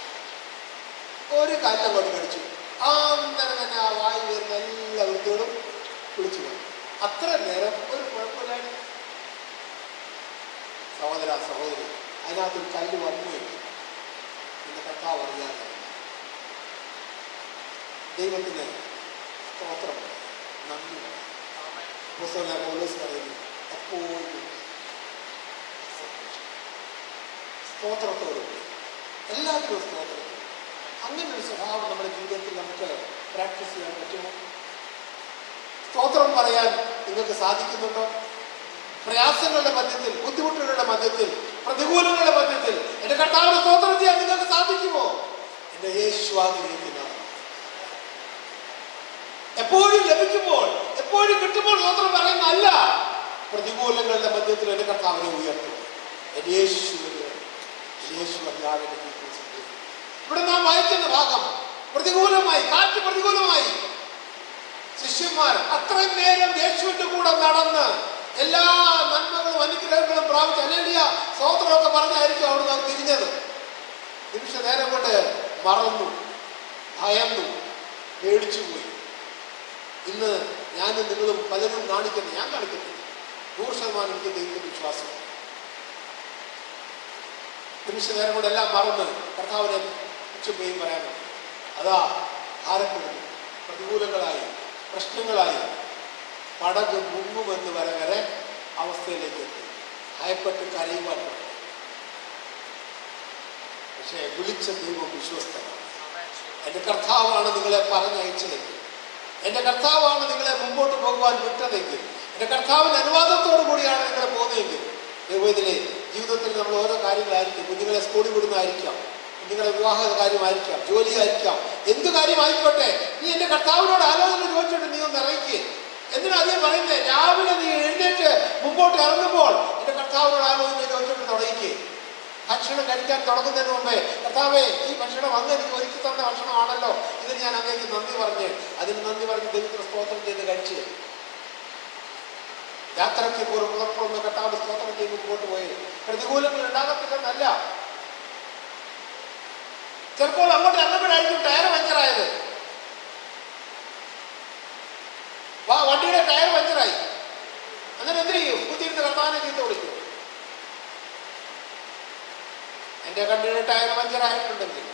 ഒരു കല്ലങ്ങോട്ട് കടിച്ചു. അന്നേരം തന്നെ ആ വായു വരുന്ന എല്ലാ വൃത്തിയോടും കുളിച്ചു പോയി. അത്ര നേരം ഒരു കുഴപ്പമില്ലായിരുന്നു. സഹോദര സഹോദരി, അതിനകത്തൊരു കല്ല് വന്നു വെക്കും. എന്റെ കർത്താവ് അറിയാതെ. ദൈവത്തിന് സ്തോത്രം, നന്ദി. പൗലോസ് പറയുന്നു, എപ്പോഴും സ്തോത്രത്തോടും എല്ലാത്തിനും സ്തോത്രത്തോടും. അങ്ങനെ ഒരു സ്വഭാവം നമ്മുടെ ജീവിതത്തിൽ നമുക്ക് പ്രാക്ടീസ് ചെയ്യാൻ പറ്റുമോ? സ്തോത്രം പറയാൻ നിങ്ങൾക്ക് സാധിക്കുന്നുണ്ടോ? പ്രയാസങ്ങളുടെ മധ്യത്തിൽ, ബുദ്ധിമുട്ടുകളുടെ മധ്യത്തിൽ, പ്രതികൂലങ്ങളുടെ മധ്യത്തിൽ എന്റെ കർത്താവിനെ സ്തോത്രം ചെയ്യാൻ നിങ്ങൾക്ക് സാധിക്കുമോ? എന്റെ യേശു ആഗ്രഹിക്കുന്നതാണ്. എപ്പോഴും ലഭിക്കുമ്പോൾ, എപ്പോഴും കിട്ടുമ്പോൾ സ്തോത്രം പറയുന്നതല്ല. പ്രതികൂലങ്ങളുടെ മധ്യത്തിൽ എന്റെ കർത്താവിനെ ഉയർത്തും. എന്റെ യേശു അറിയാതെ. ഇവിടെ നാം വായിക്കുന്ന ഭാഗം പ്രതികൂലമായി, കാറ്റ് പ്രതികൂലമായി. ശിഷ്യന്മാർ അത്രയും നേരം യേശുവിന്റെ കൂടെ നടന്ന് എല്ലാ നന്മകളും അനുഗ്രഹങ്ങളും പ്രാപിച്ച് ഹല്ലേലൂയ സ്തോത്രമൊക്കെ പറഞ്ഞായിരിക്കും അവിടുന്ന് അവർ തിരിഞ്ഞത്. നിമിഷ നേരം കൊണ്ട് മറന്നു, ഭയന്നു, പേടിച്ചുപോയി. ഇന്ന് ഞാനും നിങ്ങളും പലരും കാണിക്കുന്നത്, ഞാൻ കാണിക്കുന്നത് 100% എനിക്ക് ദൈവത്തിന്റെ വിശ്വാസം. നിമിഷ നേരം കൊണ്ട് എല്ലാം മറന്ന് കർത്താവിനെ ഉച്ചയും പറയാൻ അതാ ഭാരപ്പെടുന്നു. പ്രതികൂലങ്ങളായി, പ്രശ്നങ്ങളായി പടക് മുങ്ങുമെന്ന് വരെ അവസ്ഥയിലേക്ക് എത്തി. ഭയപ്പെട്ട് കരയുവാൻ. പക്ഷേ വിളിച്ച ദൈവം വിശ്വസ്തനാണ്. എന്റെ കർത്താവാണ് നിങ്ങളെ പറഞ്ഞയച്ചതെങ്കിൽ, എന്റെ കർത്താവാണ് നിങ്ങളെ മുമ്പോട്ട് പോകുവാൻ വിട്ടതെങ്കിൽ, എന്റെ കർത്താവിന്റെ അനുവാദത്തോടു കൂടിയാണ് നിങ്ങളെ പോകുന്നതെങ്കിൽ, ദൈവത്തിലെ ജീവിതത്തിൽ നമ്മൾ ഓരോ കാര്യങ്ങളായിരിക്കും. കുഞ്ഞുങ്ങളെ സ്കൂളിൽ വിടുന്നതായിരിക്കാം, കുഞ്ഞുങ്ങളെ വിവാഹ കാര്യമായിരിക്കാം, ജോലിയായിരിക്കാം, എന്ത് കാര്യമായിക്കോട്ടെ. നീ എന്റെ കർത്താവിനോട് ആലോചന ചോദിച്ചിട്ട് നീ ഒന്ന് ഇറങ്ങിക്കേ. എന്തിനാ അദ്ദേഹം പറയുന്നത്? രാവിലെ നീ എഴുന്നേറ്റ് മുമ്പോട്ട് ഇറങ്ങുമ്പോൾ എന്റെ കർത്താവിനോട് ആലോചന ചോദിച്ചിട്ട് തുടങ്ങിക്കേ. ഭക്ഷണം കഴിക്കാൻ തുടങ്ങുന്നതിന് മുമ്പേ, കർത്താവേ, ഈ ഭക്ഷണം അങ്ങ് എനിക്ക് ഒരുക്കി തന്ന ഭക്ഷണമാണല്ലോ, ഇതിന് ഞാൻ അങ്ങേക്ക് നന്ദി പറഞ്ഞ്, അതിന് നന്ദി പറഞ്ഞ് ദൈവത്തിന് സ്തോത്രം ചെയ്ത് കഴിച്ച് യാത്രയ്ക്ക് പുറപ്പെടുന്ന കർത്താവ് സ്തോത്രം ചെയ്ത് മുമ്പോട്ട് പോയി. പ്രതികൂലങ്ങൾ ഉണ്ടാകത്തില്ലെന്നല്ല. ചിലപ്പോൾ അങ്ങോട്ട് ഇറങ്ങുമ്പോഴായിരിക്കും ടയർ പഞ്ചറായത്. വണ്ടിയുടെ ടയർ പഞ്ചറായി. അങ്ങനെ എന്ത് ചെയ്യും? കുത്തിയിരുന്ന് കർത്താവിനെ ചീത്ത വിളിക്കും. എന്റെ വണ്ടിയുടെ ടയർ പഞ്ചറായിട്ടുണ്ടെങ്കിൽ,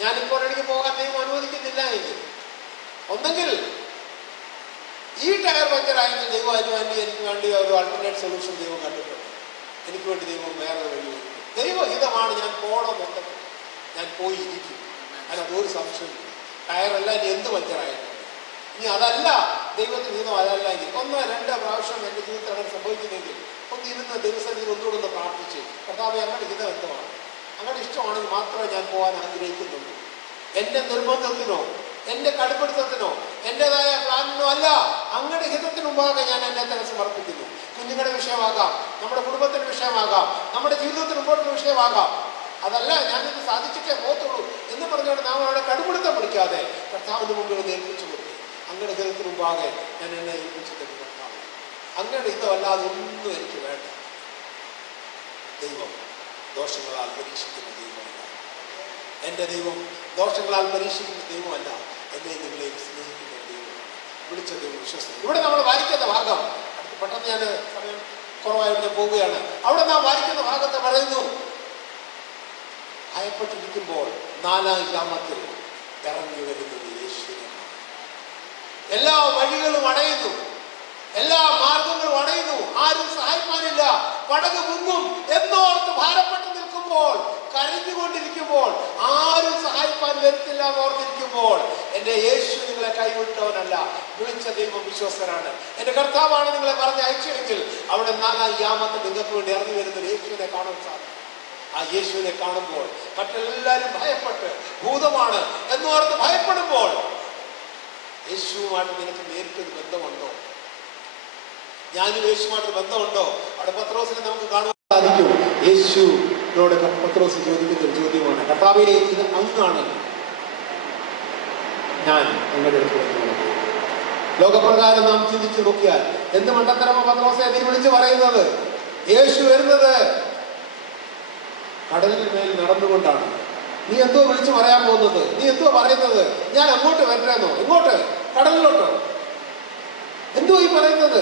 ഞാനിപ്പോൾ എനിക്ക് പോകാൻ ദൈവം അനുവദിക്കുന്നില്ല എങ്കിൽ, ഒന്നെങ്കിൽ ഈ ടയർ പഞ്ചറായെങ്കിൽ ദൈവം അനുവാദി എനിക്ക് വേണ്ടി ഒരു ആൾട്ടർനേറ്റ് സൊല്യൂഷൻ ദൈവം കണ്ടിട്ടുണ്ട്. എനിക്ക് വേണ്ടി ദൈവം വേറെ വഴി. ദൈവഹിതമാണ് ഞാൻ പോകണമെന്നുണ്ടെങ്കിൽ ഞാൻ പോയി ഇരിക്കും. അതിനൊരു സംശയമില്ല. ടയറല്ല ഇനി എന്ത് പഞ്ചറായിരുന്നു. ഇനി അതല്ല ദൈവത്തിന് ഹിതം, അതല്ല എങ്കിൽ 1-2 പ്രാവശ്യം എൻ്റെ ജീവിതത്തിൽ അങ്ങനെ സംഭവിക്കുന്നെങ്കിൽ ഒന്ന് ഇരുന്ന് ദൈവസന്നിധിയിൽ ഒന്നുകൂടെ ഒന്ന് പ്രാർത്ഥിച്ച്, കർത്താവേ, അങ്ങയുടെ ഹിതം എന്തുമാണ്? അങ്ങയുടെ ഇഷ്ടമാണെങ്കിൽ മാത്രമേ ഞാൻ പോകാൻ ആഗ്രഹിക്കുന്നുള്ളൂ. എൻ്റെ നിർബന്ധത്തിനോ എൻ്റെ കടുപ്പിടുത്തത്തിനോ എൻ്റെതായ പ്ലാനിനോ അല്ല, അങ്ങയുടെ ഹിതത്തിന് മുമ്പാകെ ഞാൻ എന്നെ തന്നെ സമർപ്പിക്കുന്നു. കുഞ്ഞുങ്ങളുടെ വിഷയമാകാം, നമ്മുടെ കുടുംബത്തിന്റെ വിഷയമാകാം, നമ്മുടെ ജീവിതത്തിന് മുമ്പോട്ടുള്ള വിഷയമാകാം. അതല്ല ഞാനിത് സാധിച്ചിട്ടേ പോകത്തുള്ളൂ എന്ന് പറഞ്ഞുകൊണ്ട് നാം അവിടെ കടുപിടുത്തം പിടിക്കാതെ കർത്താവിന് മുമ്പിൽ ഏൽപ്പിച്ചു കൊടുത്തു. അങ്ങയുടെ ഹിതത്തിന് മുമ്പാകെ ഞാൻ എന്നെ ഏൽപ്പിച്ചു തരുന്നു. കർത്താവ്, അങ്ങയുടെ ഹിതമല്ലാതെ ഒന്നും എനിക്ക് വേണ്ട. ദൈവം ദോഷങ്ങളാൽ പരീക്ഷിക്കുന്ന ദൈവമല്ല. എൻ്റെ ദൈവം ദോഷങ്ങളാൽ പരീക്ഷിക്കുന്ന ദൈവമല്ല, എന്നെ നിങ്ങളെ സ്നേഹിക്കുന്ന ദൈവമാണ്. വിളിച്ച ദൈവം വിശ്വസിക്കുന്നു. ഇവിടെ നമ്മൾ വായിക്കുന്ന ഭാഗം, പെട്ടെന്ന് ഞാൻ സമയം കുറവായിട്ട് പോവുകയാണ്. അവിടെ നാം വായിക്കുന്ന ഭാഗത്ത് പറയുന്നു, ഭയപ്പെട്ടിരിക്കുമ്പോൾ 4-ാം യാമത്തിൽ ഇറങ്ങി വരുന്നത് യേശുവിനെ. എല്ലാ വഴികളും അടയുന്നു, എല്ലാ മാർഗങ്ങളും അടയുന്നു, ആരും സഹായിക്കും സഹായിക്കാനില്ല, പടക് മുങ്ങും എന്നോർത്ത് ഭാരപ്പെട്ട് നിൽക്കുമ്പോൾ, കരഞ്ഞുകൊണ്ടിരിക്കുമ്പോൾ, ആരും സഹായിക്കാൻ വരത്തില്ല എന്നോർത്തിരിക്കുമ്പോൾ, എന്റെ യേശു നിങ്ങളെ കൈവിട്ടവനല്ല, വിളിച്ച ദൈവം വിശ്വസ്തനാണ്. എന്റെ കർത്താവാണ് നിങ്ങളെ പറഞ്ഞയച്ചെങ്കിൽ അവിടെ 4-ാം യാമത്തിൽ നിങ്ങൾക്ക് വേണ്ടി ഇറങ്ങി വരുന്ന യേശുവിനെ കാണാൻ സാധിക്കും. ആ യേശുവിനെ കാണുമ്പോൾ മറ്റെല്ലാവരും ഭയപ്പെട്ട് ഭൂതമാണ് എന്നോർത്ത് ഭയപ്പെടുമ്പോൾ, യേശുവുമായിട്ട് നിനക്ക് നേരിട്ടൊരു ബന്ധമുണ്ടോ? ഞാനും യേശുമായിട്ടൊരു ബന്ധമുണ്ടോ? അവിടെ പത്രോസിനെ നമുക്ക് കാണാൻ സാധിക്കും. യേശുവിനോട് പത്രോസ് ചോദിക്കുന്ന ഒരു ചോദ്യമാണ്, കർത്താവേ, ഇത് അങ്ങാണ് ഞാൻ നിങ്ങളുടെ അടുത്ത് വരുന്നത്. ലോകപ്രകാരം നാം ചിന്തിച്ചു നോക്കിയാൽ എന്ത് മണ്ടത്തരമോ പത്രോസെ നീ വിളിച്ചു പറയുന്നത്? യേശു വരുന്നത് കടലിന് മേൽ നടന്നുകൊണ്ടാണ്. നീ എന്തോ വിളിച്ചു പറയാൻ പോകുന്നത്? നീ എന്തോ പറയുന്നത്? ഞാൻ അങ്ങോട്ട് വരണമെന്നോ? ഇങ്ങോട്ട് കടലിലോട്ടോ? എന്തോ ഈ പറയുന്നത്?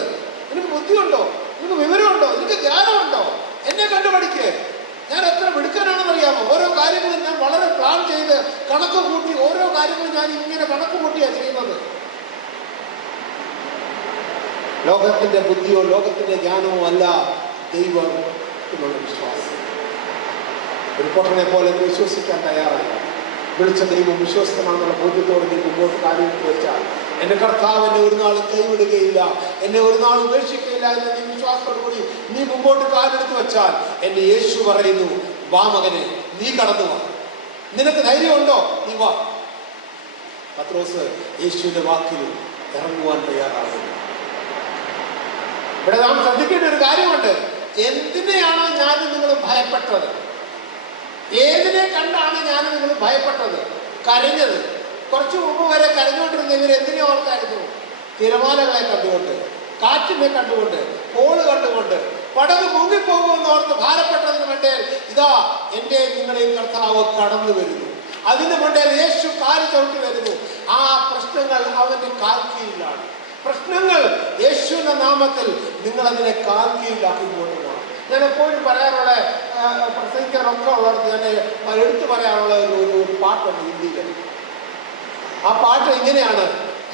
നിനക്ക് ബുദ്ധിയുണ്ടോ? നിനക്ക് വിവരമുണ്ടോ? നിനക്ക് ജ്ഞാനമുണ്ടോ? എന്നെ കണ്ടുപഠിക്ക്. ഞാൻ എത്ര മിടുക്കനാണെന്ന് അറിയാമോ? ഓരോ കാര്യങ്ങളും ഞാൻ വളരെ പ്ലാൻ ചെയ്ത് കണക്ക് കൂട്ടി, ഓരോ കാര്യങ്ങളും ഞാൻ ഇങ്ങനെ കണക്ക് കൂട്ടിയാണ് ചെയ്യുന്നത്. ലോകത്തിന്റെ ബുദ്ധിയോ ലോകത്തിന്റെ ജ്ഞാനമോ അല്ല ദൈവം എന്നുള്ള വിശ്വാസം. ഒരു പൊട്ടനെ പോലെ വിശ്വസിക്കാൻ തയ്യാറായി വിളിച്ച ദൈവം വിശ്വസ്തനാണെന്നുള്ള ബോധ്യത്തോടെ നീ മുമ്പോട്ട് കാര്യങ്ങൾ വെച്ചാൽ, എന്റെ കർത്താവ് എന്നെ ഒരു നാളും കൈവിടുകയില്ല, എന്നെ ഒരു നാളും ഉപേക്ഷിക്കുകയില്ല എന്ന് നീ വിശ്വാസത്തോടുകൂടി നീ മുമ്പോട്ട് കാലെടുത്ത് വെച്ചാൽ, എന്റെ യേശു പറയുന്നു, വാ മകനെ, നീ കടന്നു വാ. നിനക്ക് ധൈര്യമുണ്ടോ? നീ വാ. പത്രോസ് യേശുവിന്റെ വാക്കിൽ ഇറങ്ങുവാൻ തയ്യാറാകുന്നു. ഇവിടെ നാം ശ്രദ്ധിക്കേണ്ട ഒരു കാര്യമുണ്ട്. എന്തിനെയാണോ ഞാനും നിങ്ങൾ ഭയപ്പെട്ടത്? ഏതിനെ കണ്ടാണ് ഞാനും നിങ്ങൾ ഭയപ്പെട്ടത്? കരഞ്ഞത്. കുറച്ചു മുമ്പ് വരെ കരഞ്ഞുകൊണ്ടിരുന്ന ഇവർ എന്തിനെ ഓർത്തായിരുന്നു? തിരമാലകളെ കണ്ടുകൊണ്ട്, കാറ്റിനെ കണ്ടുകൊണ്ട്, കോള് കണ്ടുകൊണ്ട്, പടക് മുങ്ങിപ്പോകുമെന്ന് ഓർത്ത് ഭാരപ്പെട്ടതിന് വേണ്ടേ ഇതാ എന്റെ നിങ്ങളെയും കർത്താവ് കടന്നു വരുന്നു. അതിന് വേണ്ടേ യേശു കാല് ചവിട്ടി വരുന്നു. ആ പ്രശ്നങ്ങൾ അവന്റെ കാൽക്കീഴിലാണ്. പ്രശ്നങ്ങൾ യേശുവിന്റെ നാമത്തിൽ നിങ്ങൾ അതിനെ കാൽക്കീഴിലാക്കി കൊണ്ടുപോകണം. ഞാൻ എപ്പോഴും പറയാനുള്ള, പ്രസംഗിക്കാനൊക്കെ ഉള്ളിടത്ത് ഞാൻ എടുത്തു പറയാനുള്ള ഒരു പാട്ടുണ്ട് ഹിന്ദിയിൽ. ആ പാട്ട് ഇങ്ങനെയാണ്,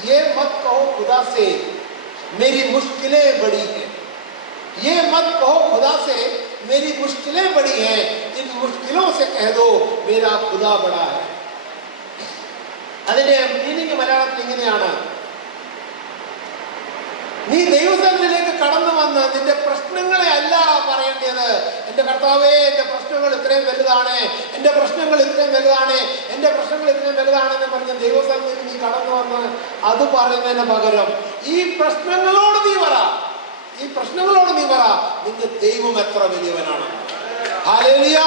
യേ മത് കഹോ ഖുദാ സേ മേരി മുഷ്കിലേ ബഡി ഹൈ, യേ മത് കഹോ ഖുദാ സേ മേരി മുഷ്കിലേ ബഡി ഹൈ, ഇൻ മുഷ്കിലോ സേ കഹ ദോ മേരാ ഖുദാ ബഡാ ഹൈ. അതിന്റെ മീനിങ് മലയാളത്തിൽ ഇങ്ങനെയാണ്, നീ ദൈവസന്നിധിയിലേക്ക് കടന്നു വന്ന് നിന്റെ പ്രശ്നങ്ങളെ അല്ല പറയേണ്ടത്. എന്റെ കർത്താവേ, എന്റെ പ്രശ്നങ്ങൾ ഇത്രയും വലുതാണ്, എന്റെ പ്രശ്നങ്ങൾ ഇത്രയും വലുതാണ്, എന്റെ പ്രശ്നങ്ങൾ ഇത്രയും വലുതാണെന്ന് പറഞ്ഞ് ദൈവസന്നിധിയിൽ നീ കടന്നു വന്ന് അത് പറയുന്നതിന് പകരം ഈ പ്രശ്നങ്ങളോട് നീ പറ, ഈ പ്രശ്നങ്ങളോട് നീ പറ, നിന്റെ ദൈവം എത്ര വലിയവനാണ്. ഹല്ലേലൂയ.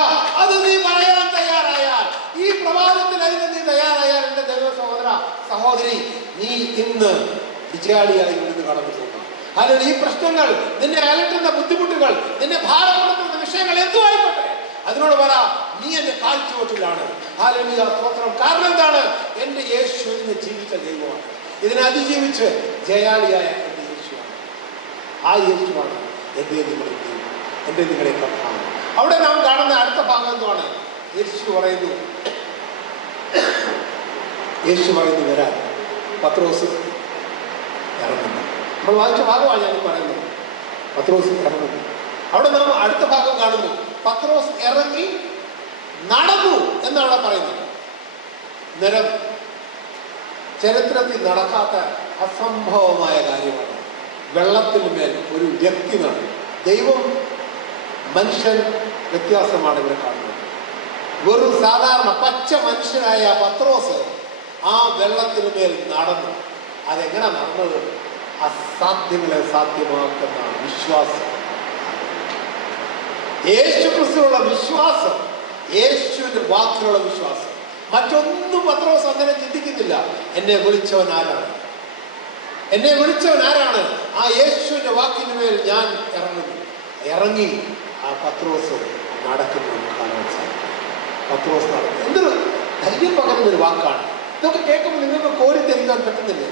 അത് നീ പറയാൻ തയ്യാറായാൽ, ഈ പ്രഭാതത്തിൽ അതിന് നീ തയ്യാറായാൽ, എന്റെ ദൈവ സഹോദര സഹോദരി, നീ ഇന്ന് വിജയാളിയായി ഇവിടുന്ന് കടന്നു പോകുന്നു. അല്ലെങ്കിൽ ഈ പ്രശ്നങ്ങൾ, നിന്നെ അലട്ടുന്ന ബുദ്ധിമുട്ടുകൾ, നിന്നെ ഭാരപ്പെടുത്തുന്ന വിഷയങ്ങൾ എന്തുമായിക്കോട്ടെ, അതിനോട് പറ, നീ എന്റെ കാൽച്ചുവട്ടിലാണ്. ഹല്ലേലൂയ, സ്തോത്രം. കാരണം എന്താണ്? എന്റെ യേശു ഇന്ന് ജീവിച്ച ദൈവമാണ്. ഇതിനെ അതിജീവിച്ച് ജയാളിയായ എന്റെ യേശുവാണ്. ആ യേശുവാണ് എന്റെ നിങ്ങളെ ദൈവം, എന്റെ നിങ്ങളെ കർത്താവ്. അവിടെ നാം കാണുന്ന അടുത്ത ഭാഗം എന്താണ്? യേശു പറയുന്നു വരാൻ. പത്രോസ് ഇറങ്ങുന്നു. നമ്മൾ വായിച്ച ഭാഗമാണ് ഞാൻ പറയുന്നത്. പത്രോസ് ഇറങ്ങുന്നു. അവിടെ നാം അടുത്ത ഭാഗം കാണുന്നു, പത്രോസ് ഇറങ്ങി നടന്നു എന്നാണ് പറയുന്നത്. നിരം ചരിത്രത്തിൽ നടക്കാത്ത അസംഭവമായ കാര്യമാണ്. വെള്ളത്തിന് മേൽ ഒരു വ്യക്തി നടന്നു. ദൈവം മനുഷ്യൻ വ്യത്യാസമാണ് ഇവിടെ കാണുന്നത്. വെറും സാധാരണ പച്ച മനുഷ്യനായ പത്രോസ് ആ വെള്ളത്തിന് മേൽ നടന്നു. അതെങ്ങനെ നടന്നത്? അസാധ്യങ്ങളെ സാധ്യമാക്കുന്ന വിശ്വാസം, യേശു ക്രിസ്തുവിലുള്ള വിശ്വാസം, യേശുവിന്റെ വാക്കിലുള്ള വിശ്വാസം. മറ്റൊന്നും പത്രോസ് അങ്ങനെ ചിന്തിക്കുന്നില്ല. എന്നെ വിളിച്ചവൻ ആരാണ്? എന്നെ വിളിച്ചവൻ ആരാണ്? ആ യേശുവിന്റെ വാക്കിന് മേൽ ഞാൻ ഇറങ്ങുന്നു. ഇറങ്ങി ആ പത്രോസ് നടക്കുന്നു. കാണാൻ സാധിക്കും. പത്രോസ് നടന്നു. എന്തൊരു ധൈര്യം പകരുന്നൊരു വാക്കാണ്. ഇതൊക്കെ കേൾക്കുമ്പോൾ നിങ്ങൾക്ക് കോരിത്തെരിക്കാൻ പറ്റുന്നില്ലേ?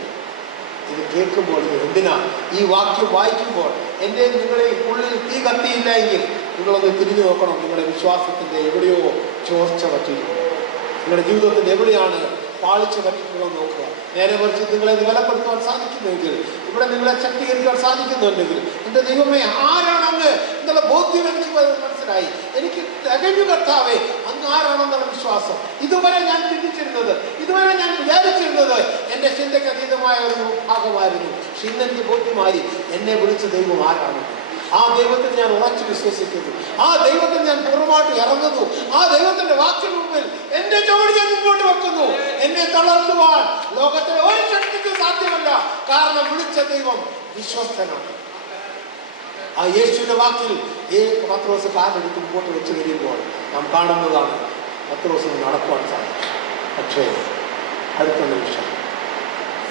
ഇത് കേൾക്കുമ്പോൾ എന്തിനാ ഈ വാക്യം വായിക്കുമ്പോൾ എൻ്റെ നിങ്ങളെ ഉള്ളിൽ തീ കത്തിയില്ല എങ്കിൽ നിങ്ങളൊന്ന് തിരിഞ്ഞു നോക്കണം. നിങ്ങളുടെ വിശ്വാസത്തിൻ്റെ എവിടെയോ ചോർച്ച പറ്റിയിരിക്കുന്നു. നിങ്ങളുടെ ജീവിതത്തിൻ്റെ എവിടെയാണ് പാളിച്ച പറ്റിയിട്ടുണ്ടോ നോക്കുക. നേരെ മറിച്ച് നിങ്ങളെ വിലപ്പെടുത്തുവാൻ സാധിക്കുന്നുവെങ്കിൽ, ഇവിടെ നിങ്ങളെ ശക്തീകരിക്കാൻ സാധിക്കുന്നുണ്ടെങ്കിൽ, എൻ്റെ ദൈവമേ ആരാണ് അങ്ങ് എന്നുള്ള ബോധ്യം എനിക്ക് മനസ്സിലായി. എനിക്ക് തികഞ്ഞു കർത്താവേ അങ്ങ് ആരാണെന്നുള്ള വിശ്വാസം. ഇതുവരെ ഞാൻ ചിന്തിച്ചിരുന്നത്, ഇതുവരെ ഞാൻ വിചാരിച്ചിരുന്നത് എൻ്റെ ചിന്തയ്ക്ക് അതീതമായ ഒരു ഭാഗമായിരുന്നു. പക്ഷെ ഇന്നെനിക്ക് ബോധ്യമായി എന്നെ വിളിച്ച ദൈവം ആരാണ്. ആ ദൈവത്തിൽ ഞാൻ ഉറച്ചു വിശ്വസിക്കുന്നു. ആ ദൈവത്തിൽ ഞാൻ പൂർണ്ണമായിട്ട് ഇറങ്ങുന്നു. ആ ദൈവത്തിന്റെ വാക്കിന് മുമ്പിൽ എന്റെ ചുവട് ഞാൻ മുമ്പോട്ട് വെക്കുന്നു. എന്നെ തളർത്തുവാൻ ലോകത്തിലെ ഒരു ശക്തിക്കും സാധ്യമല്ല. കാരണം വിളിച്ച ദൈവം വിശ്വസ്തനാണ്. ആ യേശുവിന്റെ വാക്കിൽ പത്രോസ് കാലെടുത്ത് മുമ്പോട്ട് വെച്ച് കഴിയുമ്പോൾ നാം കാണുന്നതാണ് പത്രോസിന് നടക്കുവാൻ സാധിക്കും. പക്ഷേ അടുത്ത നിമിഷം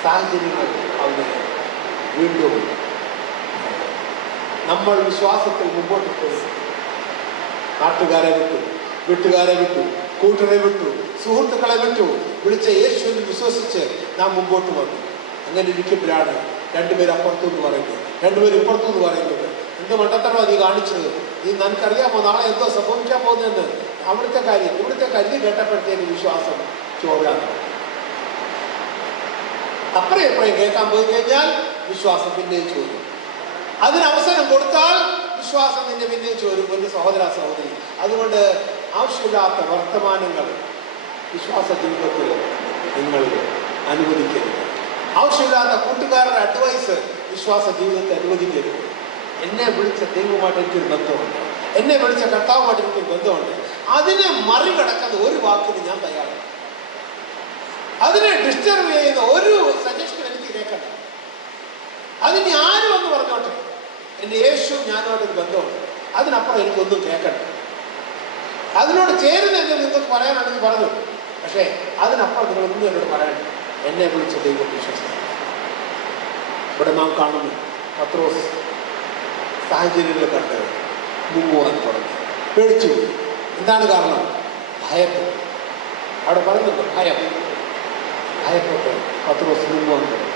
സാഹചര്യങ്ങൾ അവനെ വീണ്ടും നമ്മൾ വിശ്വാസത്തിൽ മുമ്പോട്ട് പോയി നാട്ടുകാരെ വിട്ടു, വീട്ടുകാരെ വിട്ടു, കൂട്ടരെ വിട്ടു, സുഹൃത്തുക്കളെ വിട്ടു, വിളിച്ച യേശുവിനെ വിശ്വസിച്ച് നാം മുമ്പോട്ട് വന്നു. അങ്ങനെ ഇരിക്കുമ്പോഴാണ് രണ്ടുപേരും അപ്പുറത്തുനിന്ന് പറയുന്നത്, രണ്ടുപേരും ഇപ്പുറത്തുനിന്ന് പറയുന്നത്. എന്ത് മണ്ടത്തരമാണ് നീ കാണിച്ചത്? നീ നിനക്കറിയാമോ നാളെ എന്തോ സംഭവിക്കാൻ പോകുന്നതെന്ന്? അവിടുത്തെ കാര്യം ഇവിടുത്തെ കാര്യം കേട്ടപ്പോഴത്തേക്ക് വിശ്വാസം ചോടാണ്. അപ്പറേ എപ്പോഴും കേൾക്കാൻ പോയി കഴിഞ്ഞാൽ വിശ്വാസം പിന്നെയും ചോരും. അതിനവസരം കൊടുത്താൽ വിശ്വാസം നിന്നെ പിന്നെയും ചോരും. എൻ്റെ സഹോദര സഹോദരി, അതുകൊണ്ട് ആവശ്യമില്ലാത്ത വർത്തമാനങ്ങൾ വിശ്വാസ ജീവിതത്തിൽ നിങ്ങൾ അനുവദിക്കരുത്. ആവശ്യമില്ലാത്ത കൂട്ടുകാരുടെ അഡ്വൈസ് വിശ്വാസ ജീവിതത്തെ അനുവദിക്കരുത്. എന്നെ വിളിച്ച ദൈവമായിട്ട് എനിക്കൊരു ബന്ധമുണ്ട്, എന്നെ വിളിച്ച കർത്താവുമായിട്ട് എനിക്കൊരു ബന്ധമുണ്ട്. അതിനെ മറികടക്കുന്ന ഒരു വാക്കിന് ഞാൻ തയ്യാറാണ്. അതിനെ ഡിസ്റ്റർബ് ചെയ്യുന്ന ഒരു സജഷൻ എനിക്ക് കേൾക്കണ്ട. അതിന് ആരും ഒന്ന് പറഞ്ഞോട്ടെ, എൻ്റെ യേശു ഞാനുമായിട്ടൊരു ബന്ധമുണ്ട്, അതിനപ്പുറം എനിക്കൊന്നും കേൾക്കണ്ട. അതിനോട് ചേരുന്ന എന്നെ നിങ്ങൾക്ക് പറയാനാണെങ്കിൽ പറഞ്ഞു, പക്ഷേ അതിനപ്പുറം നിങ്ങളൊന്നും എന്നോട് പറയണ്ട. എന്നെ വിളിച്ച ദൈവം വിശ്വസിക്കുന്നു. ഇവിടെ നാം കാണുന്നു പത്രോസ് സാഹചര്യങ്ങൾ കണ്ട് മുങ്ങുവാൻ തുടങ്ങി, പേടിച്ചു. എന്താണ് കാരണം? ഭയപ്പെട്ടു. അവിടെ പറയുന്നുണ്ട് ഭയപ്പെട്ട് പത്രോസ് മുങ്ങുവാൻ തുടങ്ങി.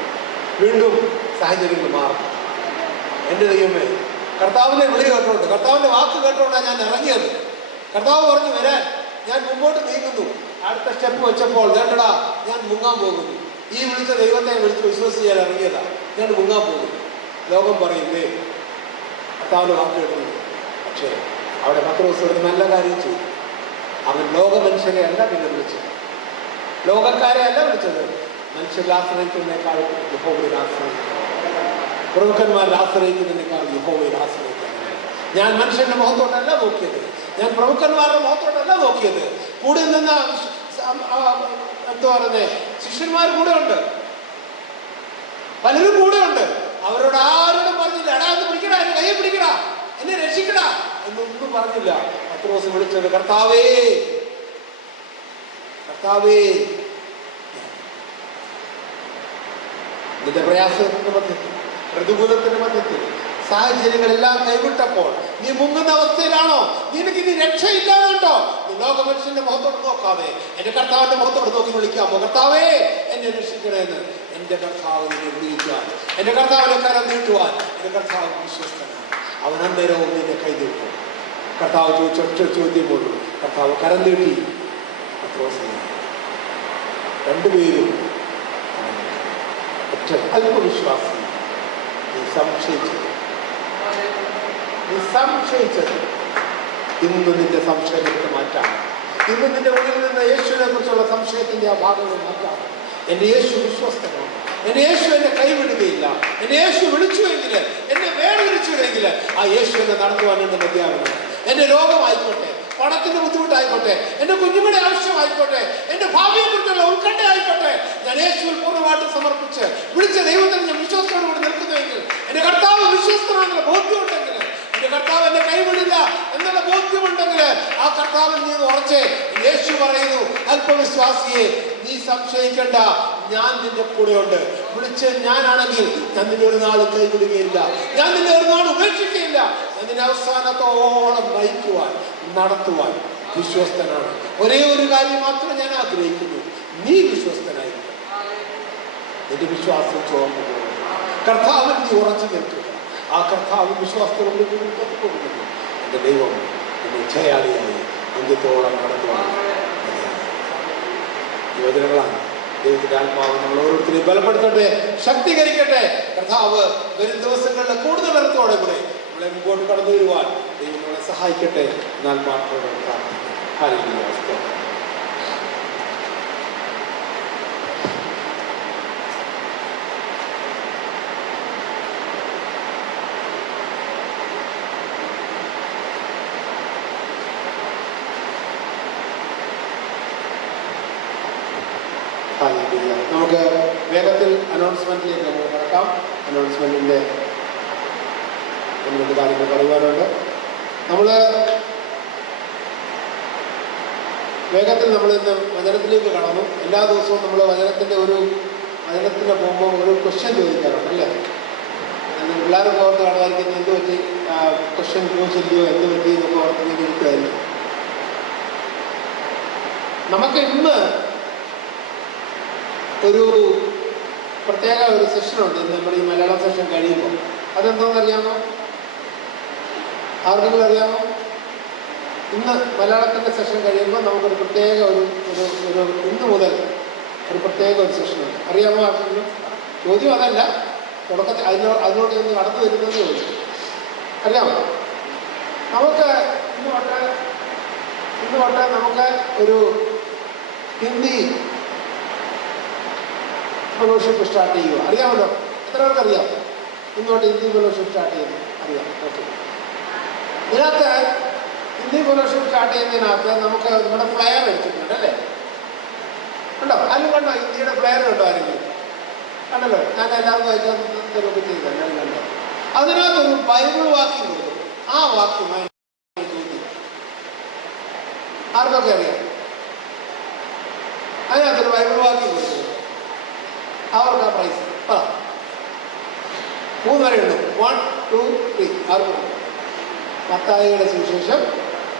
വീണ്ടും സാഹചര്യങ്ങൾ മാറും. എൻ്റെ ദൈവമേ, കർത്താവിനെ വിളി കേട്ടോണ്ട്, കർത്താവിൻ്റെ വാക്ക് കേട്ടോണ്ടാണ് ഞാൻ ഇറങ്ങിയത്. കർത്താവ് പറഞ്ഞു വരാൻ, ഞാൻ മുമ്പോട്ട് നീങ്ങുന്നു. അടുത്ത സ്റ്റെപ്പ് വെച്ചപ്പോൾ വേണ്ടടാ ഞാൻ മുങ്ങാൻ പോകുന്നു. ഈ വിളിച്ച ദൈവത്തെ വിളിച്ച് വിശ്വസിച്ച് ഞാൻ ഇറങ്ങിയതാ, ഞാൻ മുങ്ങാൻ പോകുന്നു. ലോകം പറയുന്നേ കർത്താവിൻ്റെ വാക്ക് കേട്ടു. പക്ഷേ അവിടെ പത്രോസ് ഒരു നല്ല കാര്യം ചെയ്തു. അവൻ ലോക മനുഷ്യരെ അല്ല പിന്നെ വിളിച്ചത്, ലോകക്കാരെ അല്ല വിളിച്ചത്. മനുഷ്യരെ ആശ്രയിക്കുന്നതിനേക്കാൾ യഹോവയിൽ ആശ്രയിക്കുന്നു, പ്രമുഖന്മാരെ ആശ്രയിക്കുന്നതിനേക്കാൾ യഹോവയിൽ ആശ്രയിക്കുന്നു. ഞാൻ മനുഷ്യന്റെ മുഖത്തോട്ടല്ല നോക്കിയത്, ഞാൻ പ്രമുഖന്മാരുടെ മുഖത്തോട്ടല്ല നോക്കിയത്. കൂടെ നിന്ന എന്താ പറയുന്നത് ശിഷ്യന്മാർ കൂടെ ഉണ്ട്, പലരും കൂടെ ഉണ്ട്. അവരോട് ആരോടും പറഞ്ഞില്ല, എടാ എന്ന് പിടിക്കടാ, എന്നെ കയ്യെ പിടിക്കടാ, എന്നെ രക്ഷിക്കടാ എന്നൊന്നും പറഞ്ഞില്ല. പത്രോസ് വിളിച്ചത് കർത്താവേ, കർത്താവേ. നിന്റെ പ്രയാസത്തിന്റെ മധ്യത്തിൽ, പ്രതികൂലത്തിന്റെ മധ്യത്തിൽ, സാഹചര്യങ്ങളെല്ലാം കൈവിട്ടപ്പോൾ നീ മുങ്ങുന്ന അവസ്ഥയിലാണോ? നിനക്ക് ഇനി രക്ഷയില്ലാതുണ്ടോ? നീ ലോക മനുഷ്യന്റെ മുഖത്തോട് നോക്കാതെ എൻ്റെ കർത്താവിന്റെ മുഖത്തോട് നോക്കി വിളിക്കാമോ? കർത്താവേ എന്നെ രക്ഷിക്കണേന്ന്. എൻ്റെ കർത്താവ് നിന്നെ വിളിക്കുവാൻ, എൻ്റെ കർത്താവിനെ കരം നീട്ടുവാൻ എൻ്റെ കർത്താവ് വിശ്വസ്തനാണ്. അവൻ അന്നേരവും നിന്നെ കൈനീട്ടും. കർത്താവ് ചോദിച്ചൊറ്റ ചോദ്യം പോലും കർത്താവ് കരം നീട്ടി. രണ്ടുപേരും ഒറ്റ അല്പവിശ്വാസം. നീ സംശയിച്ചത് ഇന്ന് നിന്റെ സംശയങ്ങൾക്ക് മാറ്റാം. ഇന്ന് നിന്റെ ഉള്ളിൽ നിന്ന് യേശുവിനെ കുറിച്ചുള്ള സംശയത്തിന്റെ ആ ഭാഗങ്ങൾ മാറ്റാം. എൻ്റെ യേശു വിശ്വസ്തനാണ്, എൻ്റെ യേശു എന്നെ കൈവിടുകയില്ല. എൻ്റെ യേശു വിളിച്ചുവെങ്കിൽ, എന്നെ വേർതിരിച്ചുവെങ്കിൽ ആ യേശു എന്നെ നടത്തുവാൻ എന്നെ മതിയാകുന്നു. എൻ്റെ രോഗമായിക്കോട്ടെ, പണത്തിന്റെ ബുദ്ധിമുട്ടായിക്കോട്ടെ, എൻ്റെ കുഞ്ഞുങ്ങളുടെ ആവശ്യമായിക്കോട്ടെ, എൻ്റെ ഭാവിയെ കുറിച്ചുള്ള ഉത്കണ്ഠ ആയിക്കോട്ടെ, ഞാൻ യേശുവിൽ പൂർണ്ണമായിട്ട് സമർപ്പിച്ച് വിളിച്ച ദൈവത്തിന് ഞാൻ വിശ്വാസത്തോടുകൂടി നിൽക്കുന്നുവെങ്കിൽ, എൻ്റെ കർത്താവ് വിശ്വസ്തനാണെന്നുള്ള ബോധ്യമുണ്ടെങ്കിൽ, എൻ്റെ കർത്താവ് എന്നെ കൈവിടില്ല എന്നുള്ള ബോധ്യമുണ്ടെങ്കിൽ ആ കർത്താവിൽ നീ ഉറച്ച് യേശു പറയുന്നു, അല്പവിശ്വാസിയെ നീ സംശയിക്കണ്ട, ഞാൻ നിന്റെ കൂടെയുണ്ട്. വിളിച്ച് ഞാനാണെങ്കിൽ ഞാൻ നിന്നെ ഒരു നാൾ കൈവിടുകയില്ല, ഞാൻ നിന്നെ ഒരു നാൾ ഉപേക്ഷിക്കുകയില്ല. ഞാൻ നിന്നെ അവസാനത്തോളം നയിക്കുവാൻ, നടത്തുവാൻ വിശ്വസ്തനാണ്. ഒരേ ഒരു കാര്യം മാത്രമേ ഞാൻ ആഗ്രഹിക്കുന്നു, നീ വിശ്വസ്തനായിരിക്കും. നിന്റെ വിശ്വാസം ചോർന്നു പോകും. കർത്താവിൽ നീ ഉറച്ചു നിൽക്കുക. ആ കർത്താവ് വിശ്വാസത്തോട് കൊടുക്കുന്നു. എൻ്റെ ദൈവം എന്നെ ജയാളിയായി അന്ത്യത്തോളം നടത്തുവാൻ യുവജനങ്ങളാണ്. ദൈവത്തിന്റെ ആത്മാവ് നമ്മൾ ഓരോരുത്തരെയും ബലപ്പെടുത്തട്ടെ, ശക്തീകരിക്കട്ടെ. കർത്താവ് വരും ദിവസങ്ങളിൽ കൂടുതൽ ബലത്തോടെ കൂടെ നമ്മളെ മുമ്പോട്ട് കടന്നു വരുവാൻ ദൈവം നമ്മളെ സഹായിക്കട്ടെ. എന്നാൽ മാത്രമേ പ്രാർത്ഥിക്കാം. നമുക്ക് വേഗത്തിൽ അനൗൺസ്മെന്റിലേക്ക് നമുക്ക് കിടക്കാം. അനൗൺസ്മെന്റിന്റെ രണ്ട് കാര്യങ്ങൾ പറയുവാനുണ്ട്. വേഗത്തിൽ നമ്മൾ ഇന്ന് വചനത്തിലേക്ക് കടന്നു. എല്ലാ ദിവസവും നമ്മൾ വചനത്തിന് പോകുമ്പോൾ ഒരു ക്വസ്റ്റ്യൻ ചോദിക്കാറുണ്ട് അല്ലേ? പിള്ളേർക്ക് ഓർത്ത് കാണുമായിരിക്കും എന്ത് പറ്റി ക്വസ്റ്റ്യൻ ചോദിച്ചില്ലയോ, എന്ത് പറ്റി എന്നൊക്കെ ഓർത്തിങ്ങനെ ഇരിക്കുമായിരിക്കും. നമുക്ക് ഇന്ന് ഒരു പ്രത്യേക ഒരു സെഷനുണ്ട്. ഇന്ന് നമ്മൾ ഈ മലയാളം സെഷൻ കഴിയുമ്പോൾ അതെന്തോന്ന് അറിയാമോ? ആർക്കെങ്കിലും അറിയാമോ? ഇന്ന് മലയാളത്തിൻ്റെ സെഷൻ കഴിയുമ്പോൾ നമുക്കൊരു പ്രത്യേക ഒരു ഇന്ന് മുതൽ ഒരു പ്രത്യേക ഒരു സെഷനുണ്ട്. അറിയാമോ ആർക്കെങ്കിലും? ചോദ്യം അതല്ല, തുടക്കത്തിൽ അതിനോട് ഒന്ന് കടന്നു വരുന്നത് ചോദ്യം. അറിയാമോ? നമുക്ക് ഇന്ന് തൊട്ട് നമുക്ക് ഒരു ഹിന്ദി ഫെലോഷിപ്പ് സ്റ്റാർട്ട് ചെയ്യുക. അറിയാമല്ലോ? എത്ര പേർക്ക് അറിയാം? ഇന്നോട്ട് ഹിന്ദി ഫെലോഷിപ്പ് സ്റ്റാർട്ട് ചെയ്യുന്നു അറിയാം. ഓക്കെ. ഇതിനകത്ത് ഹിന്ദി ഫെലോഷിപ്പ് സ്റ്റാർട്ട് ചെയ്യുന്നതിനകത്ത് നമുക്ക് നമ്മുടെ ഫ്ലെയർ വെച്ചിട്ടുണ്ട് അല്ലേ? ഉണ്ടോ? ആരും കണ്ടോ? ഹിന്ദിയുടെ ഫ്ലെയർ കണ്ടോ ആരെങ്കിലും? കണ്ടല്ലോ? ഞാൻ എല്ലാവർക്കും അയക്കാൻ ചെയ്തത് എല്ലാവരും കണ്ടോ? അതിനകത്തൊരു ബൈബിൾ വാക്യം കൊടുക്കും. ആ വാക്യമായി ചോദ്യം ആർക്കൊക്കെ അറിയാം? അതിനകത്തൊരു ബൈബിൾ വാക്യം കൊടുക്കും. അവർക്ക് ആ പ്രൈസ് പറ. 3 വരെ ഉണ്ട്. 1, 2, 3. ആർക്കും? മത്തായിയുടെ സുവിശേഷം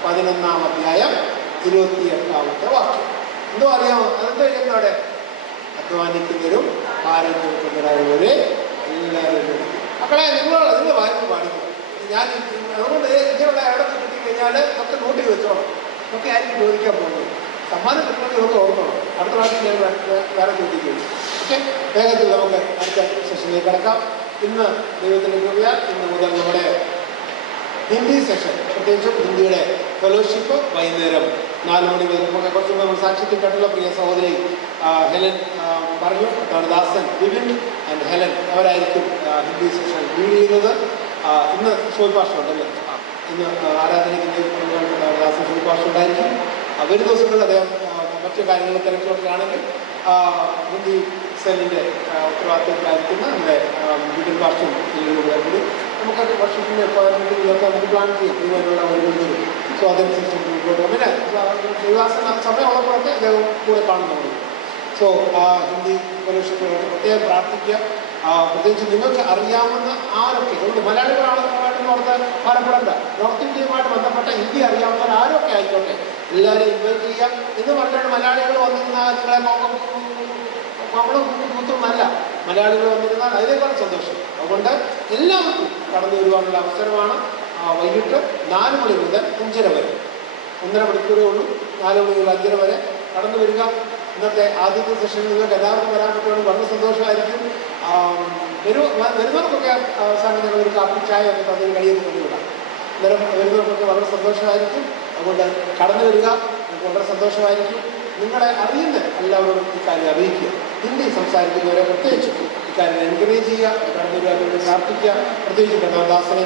11-ാം അധ്യായം 28-ാമത്തെ വാക്യം. എന്തോ അറിയാമോ? അതെന്തോ ചെയ്യുന്നു അവിടെ? അധ്വാനിക്കുന്നവരും ഭാരം ചുമക്കുന്നവരെ എല്ലാവരും. മക്കളെ നിങ്ങൾ വായിച്ച് പാടിക്കും. ഞാൻ അതുകൊണ്ട് ഇങ്ങനെയുള്ള ഇടത്ത് കിട്ടിക്കഴിഞ്ഞാൽ ഒക്കെ നോട്ടി വെച്ചോളാം. ഒക്കെ ആയിരിക്കും ചോദിക്കാൻ പോകുന്നത്. സമ്മാനം കിട്ടുന്നത് നമുക്ക് ഓർക്കണം. അടുത്ത പ്രാവശ്യം ഞാൻ വേറെ ചോദിക്കുകയുള്ളൂ. ഓക്കെ. വേഗത്തിൽ നമുക്ക് അടുത്ത സെഷനിലേക്ക് കിടക്കാം. ഇന്ന് ദൈവത്തിൻ്റെ കൃപയാൽ ഇന്ന് മുതൽ നമ്മുടെ ഹിന്ദി സെഷൻ, പ്രത്യേകിച്ചും ഹിന്ദിയുടെ ഫെലോഷിപ്പ് വൈകുന്നേരം 4 മണി വരെ. നമുക്ക് കുറച്ചും നമ്മൾ സാക്ഷ്യത്തിൽ കണ്ടുള്ള പ്രിയ സഹോദരി ഹെലൻ പറഞ്ഞു. ദാസൻ, വിപിൻ ആൻഡ് ഹെലൻ അവരായിരിക്കും ഹിന്ദി സെഷൻ ലീഡ് ചെയ്യുന്നത്. ഇന്ന് ഷോയ് പാഷ ഉണ്ടല്ലേ? ഇന്ന് ആരാധനയ്ക്ക് ദാസൻ ഷോയ് പാഷ ഉണ്ടായിരിക്കും. വരും ദിവസങ്ങളിൽ അദ്ദേഹം മറ്റു കാര്യങ്ങൾ തിരക്കിലൊക്കെ ആണെങ്കിൽ ഹിന്ദി സെല്ലിൻ്റെ ഉത്തരവാദിത്തത്തിലായിരിക്കുന്ന നമ്മുടെ വിപിൻ പാഷയും കൂടി നമുക്കത് വർഷത്തിൻ്റെ പതിനെട്ടിലൊക്കെ നമുക്ക് പ്ലാൻ ചെയ്യും. ഇതുപോലുള്ള വരുന്നത്. സോ അതനുസരിച്ച് മുമ്പോട്ട് പിന്നെ ശ്രീവാസൻ സമയമുള്ളപ്പോഴൊക്കെ അദ്ദേഹം കൂടെ കാണുന്നുണ്ട്. സോ ഹിന്ദി ഫെലോഷിപ്പിനോട് പ്രത്യേകം പ്രാർത്ഥിക്കുക. പ്രത്യേകിച്ച് നിങ്ങൾക്ക് അറിയാവുന്ന ആരൊക്കെ അതുകൊണ്ട് മലയാളികളാണെന്ന് ഓർത്ത് ഭാരപ്പെടേണ്ട. നോർത്ത് ഇന്ത്യയുമായിട്ട് ബന്ധപ്പെട്ട ഹിന്ദി അറിയാവുന്നവർ ആരൊക്കെ ആയിക്കോട്ടെ എല്ലാവരെയും ഇൻവൈറ്റ് ചെയ്യാം. എന്ന് പറഞ്ഞാൽ മലയാളികൾ വന്നിരുന്നാൽ നിങ്ങളെ നമ്മളും കൂത്തൊന്നല്ല. മലയാളികൾ വന്നിരുന്നാൽ അതിനേക്കാൾ സന്തോഷം. അതുകൊണ്ട് എല്ലാവർക്കും കടന്നു വരുവാനുള്ള അവസരമാണ്. വൈകിട്ട് 4 മണി മുതൽ 5:30 വരെ 1.5 മണിക്കൂറേ ഉള്ളൂ. 4 മണി മുതൽ 5:30 വരെ കടന്നു വരിക. ഇന്നത്തെ ആദ്യത്തെ സെഷനിൽ നിങ്ങൾക്ക് എല്ലാവർക്കും വരാൻ പറ്റുകയാണെങ്കിൽ വളരെ സന്തോഷമായിരിക്കും. വരുന്നവർക്കൊക്കെ അവസാനം ഞങ്ങൾ ഒരു കാപ്പി ചായ ഒക്കെ തന്നതിന് കഴിയുന്ന കൊണ്ടുവിടാം. അന്നേരം വരുന്നവർക്കൊക്കെ വളരെ സന്തോഷമായിരിക്കും. അതുകൊണ്ട് കടന്നു വരിക. നിങ്ങൾക്ക് വളരെ സന്തോഷമായിരിക്കും. നിങ്ങളെ അറിയുന്ന എല്ലാവരോടും ഇക്കാര്യം അറിയിക്കുക. ഹിന്ദി സംസാരിക്കുന്നവരെ പ്രത്യേകിച്ച് ഇക്കാര്യം എൻകറേജ് ചെയ്യുക. കടന്നു വരിക, അവരോട് പ്രാർത്ഥിക്കുക. പ്രത്യേകിച്ച് കർണദാസനെ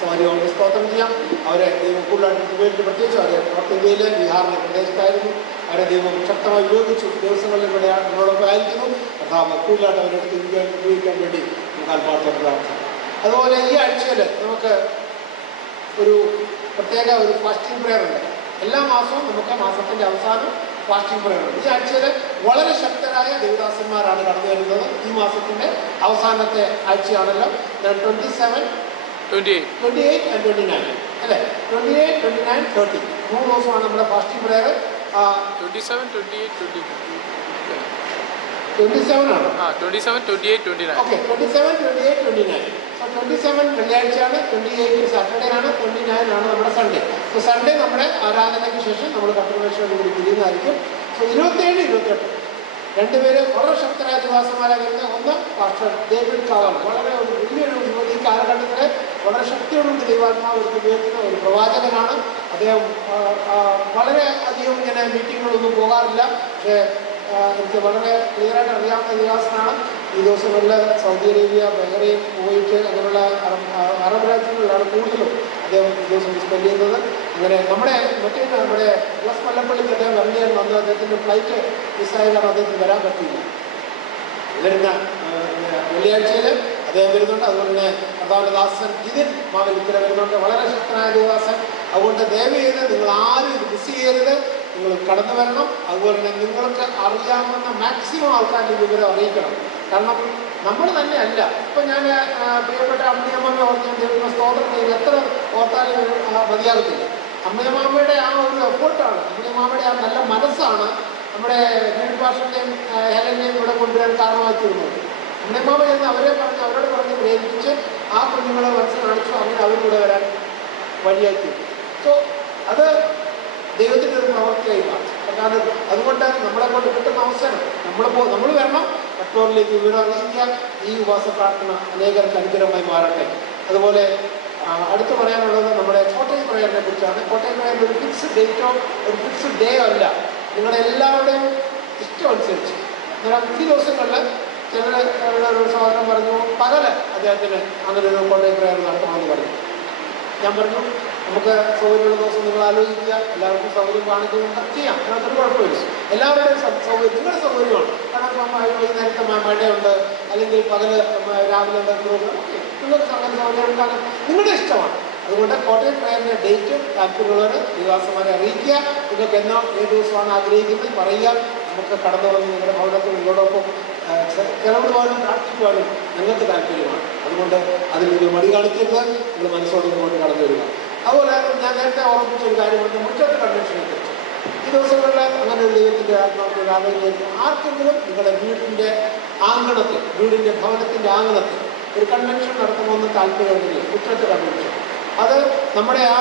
സമാരിയോട് സ്തോത്രം ചെയ്യാം. അവരെ ദൈവം കൂടുതലായിട്ട് ഉപയോഗിച്ച് പ്രത്യേകിച്ച് അവർ നോർത്ത് ഇന്ത്യയിലെ ബീഹാറിലെ പ്രദേശത്തായിരുന്നു. അവരെ ദൈവം ശക്തമായി ഉപയോഗിച്ചു. ദിവസങ്ങളിൽ ഇവിടെ നമ്മളോടൊപ്പം ആയിരിക്കുന്നു. കർത്താവ് കൂടുതലായിട്ട് അവരെടുത്ത് ഉപയോഗിക്കാൻ വേണ്ടി നമുക്ക് ആത്മാർത്ഥം പ്രാർത്ഥിക്കാം. അതുപോലെ ഈ ആഴ്ചയിൽ നമുക്ക് ഒരു പ്രത്യേക ഒരു ഫാസ്റ്റിംഗ് പ്രെയർ ഉണ്ട്. എല്ലാ മാസവും നമുക്ക് മാസത്തിൻ്റെ അവസാനം ഫാസ്റ്റിംഗ് പ്രെയർ ഉണ്ട്. ഈ ആഴ്ചയിൽ വളരെ ശക്തരായ ദേവദാസന്മാരാണ് കടന്നു വരുന്നത്. ഈ മാസത്തിൻ്റെ അവസാനത്തെ ആഴ്ചയാണല്ലോ. 27, 28 and 29 അല്ലേ? 28, 29, 30 3 ദിവസമാണ് നമ്മുടെ ഫാസ്റ്റിംഗ് പ്രെയർ. 27, 28, 27 ആണ്. 27, 28, 29. ഓക്കെ. 27, 28, 29. സോ 27 വെള്ളിയാഴ്ചയാണ്, 28 സാറ്റർഡേ ആണ്, 29 ആണ് നമ്മുടെ സൺഡേ. സോ സൺഡേ നമ്മുടെ ആരാധനയ്ക്ക് ശേഷം നമ്മൾ കർത്തൃമേശയോട് കൂടി പിരിയുന്നതായിരിക്കും. സോ 27, 28 രണ്ടുപേര് വളരെ ശക്തരായ ദൈവദാസന്മാരായി വരുന്ന ഒന്ന് പാസ്റ്റർ ഡേവിഡ് കാവൽ, വളരെ ഒരു വലിയൊരു യുവതി കാലഘട്ടത്തിലെ വളരെ ശക്തിയുള്ള ദൈവാത്മാവ് ഉപയോഗിക്കുന്ന ഒരു പ്രവാചകനാണ് അദ്ദേഹം. വളരെ അധികം ഇങ്ങനെ മീറ്റിങ്ങുകളൊന്നും പോകാറില്ല, പക്ഷേ എനിക്ക് വളരെ ക്ലിയറായിട്ട് അറിയാവുന്ന ദൈവദാസനാണ്. ഈ ദിവസങ്ങളിൽ സൗദി അറേബ്യ, ബഹ്റൈൻ, കുവൈറ്റ് അങ്ങനെയുള്ള അറബ് രാജ്യങ്ങളിലാണ് കൂടുതലും അദ്ദേഹം ഈ ദിവസം സ്പെൻഡ് ചെയ്യുന്നത്. അങ്ങനെ നമ്മുടെ പ്ലസ് മല്ലപ്പള്ളിക്ക് അദ്ദേഹം വരേണ്ടിയായിരുന്നു, അന്ന് അദ്ദേഹത്തിൻ്റെ ഫ്ലൈറ്റ് മിസ്സായ കാരണം അദ്ദേഹത്തിന് വരാൻ പറ്റിയില്ല. വരുന്ന വെള്ളിയാഴ്ചയിൽ അദ്ദേഹം വരുന്നുണ്ട്. അതുപോലെ തന്നെ കർത്താവിൻ്റെ ദാസൻ ജിതിൻ മാവേലിക്കര വരുന്നുണ്ട്, വളരെ ശക്തനായ ദൈവദാസൻ. അതുകൊണ്ട് ദയവ് ചെയ്ത് നിങ്ങൾ ആരും ഇത് മിസ് ചെയ്യരുത്, നിങ്ങൾ കടന്നു വരണം. അതുപോലെ തന്നെ നിങ്ങൾക്ക് അറിയാവുന്ന മാക്സിമം ആൾക്കാരുടെ വിവരം അറിയിക്കണം. കാരണം നമ്മൾ തന്നെ അല്ല. ഇപ്പം ഞാൻ പ്രിയപ്പെട്ട അമ്മയമ്മയെ ഓർത്ത് ഞാൻ ദൈവത്തിന് സ്തോത്രം ചെയ്ത് എത്ര ഓർത്താലും മതിയാകത്തില്ല. അമ്മയമ്മയുടെ ആ ഒരു എഫേർട്ടാണ്, അമ്മയമ്മയുടെ ആ നല്ല മനസ്സാണ് നമ്മുടെ വീട് ഭാഷയുടെയും ഹെലൻ്റെയും ഇവിടെ കൊണ്ടുവരാൻ കാരണമായി തീർന്നത്. അമ്മയമ്മ എന്ന് അവരോട് പറഞ്ഞ് പ്രേരിപ്പിച്ച് ആ കുഞ്ഞുങ്ങളെ മനസ്സിൽ കാണിച്ചു, അങ്ങനെ അവരിലൂടെ വരാൻ വഴിയാക്കി. സോ അത് ദൈവത്തിൻ്റെ ഒരു പ്രവൃത്തിയായി മാറി. കാരണം അതുകൊണ്ട് നമ്മളെ കൊണ്ട് കിട്ടുന്ന അവസരം നമ്മൾ വരണം, മറ്റുള്ളവരിലേക്ക് വിവരം അറിയിക്കുക. ഈ ഉപവാസ പ്രാർത്ഥന അനേകർക്ക് അനുഗ്രഹമായി മാറട്ടെ. അതുപോലെ അടുത്ത് പറയാനുള്ളത് നമ്മുടെ കോട്ടയം പ്രയറിനെ കുറിച്ചാണ്. കോട്ടയം പ്രയറിൽ ഒരു ഫിക്സ്ഡ് ഡേറ്റോ ഒരു ഫിക്സ്ഡ് ഡേ അല്ല, നിങ്ങളുടെ എല്ലാവരുടെയും ഇഷ്ടം അനുസരിച്ച്. ഈ ദിവസങ്ങളിൽ ചിലരുടെ ഒരു സഹോദരൻ പറഞ്ഞു പകല് അദ്ദേഹത്തിന് അങ്ങനെ ഒരു കോട്ടയം പ്രയർ നടത്തണമെന്ന് പറഞ്ഞു. ഞാൻ പറഞ്ഞു നമുക്ക് സൗകര്യമുള്ള ദിവസം നിങ്ങൾ ആലോചിക്കുക, എല്ലാവർക്കും സൗകര്യം കാണിക്കുന്നുണ്ട് ചെയ്യാം, അതിനകത്തൊരു കുഴപ്പമില്ല. എല്ലാവരുടെയും സൗകര്യം നിങ്ങളുടെ സൗകര്യമാണ്. കാരണം വൈകുന്നേരത്തെ മഴയുണ്ട്, അല്ലെങ്കിൽ പകല് രാവിലെ പ്രോഗ്രാം, നിങ്ങൾക്ക് സൗകര്യം ഉണ്ടാകും, നിങ്ങളുടെ ഇഷ്ടമാണ്. അതുകൊണ്ട് കോട്ടയം പ്രയറിൻ്റെ ഡേറ്റും താല്പര്യമുള്ളവർ നിവാസമാരെ അറിയിക്കുക. നിങ്ങൾക്ക് എന്നോ ഏത് ദിവസമാണ് ആഗ്രഹിക്കുന്നത് പറയുക. നമുക്ക് കടന്നു വന്ന് നിങ്ങളുടെ ഭവനത്തിൽ നിങ്ങളോടൊപ്പം ചിലവിടുവാനും പ്രാർത്ഥിക്കുവാനും നിങ്ങൾക്ക് താല്പര്യമാണ്. അതുകൊണ്ട് അതിൽ നിങ്ങൾ മടി കാണിക്കരുത്, നിങ്ങൾ മനസ്സോടെ ഇങ്ങോട്ട് കടന്നു വരിക. അതുപോലെ ഞാൻ നേരത്തെ ഓർമ്മിച്ചൊരു കാര്യമുണ്ട്, മുറ്റത്ത് കൺവെൻഷനെ കുറിച്ച്. ഈ ദിവസങ്ങളിൽ അങ്ങനെ ഒരു ദൈവത്തിൻ്റെ ആത്മാവിൻ്റെ ആലോചന ആർക്കെങ്കിലും നിങ്ങളുടെ വീടിൻ്റെ ആംഗണത്തിൽ, വീടിൻ്റെ ഭവനത്തിൻ്റെ ആംഗണത്തിൽ ഒരു കൺവെൻഷൻ നടത്തണമെന്ന് താല്പര്യമുണ്ടെങ്കിൽ മുറ്റത്ത് കൺവെൻഷൻ, അത് നമ്മുടെ ആ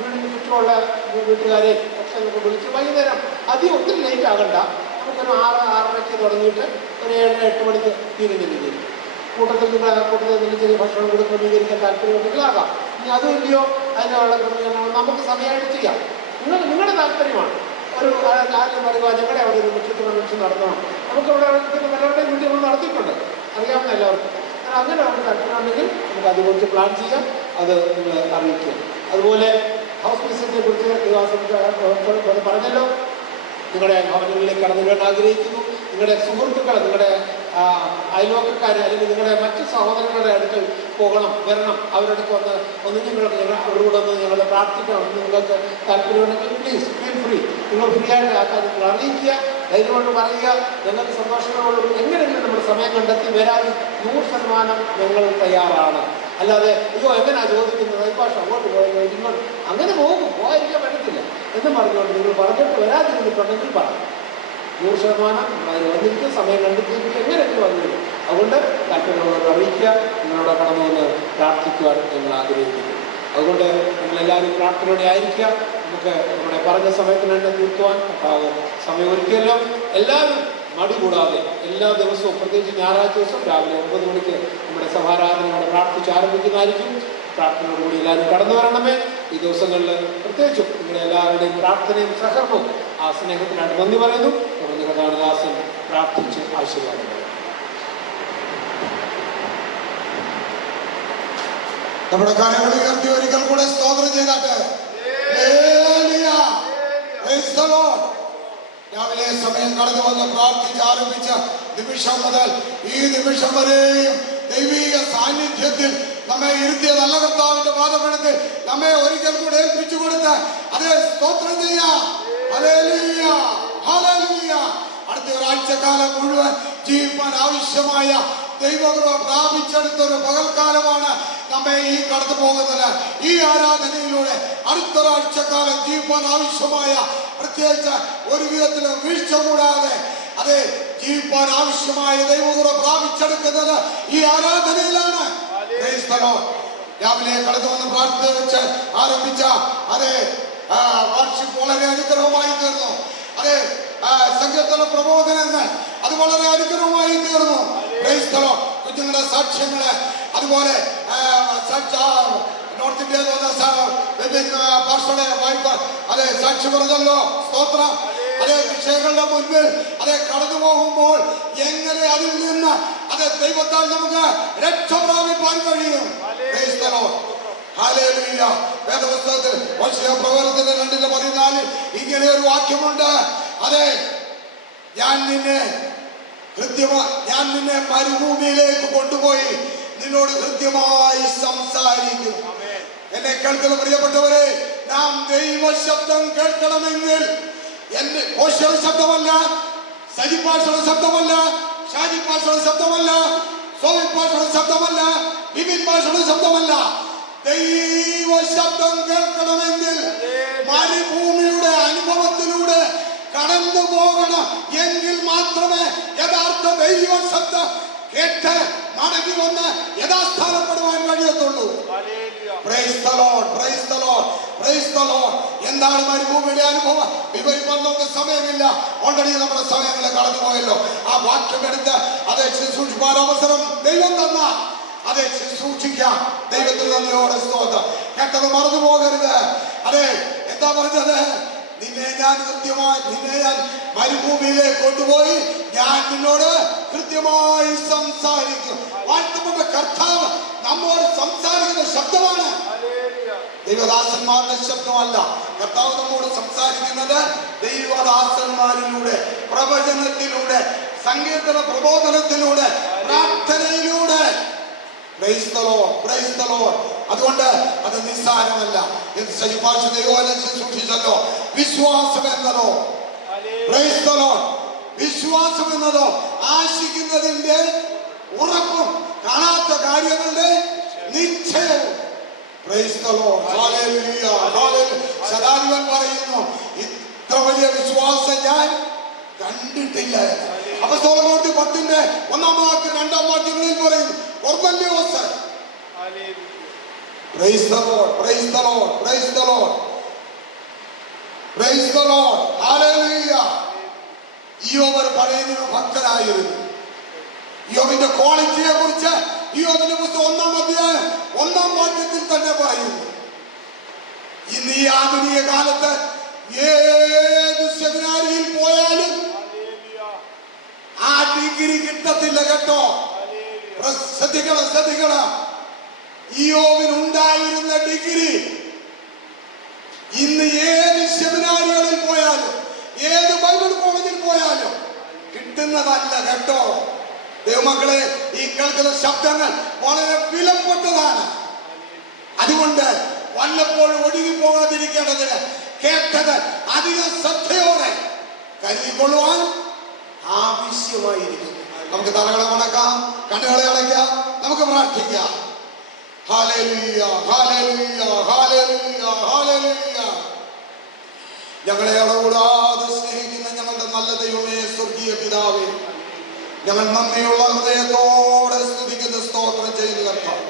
വീടിന് ചുറ്റുമുള്ള വീട്ടുകാരെ ഒക്കെ നമുക്ക് വിളിച്ച് വൈകുന്നേരം അധികം ഒത്തിരി ലേറ്റ് ആകണ്ട, നമുക്കൊരു 6-6:30 തുടങ്ങിയിട്ട് ഒരു 7-8 മണിക്ക് തീരുന്നില്ലെങ്കിൽ കൂട്ടത്തിൽ ചെറിയ ഭക്ഷണം കൂടി ക്രമീകരിക്കാൻ താല്പര്യമുണ്ടെങ്കിൽ ആകാം. ഇനി അതും ഇല്ലയോ അതിനുള്ള ക്രമീകരണം നമുക്ക് സമയമായിട്ട് ചെയ്യാം. നിങ്ങളുടെ താല്പര്യമാണ്. ഒരു കാര്യം പറയുക, ഞങ്ങളുടെ അവിടെ ഒരു മുറ്റത്ത് കൺവെൻഷൻ നടത്തണം, നമുക്കിവിടെ എല്ലാവരുടെയും വീട്ടിൽ നമ്മൾ നടത്തിയിട്ടുണ്ട്, അറിയാവുന്ന എല്ലാവർക്കും. അങ്ങനെ നമുക്ക് താല്പര്യമുണ്ടെങ്കിൽ നമുക്ക് അതുകുറിച്ച് പ്ലാൻ ചെയ്യാം, അത് നിങ്ങൾ അറിയിക്കുക. അതുപോലെ ഹൗസ് വിസിറ്റിനെ കുറിച്ച് പറഞ്ഞല്ലോ, നിങ്ങളുടെ ഭവനങ്ങളിലേക്ക് കടന്നു വരാൻ ആഗ്രഹിക്കുന്നു. നിങ്ങളുടെ സുഹൃത്തുക്കൾ, നിങ്ങളുടെ അയൽവക്കക്കാർ, അല്ലെങ്കിൽ നിങ്ങളുടെ മറ്റ് സഹോദരങ്ങളുടെ അടുക്കൽ വരണം, അവരുടെ അടുത്ത് ഒന്ന് അവരോട് ഒന്ന് ഞങ്ങൾ പ്രാർത്ഥിക്കണം എന്ന് നിങ്ങൾക്ക് താല്പര്യമുണ്ടെങ്കിൽ പ്ലീസ് ഫീൽ ഫ്രീ. നിങ്ങൾ ഫ്രീ ആയിട്ട് ആ കാര്യങ്ങൾ അറിയിക്കുക, ധൈര്യമായിട്ട് പറയുക. ഞങ്ങൾക്ക് സന്തോഷങ്ങളുള്ള എങ്ങനെയെങ്കിലും നമ്മൾ സമയം കണ്ടെത്തി വരാൻ 100% ഞങ്ങൾ തയ്യാറാണ്. അല്ലാതെ അയ്യോ എങ്ങനെയാ ചോദിക്കുന്നത്, ഭാഷ അങ്ങോട്ട് പോയി ഇങ്ങോട്ട് അങ്ങനെ പോകാതിരിക്കാൻ പറ്റത്തില്ല എന്ന് പറഞ്ഞുകൊണ്ട് നിങ്ങൾ പറഞ്ഞിട്ട് വരാതിരുന്നിട്ടുണ്ടെങ്കിൽ പറയാം. 100% അതിന് വന്നിരിക്കും, സമയം കണ്ടെത്തിയിട്ട് എങ്ങനെയൊക്കെ വന്നിരിക്കും. അതുകൊണ്ട് താല്പര്യമുള്ളവർ അറിയിക്കുക, നിങ്ങളോട് കടന്നു വന്ന് പ്രാർത്ഥിക്കുവാൻ ഞങ്ങൾ ആഗ്രഹിക്കുന്നു. അതുകൊണ്ട് നിങ്ങളെല്ലാവരും പ്രാർത്ഥനയോടെ ആയിരിക്കുക. നമുക്ക് നമ്മുടെ പറഞ്ഞ സമയത്തിന് തന്നെ തീർക്കുവാൻ സമയമൊരുക്കിയല്ലോ. എല്ലാവരും മടി കൂടാതെ എല്ലാ ദിവസവും, പ്രത്യേകിച്ച് ഞായറാഴ്ച ദിവസം രാവിലെ 9 മണിക്ക് നമ്മുടെ സഭാരാധന പ്രാർത്ഥിച്ച് ആരംഭിക്കുന്നതായിരിക്കും. പ്രാർത്ഥനയോടുകൂടി എല്ലാവരും കടന്നു വരണമേ. ഈ ദിവസങ്ങളിൽ പ്രത്യേകിച്ചും നിങ്ങളുടെ എല്ലാവരുടെയും പ്രാർത്ഥനയും സഹകരണവും ആ സ്നേഹത്തിനായിട്ട് നന്ദി പറയുന്നു. നിങ്ങളുടെ ദാസൻ പ്രാർത്ഥിച്ച് ആശീർവാദം. നമ്മുടെ കാര്യങ്ങൾ ഉയർത്തി ഒരിക്കൽ കൂടെ സ്തോത്രം ചെയ്താട്ടെ. രാവിലെ സമയം കടന്നു വന്ന് പ്രാർത്ഥിച്ച് ആരംഭിച്ച നിമിഷം മുതൽ ഈ നിമിഷം വരെയും ദൈവീക സാന്നിധ്യത്തിൽ നമ്മെ ഇരുത്തിയ നല്ല കർത്താവിന്റെ പാദമെടുത്ത് നമ്മെ ഒരിക്കൽ കൂടെ ഏൽപ്പിച്ചു കൊടുത്ത് അതേ സ്തോത്രം ചെയ്യാം. Hallelujah, hallelujah. അടുത്ത ഒരാഴ്ചക്കാലം മുഴുവൻ ജീവിക്കാൻ ആവശ്യമായ ദൈവകൃപ പ്രാപിച്ചെടുത്തൊരു പകൽക്കാലമാണ് നമ്മെ ഈ കടന്നു പോകുന്നത്. ഈ ആരാധനയിലൂടെ അടുത്തൊരാഴ്ചക്കാലം ജീവിക്കാൻ ആവശ്യമായ, പ്രത്യേകിച്ച് ഒരു വിധത്തിലും വീഴ്ച കൂടാതെ അതെ ജീവിക്കാൻ ആവശ്യമായ ദൈവകൃപ പ്രാപിച്ചെടുക്കുന്നത് ഈ ആരാധനയിലാണ്. രാവിലെ കടന്നു വന്ന് പ്രാർത്ഥിച്ച് ആരംഭിച്ച അതെ വാർഷിപ്പ് വളരെ അനുഗ്രഹമായി തീർന്നു. അതെ സംഘത്തിലുള്ള പ്രബോധനങ്ങൾ അത് വളരെ അനുഗ്രഹമായി തീർന്നു. Price the Lord. കുഞ്ഞുങ്ങളുടെ സാക്ഷ്യങ്ങള് അതുപോലെ നോർത്ത് ഇന്ത്യയിൽ വൈഫ് അതെ സാക്ഷി പറഞ്ഞല്ലോ. സ്തോത്രം. അതേ വിഷയങ്ങളുടെ മുൻപിൽ അതെ കടന്നു പോകുമ്പോൾ എങ്ങനെ അതിൽ നിന്ന് അതെ ദൈവത്താൽ നമുക്ക് രക്ഷ പ്രാപിപ്പാൻ കഴിയും. Price the Lord. ഹല്ലേലൂയ. വേദപുസ്തകത്തിൽ പ്രവർത്തന 2:14 ഇങ്ങനെ ഒരു വാക്യമുണ്ട്. അതെ ഞാൻ നിന്നെ മരുഭൂമിയിലേക്ക് കൊണ്ടുപോയി നിന്നോട് കൃത്യമായി സംസാരിക്കും. എന്നെ കേൾക്കുന്ന പ്രിയപ്പെട്ടവരെ, നാം ദൈവ ശബ്ദം കേൾക്കണമെങ്കിൽ എന്റെ കോശയുടെ ശബ്ദമല്ല, സജി പാഷയുടെ ശബ്ദമല്ല, ഷാജി പാഷയുടെ ശബ്ദമല്ല, സോവിൻ പാഷയുടെ ശബ്ദമല്ല, വിപിൻ പാഷയുടെ ശബ്ദമല്ല, ദൈവ ശബ്ദം കേൾക്കണമെങ്കിൽ മരുഭൂമിയുടെ അനുഭവത്തിലൂടെ കടന്നു പോകണം. എങ്കിൽ മാത്രമേ യഥാർത്ഥ ദൈവ ശബ്ദം കേട്ട് മടങ്ങി വന്ന് യഥാസ്ഥാനപ്പെടുവാൻ കഴിയത്തുള്ളൂ. Praise the Lord. Praise the Lord. Praise the Lord. എന്താണ് മരുഭൂമിയുടെ അനുഭവം? വിവരിക്കാൻ നമുക്ക് സമയമില്ല. ഓൾറെഡി നമ്മുടെ സമയങ്ങളെ കടന്നു പോയല്ലോ. ആ വാക്യം എടുത്ത് അതെ ശുശ്രൂഷിക്കാൻ അവസരം ദൈവം തന്ന അതെ ശുശ്രൂഷിക്കാം. ദൈവത്തിൽ നന്ദിയോടെ സ്തോത്രം. കേട്ടത് മറന്നു പോകരുത്. അതെ എന്താ പറഞ്ഞത്? നിന്നെ ഞാൻ മരുഭൂമിയിലേക്ക് കൊണ്ടുപോയി ഞാൻ നിന്നോട് കൃത്യമായി സംസാരിക്കും. വാഴ്ത്തപ്പെട്ട കർത്താവ് നമ്മോട് സംസാരിക്കുന്ന ശബ്ദമാണ്. ദൈവദാസന്മാരുടെ ശബ്ദമല്ല. കർത്താവ് നമ്മോട് സംസാരിക്കുന്നത് ദൈവദാസന്മാരിലൂടെ, പ്രവചനത്തിലൂടെ, സങ്കീർത്തന പ്രബോധനത്തിലൂടെ, പ്രാർത്ഥനയിലൂടെ. Price the Lord. Praise the Lord. അതുകൊണ്ട് അത് നിസ്സാരമല്ല. സൂക്ഷിച്ചല്ലോ. വിശ്വാസം എന്നതോ പ്രൈസ് ദി ലോർഡ്. വിശ്വാസം എന്നതോ ആശിക്കുന്നതിന്റെ ഉറപ്പും കാണാത്ത കാര്യങ്ങളുടെ നിശ്ചയവും. Praise the Lord. ഹല്ലേലൂയ. ഹല്ലേലൂയ. ശതാധിപൻ പറയുന്നു, ഇത്ര വലിയ വിശ്വാസം ഞാൻ കണ്ടിട്ടില്ല. അപ്പോസ്തലപ്രവൃത്തി 10:1 വാക്യം 2 വാക്യങ്ങളിൽ പറയുന്നു കൊർന്നല്യോസ്. Praise the Lord. Praise the Lord. Praise the Lord. Praise the Lord. ഹല്ലേലൂയ. യോബ് പഴയ നിയമ ഭക്തനായിരുന്നു. യോബിന്റെ ക്വാളിറ്റിയെ കുറിച്ച് യോബിന്റെ പുസ്തകം 1-ാം അധ്യായം 1-ാം വാക്യത്തിൽ തന്നെ പറയുന്നു. ഇന്ന് ഈ ആധുനിക കാലത്ത് ഏത് സെമിനാരിയിൽ പോയാലും ആ ഡിഗ്രി കിട്ടത്തില്ല കേട്ടോ. ശ്രദ്ധിക്കണം. യോബിനുണ്ടായിരുന്ന ഡിഗ്രി ഇന്ന് ഏത് സെമിനാരികളിൽ പോയാലും ഏത് ബൈബിൾ കോളേജിൽ പോയാലും കിട്ടുന്നതല്ല കേട്ടോ. ദൈവമക്കളെ, ഈ കേൾക്കുന്ന ശബ്ദങ്ങൾ വളരെ വിലപ്പെട്ടതാണ്. അതുകൊണ്ട് വല്ലപ്പോഴും ഒഴുകി പോകാതിരിക്കേണ്ടതിന് കേട്ടത് അധികം ശ്രദ്ധയോടെ കരുതിക്കൊള്ളുവാൻ ആവശ്യമായിരിക്കും. നമുക്ക് തലകളെ വണക്കാം, കണ്ണുകളെ അടയ്ക്കാം, നമുക്ക് പ്രാർത്ഥിക്കാം. ഹല്ലേലൂയ. ഹല്ലേലൂയ. ഹല്ലേലൂയ. ഹല്ലേലൂയ. ഞങ്ങളെ അളകൂടാതെ സ്നേഹിക്കുന്ന ഞങ്ങളുടെ നല്ല ദൈവമേ, സ്വർഗീയ പിതാവേ, ഞങ്ങൾ നന്ദിയുള്ള ഹൃദയത്തോടെ സ്തുതിക്കുന്ന സ്തോത്രം ചെയ്യുന്ന കർത്താവ്,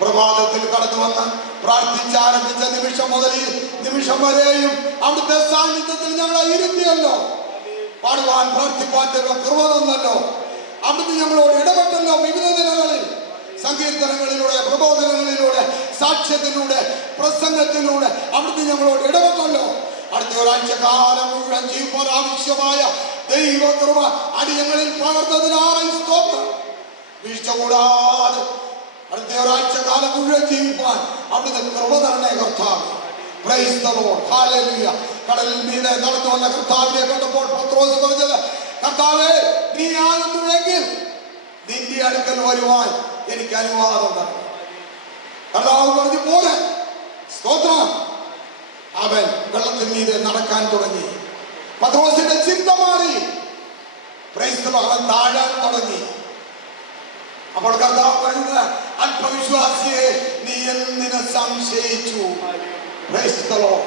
പ്രഭാതത്തിൽ കടന്നു വന്ന് പ്രാർത്ഥിച്ചാരംഭിച്ച നിമിഷം മുതൽ ഈ നിമിഷം വരെയും അവിടുത്തെ സാന്നിധ്യത്തിൽ ഞങ്ങളെ ഇരുത്തിയല്ലോ. പാടുവാൻ പ്രാർത്ഥിപ്പാൻ കൃപ തന്നല്ലോ. അവിടുന്ന് ഞങ്ങളോട് ഇടപെട്ടല്ലോ. വിവിധ നിലകളിൽ സങ്കീർത്തനങ്ങളിലൂടെ, പ്രബോധനങ്ങളിലൂടെ, സാക്ഷ്യത്തിലൂടെ, പ്രസംഗത്തിലൂടെ അവിടുന്ന് ഞങ്ങളോട് ഇടപെട്ടല്ലോ. അടുത്ത ഒരാഴ്ച കാലം മുഴുവൻ ജീവിക്കാൻ ആവശ്യമായ ദൈവകൃപ അടിയങ്ങളിൽ പകർന്നതിനായി സ്തോത്രം. വീഴ്ച കൂടാതെ അടുത്ത ഒരാഴ്ച കാലം മുഴുവൻ ജീവിക്കാൻ അവിടുന്ന് കൃപ തരണേ കർത്താവ്. Price the Lord. ഹല്ലേലൂയ. കടലിൽ മീതെ നടന്നു വന്ന കർത്താവിനെ കണ്ടപ്പോൾ പത്രോസ് പറഞ്ഞത്, കർത്താവേ, നീ ആകുന്നുവെങ്കിൽ നിന്റെ അടുക്കൽ വരുവാൻ എനിക്ക് അനുവാദം തരണം. കർത്താവ് പറഞ്ഞു പോലെ സ്തോത്രം. അവൻ വെള്ളത്തിന് മീതെ നടക്കാൻ തുടങ്ങി. പത്രോസിന്റെ ചിന്ത മാറി. Price the Lord. അവൻ താഴാൻ തുടങ്ങി. അപ്പോൾ കർത്താവ് പറയുന്നത്, അല്പവിശ്വാസിയെ നീ എന്തിനെ സംശയിച്ചു? Praise the Lord.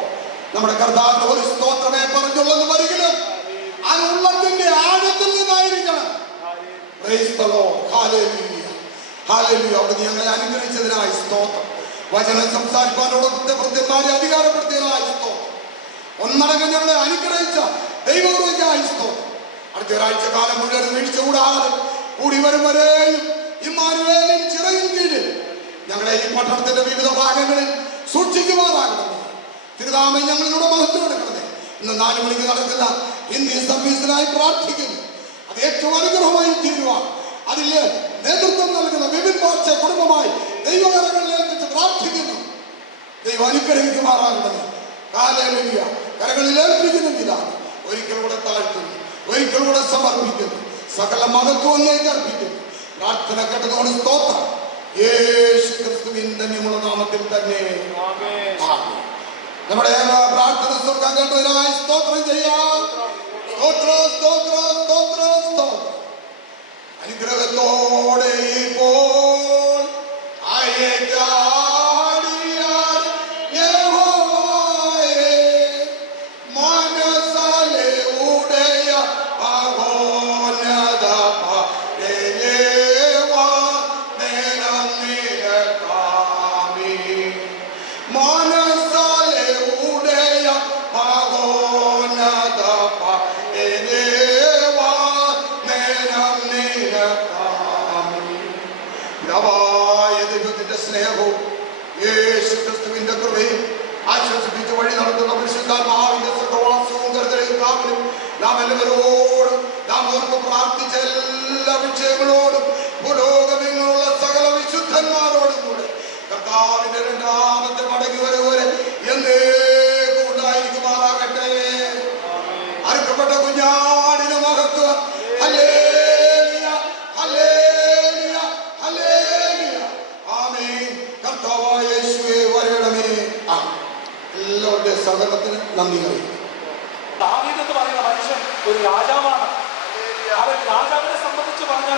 നമ്മുടെ കർത്താവിന്റെ ഒരു സ്തോത്രമേ പറഞ്ഞുള്ളൂ വരികിലും അത് ഉള്ളത്തിന്റെ ആഴത്തിൽ നിന്നായിരിക്കണം. Praise the Lord. ഹല്ലേലൂയ. ഹല്ലേലൂയ. അവിടുന്ന് ഞങ്ങളെ അനുഗ്രഹിച്ചതിനായി സ്തോത്രം. വചനം സംസാരിക്കാനോട് ഭൃത്യന്മാരെ അധികാരപ്പെടുത്തിയതിനായി സ്തോത്രം. ഒന്നടങ്കം ഞങ്ങളെ അനുഗ്രഹിച്ച ദൈവകൃപയ്ക്കായി സ്തോത്രം. അടുത്ത ഒരാഴ്ച കാലം മുഴുവൻ വീഴ്ച കൂടാതെ കൂടി വരും വരെയും ഇമ്മാനുവേലിൻ ചിറകിൻ കീഴിൽ ഞങ്ങളെ ഈ പട്ടണത്തിന്റെ വിവിധ ഭാഗങ്ങളിൽ സൂക്ഷിക്കുമാറാകണമേ. തിരുനാമം ഞങ്ങളിലൂടെ മഹത്വം എടുക്കണമേ. ഇന്ന് 4 മണിക്ക് നടക്കുന്ന ഇന്ത്യൻ സർവീസിനായി പ്രാർത്ഥിക്കുന്നു. അത് ഏറ്റവും അനുഗ്രഹമായി തീരുവാൻ അതിൽ നേതൃത്വം നൽകുന്ന വിപിൻ ബാദ്ഷാ കുടുംബമായി ദൈവകരങ്ങളിൽ ഏൽപ്പിച്ച് പ്രാർത്ഥിക്കുന്നു. ദൈവം അനുഗ്രഹിക്കുമാറാകണമേ. ഹല്ലേലൂയ. കരങ്ങളിൽ ഏൽപ്പിക്കുന്ന ഇതാണ് ഒരിക്കൽ കൂടെ താഴ്ത്തുന്നു, ഒരിക്കൽ കൂടെ സമർപ്പിക്കുന്നു. സകല മഹത്വം അങ്ങേക്ക് അർപ്പിക്കുന്നു. പ്രാർത്ഥന കേട്ടതോട് സ്തോത്രം. യേശു ക്രിസ്തുവിൻ ധന്യമുള്ള നാമത്തിൽ തന്നെ ആമേൻ. നമ്മുടെ പ്രാർത്ഥന സ്വർഗ്ഗം കേട്ടതിനായി സ്തോത്രം ചെയ്യാം. സ്തോത്രം, സ്തോത്രം, സ്തോത്രം, സ്തോത്രം. അനുഗ്രഹത്തോടെ ഇപ്പോൾ അയക്കാടിയാൽ യഹോവയെ മനസ്സാലെ ഉടയ മഹോന്നത പരദേവാ നേരം നിനക്കാമി. മനസ്സാലെ ഉടയ മഹോന്നത പരദേവാ നേരം നിനക്കാമി. പിതാവായ ദൈവത്തിന്റെ സ്നേഹവും യേശു ക്രിസ്തുവിന്റെ കൃപയും ആശ്വസിപ്പിച്ച് വഴി നടത്തുന്ന പരിശുദ്ധാത്മാവിന്റെ സഹവാസവും കരുതലും കാവലും നാം എല്ലാവരോടും നാം ഓർത്ത് പ്രാർത്ഥിച്ച എല്ലാ വിഷയങ്ങളോടും പുരോഗമനങ്ങളുള്ള സകല വിശുദ്ധന്മാരോടും കൂടെ കർത്താവിന്റെ രണ്ടാമത്തെ മടങ്ങി വരവരെ എന്നേക്കും ഉണ്ടായിരിക്കുമാറാകട്ടെ. അറുക്കപ്പെട്ട കുഞ്ഞാടിന് മഹത്വം. ഹല്ലേലൂയ, ഹല്ലേലൂയ, ഹല്ലേലൂയ. ആമേൻ. കർത്താവായ യേശുവേ വരണമേ. എല്ലാവരുടെയും സകലത്തിന് നന്ദി അറിയിക്കും. ദാവീദ് എന്ന് പറയുന്ന മനുഷ്യൻ ഒരു രാജാവാണ്. അവൻ രാജാവിനെ സംബന്ധിച്ച് പറഞ്ഞാൽ